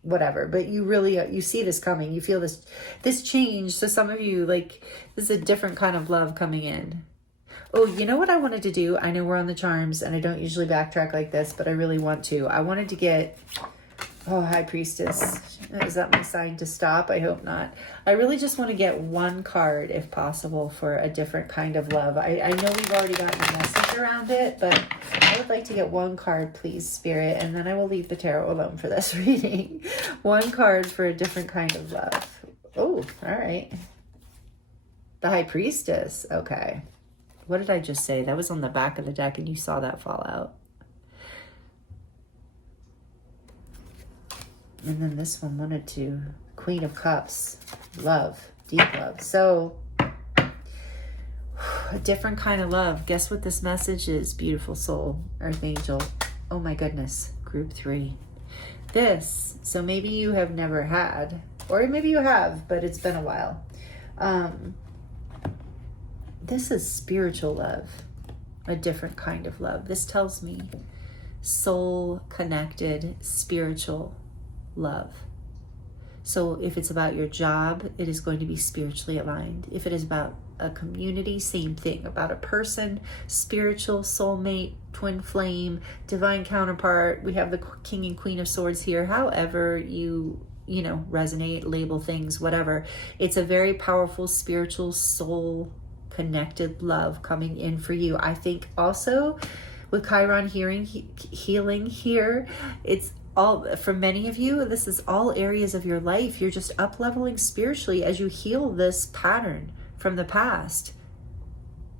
whatever, but you really, you see this coming. You feel this change. So some of you, like, this is a different kind of love coming in. Oh, you know what I wanted to do? I know we're on the charms and I don't usually backtrack like this, but I really want to. I wanted to get, High Priestess. Is that my sign to stop? I hope not. I really just want to get one card, if possible, for a different kind of love. I know we've already gotten a message around it, but I would like to get one card, please, Spirit, and then I will leave the tarot alone for this reading. One card for a different kind of love. Oh, all right. The High Priestess. Okay. What did I just say? That was on the back of the deck, and you saw that fall out. And then this one wanted to, Queen of Cups, love, deep love. So, a different kind of love. Guess what this message is, beautiful soul, Earth Angel. Oh my goodness, group 3. So maybe you have never had, or maybe you have, but it's been a while. This is spiritual love, a different kind of love. This tells me soul connected, spiritual love. So if it's about your job, it is going to be spiritually aligned. If it is about a community, same thing. About a person, spiritual, soulmate, twin flame, divine counterpart. We have the King and Queen of Swords here. However you resonate, label things, whatever. It's a very powerful spiritual, soul connected love coming in for you. I think also with Chiron healing here, it's all, for many of you, this is all areas of your life. You're just up leveling spiritually as you heal this pattern from the past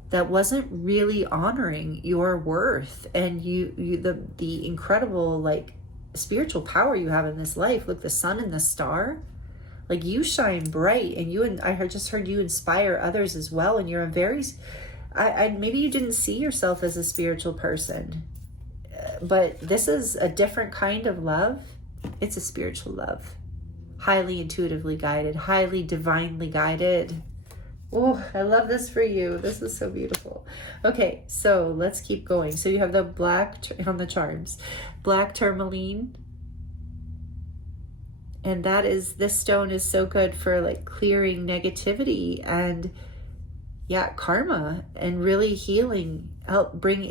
that wasn't really honoring your worth and the incredible like spiritual power you have in this life. Look, the sun and the star, like you shine bright, and I just heard you inspire others as well. And you're a very, maybe you didn't see yourself as a spiritual person, but this is a different kind of love. It's a spiritual love, highly intuitively guided, highly divinely guided. Oh, I love this for you. This is so beautiful. Okay, so let's keep going. So you have the black on the charms, black tourmaline. And this stone is so good for like clearing negativity and karma, and really healing,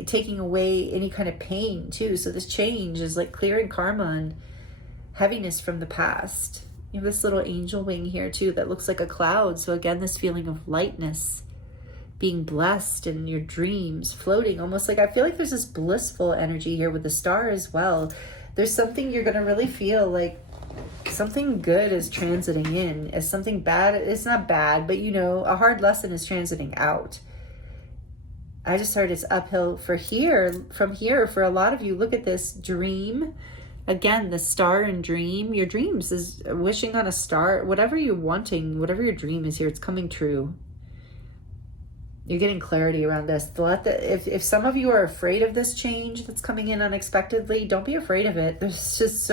taking away any kind of pain too. So this change is like clearing karma and heaviness from the past. You have this little angel wing here too that looks like a cloud. So again, this feeling of lightness, being blessed in your dreams, floating, almost like, I feel like there's this blissful energy here with the star as well. There's something you're going to really feel like something good is transiting in, as something bad. It's not bad, but a hard lesson is transiting out. I just heard it's uphill from here for a lot of you. Look at this dream. Again, the star and dream. Your dreams is wishing on a star. Whatever you're wanting, whatever your dream is here, it's coming true. You're getting clarity around this. If some of you are afraid of this change that's coming in unexpectedly, don't be afraid of it. There's just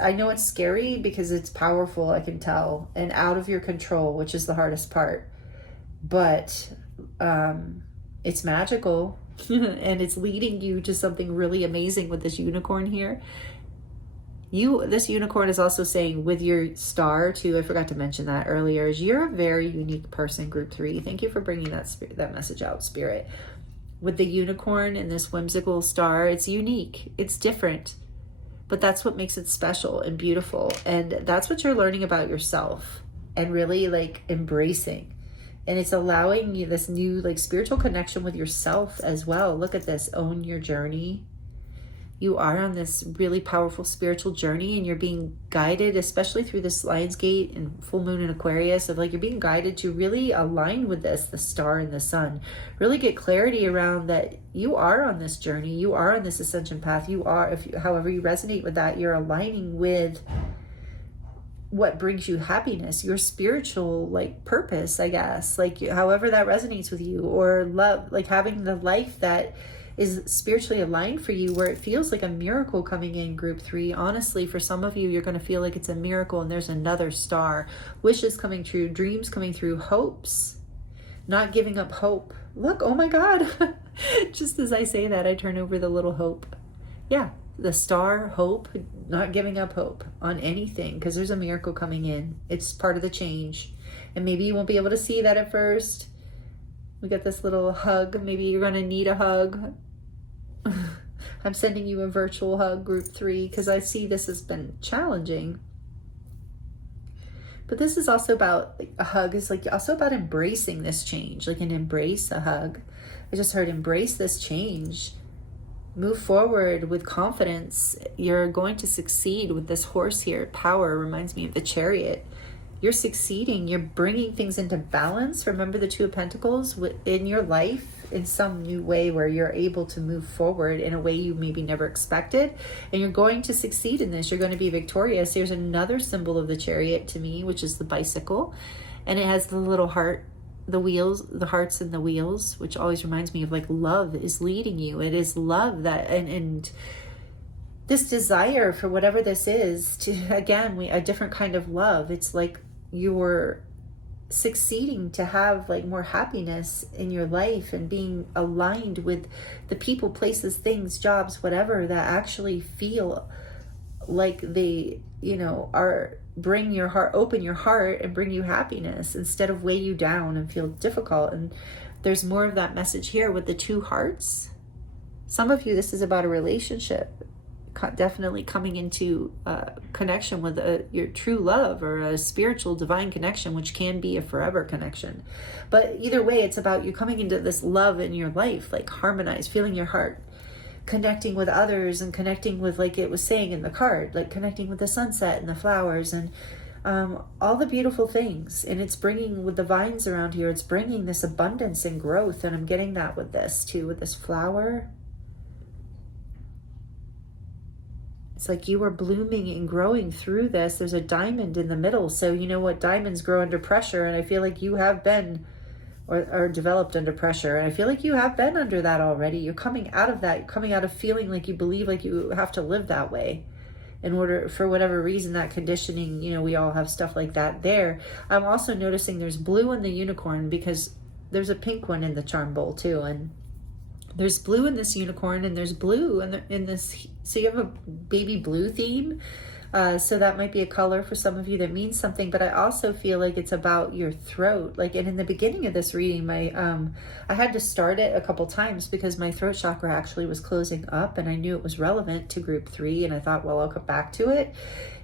I know it's scary because it's powerful, I can tell, and out of your control, which is the hardest part. But it's magical. And it's leading you to something really amazing with this unicorn here. This unicorn is also saying with your star too, I forgot to mention that earlier, is you're a very unique person, group 3. Thank you for bringing that message out, Spirit. With the unicorn and this whimsical star, it's unique, it's different, but that's what makes it special and beautiful. And that's what you're learning about yourself and really like embracing. And it's allowing you this new like spiritual connection with yourself as well. Look at this, own your journey. You are on this really powerful spiritual journey, and you're being guided, especially through this Lion's Gate and full moon in Aquarius, of like you're being guided to really align with this, the star and the sun. Really get clarity around that you are on this journey. You are on this ascension path. You are, however you resonate with that, you're aligning with what brings you happiness, your spiritual like purpose, I guess, like however that resonates with you, or love, like having the life that is spiritually aligned for you, where it feels like a miracle coming in, group 3. Honestly, for some of you, you're going to feel like it's a miracle and there's another star, wishes coming true, dreams coming through, hopes, not giving up hope. Look, oh my God. Just as I say that, I turn over the little hope. Yeah. The star, hope, not giving up hope on anything, because there's a miracle coming in. It's part of the change. And maybe you won't be able to see that at first. We got this little hug. Maybe you're going to need a hug. I'm sending you a virtual hug, group 3, because I see this has been challenging. But this is also about, like, a hug is like also about embracing this change, like an embrace, a hug. I just heard embrace this change. Move forward with confidence. You're going to succeed with this horse here. Power reminds me of the Chariot. You're succeeding. You're bringing things into balance. Remember the Two of Pentacles in your life in some new way, where you're able to move forward in a way you maybe never expected. And you're going to succeed in this. You're going to be victorious. There's another symbol of the Chariot to me, which is the bicycle. And it has the little heart, the wheels, the hearts and the wheels, which always reminds me of like love is leading you. It is love that, and this desire for whatever this is to, again, a different kind of love. It's like you're succeeding to have like more happiness in your life and being aligned with the people, places, things, jobs, whatever, that actually feel like they, are bring your heart, open your heart and bring you happiness instead of weigh you down and feel difficult. And there's more of that message here with the 2 hearts. Some of you, this is about a relationship, definitely coming into connection with your true love, or a spiritual divine connection, which can be a forever connection. But either way, it's about you coming into this love in your life, like harmonize, feeling your heart, connecting with others, and connecting with, like it was saying in the card, like connecting with the sunset and the flowers, and all the beautiful things. And it's bringing, with the vines around here, it's bringing this abundance and growth. And I'm getting that with this too, with this flower. It's like you are blooming and growing through this. There's a diamond in the middle. So you know what? Diamonds grow under pressure. And I feel like you have been, or developed under pressure. And I feel like you have been under that already. You're coming out of that. You're coming out of feeling like you believe like you have to live that way. In order, for whatever reason, that conditioning, you know, we all have stuff like that there. I'm also noticing there's blue in the unicorn, because there's a pink one in the charm bowl too. And there's blue in this unicorn, and there's blue in this. So you have a baby blue theme. So that might be a color for some of you that means something, but I also feel like it's about your throat. Like, and in the beginning of this reading, I had to start it a couple times because my throat chakra actually was closing up, and I knew it was relevant to group 3. And I thought, well, I'll come back to it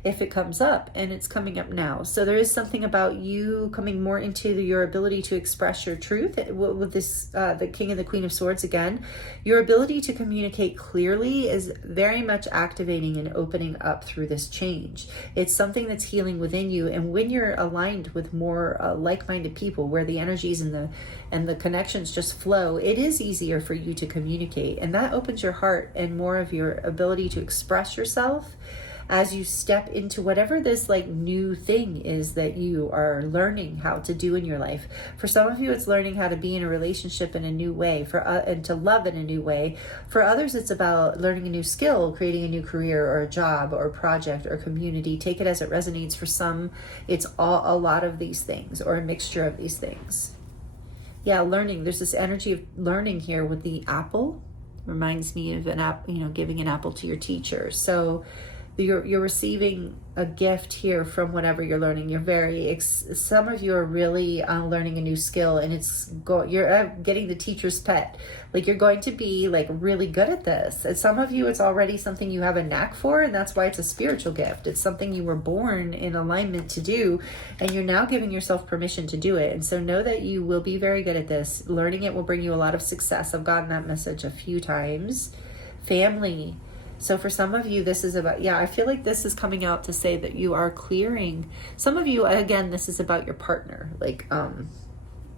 if it comes up, and it's coming up now. So there is something about you coming more into your ability to express your truth with this, the King and the Queen of Swords again. Your ability to communicate clearly is very much activating and opening up through this change. It's something that's healing within you. And when you're aligned with more like-minded people, where the energies and the connections just flow, it is easier for you to communicate. And that opens your heart and more of your ability to express yourself as you step into whatever this like new thing is that you are learning how to do in your life. For some of you, it's learning how to be in a relationship in a new way, and to love in a new way. For others, it's about learning a new skill, creating a new career or a job or a project or community. Take it as it resonates. For some, it's a lot of these things, or a mixture of these things. Yeah, learning. There's this energy of learning here with the apple. Reminds me of an apple, you know, giving an apple to your teacher. So you're receiving a gift here from whatever you're learning. You're some of you are really learning a new skill, and you're getting the teacher's pet. Like, you're going to be like really good at this. And some of you, it's already something you have a knack for, and that's why it's a spiritual gift. It's something you were born in alignment to do, and you're now giving yourself permission to do it. And so know that you will be very good at this. Learning it will bring you a lot of success. I've gotten that message a few times. Family. So for some of you, this is about, I feel like this is coming out to say that you are clearing. Some of you, again, this is about your partner. Like,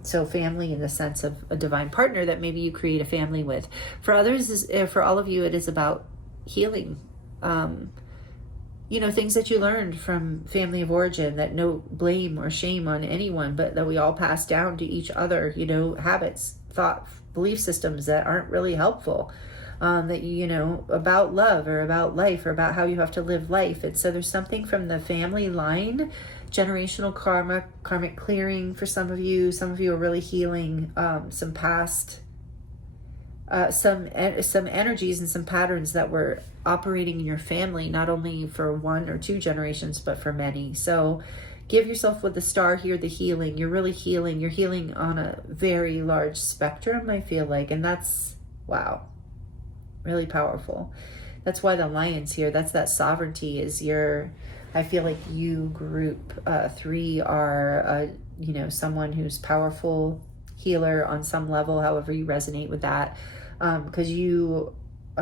so family in the sense of a divine partner that maybe you create a family with. For others, for all of you, it is about healing. You know, things that you learned from family of origin, that no blame or shame on anyone, but that we all pass down to each other, you know, habits, thought, belief systems that aren't really helpful. That you know, about love or about life or about how you have to live life. And so there's something from the family line, generational karmic clearing for some of you. Some of you are really healing some past, some energies and some patterns that were operating in your family, not only for 1 or 2 generations, but for many. So give yourself with the star here, the healing. You're really healing. You're healing on a very large spectrum, I feel like. And that's, wow. Really powerful. That's why the lion's here. That's that sovereignty is I feel like you group 3 are, you know, someone who's powerful healer on some level, however you resonate with that. Because you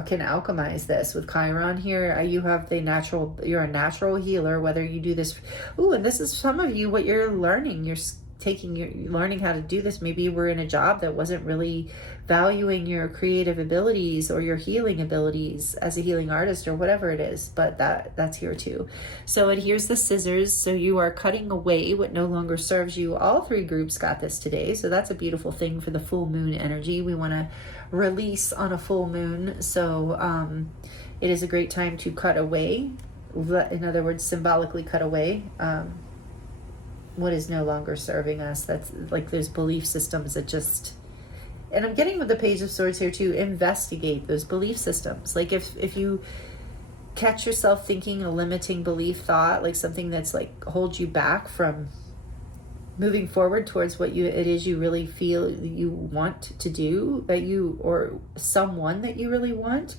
can alchemize this with Chiron here. You're a natural healer, whether you do this. Ooh, and this is some of you, what you're learning. You're learning how to do this. Maybe you were in a job that wasn't really valuing your creative abilities or your healing abilities as a healing artist or whatever it is, but that's here too. So, and here's the scissors. So you are cutting away what no longer serves you. All 3 groups got this today. So that's a beautiful thing for the full moon energy. We want to release on a full moon. So it is a great time to cut away. In other words, symbolically cut away. What is no longer serving us. That's like those belief systems that just, and I'm getting with the Page of Swords here to investigate those belief systems. Like if you catch yourself thinking a limiting belief thought, like something that's like holds you back from moving forward towards what it is you really feel you want to do, or someone that you really want,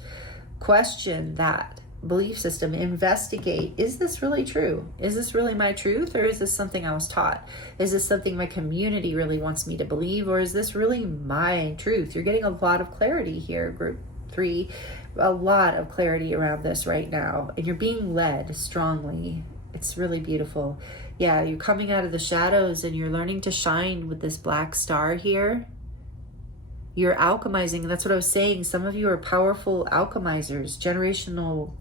question that belief system. Investigate, is this really true? Is this really my truth, or is this something I was taught? Is this something my community really wants me to believe, or is this really my truth? You're getting a lot of clarity here, group 3, a lot of clarity around this right now, and you're being led strongly. It's really beautiful. Yeah, you're coming out of the shadows and you're learning to shine with this black star here. You're alchemizing. And that's what I was saying. Some of you are powerful alchemizers, generational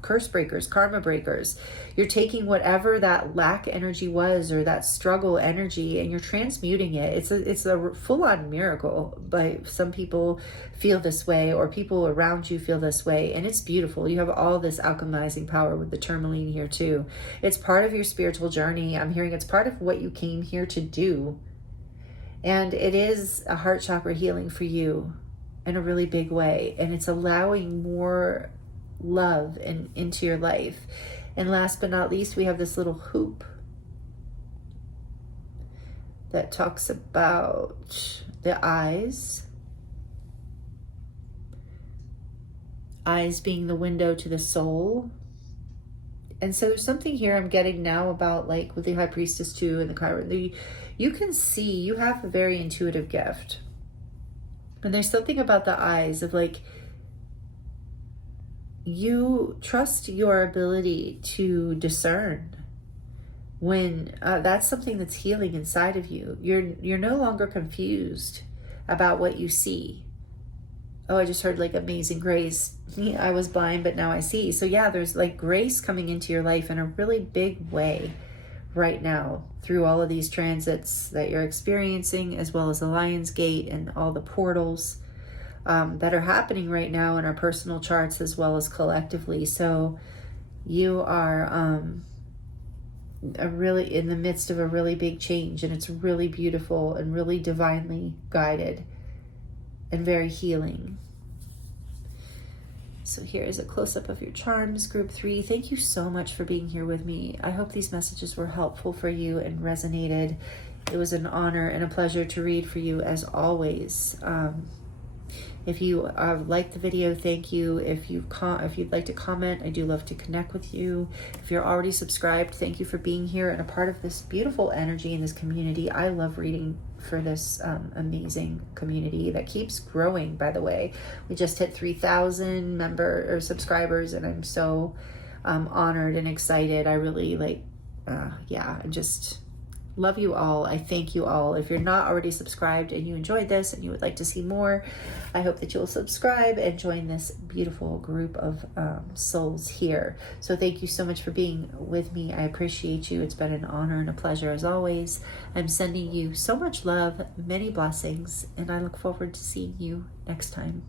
curse breakers, karma breakers. You're taking whatever that lack energy was, or that struggle energy, and you're transmuting it. It's a full-on miracle. But some people feel this way, or people around you feel this way, and it's beautiful. You have all this alchemizing power with the tourmaline here too. It's part of your spiritual journey. I'm hearing it's part of what you came here to do. And it is a heart chakra healing for you in a really big way. And it's allowing more love into your life. And last but not least, we have this little hoop that talks about the eyes. Eyes being the window to the soul. And so there's something here I'm getting now about, like with the High Priestess too and the Chiron. You can see, you have a very intuitive gift. And there's something about the eyes of like, you trust your ability to discern when that's something that's healing inside of you. You're no longer confused about what you see. Oh, I just heard like amazing grace. I was blind, but now I see. So yeah, there's like grace coming into your life in a really big way right now through all of these transits that you're experiencing, as well as the Lion's Gate and all the portals that are happening right now in our personal charts as well as collectively. So you are really in the midst of a really big change, and it's really beautiful and really divinely guided and very healing. So here is a close-up of your charms, group 3. Thank you so much for being here with me. I hope these messages were helpful for you and resonated. It was an honor and a pleasure to read for you as always. If you liked the video, thank you. If you'd like to comment, I do love to connect with you. If you're already subscribed, thank you for being here and a part of this beautiful energy in this community. I love reading for this amazing community that keeps growing, by the way. We just hit 3,000 subscribers, and I'm so honored and excited. I really I just love you all. I thank you all. If you're not already subscribed and you enjoyed this and you would like to see more, I hope that you'll subscribe and join this beautiful group of souls here. So thank you so much for being with me. I appreciate you. It's been an honor and a pleasure as always. I'm sending you so much love, many blessings, and I look forward to seeing you next time.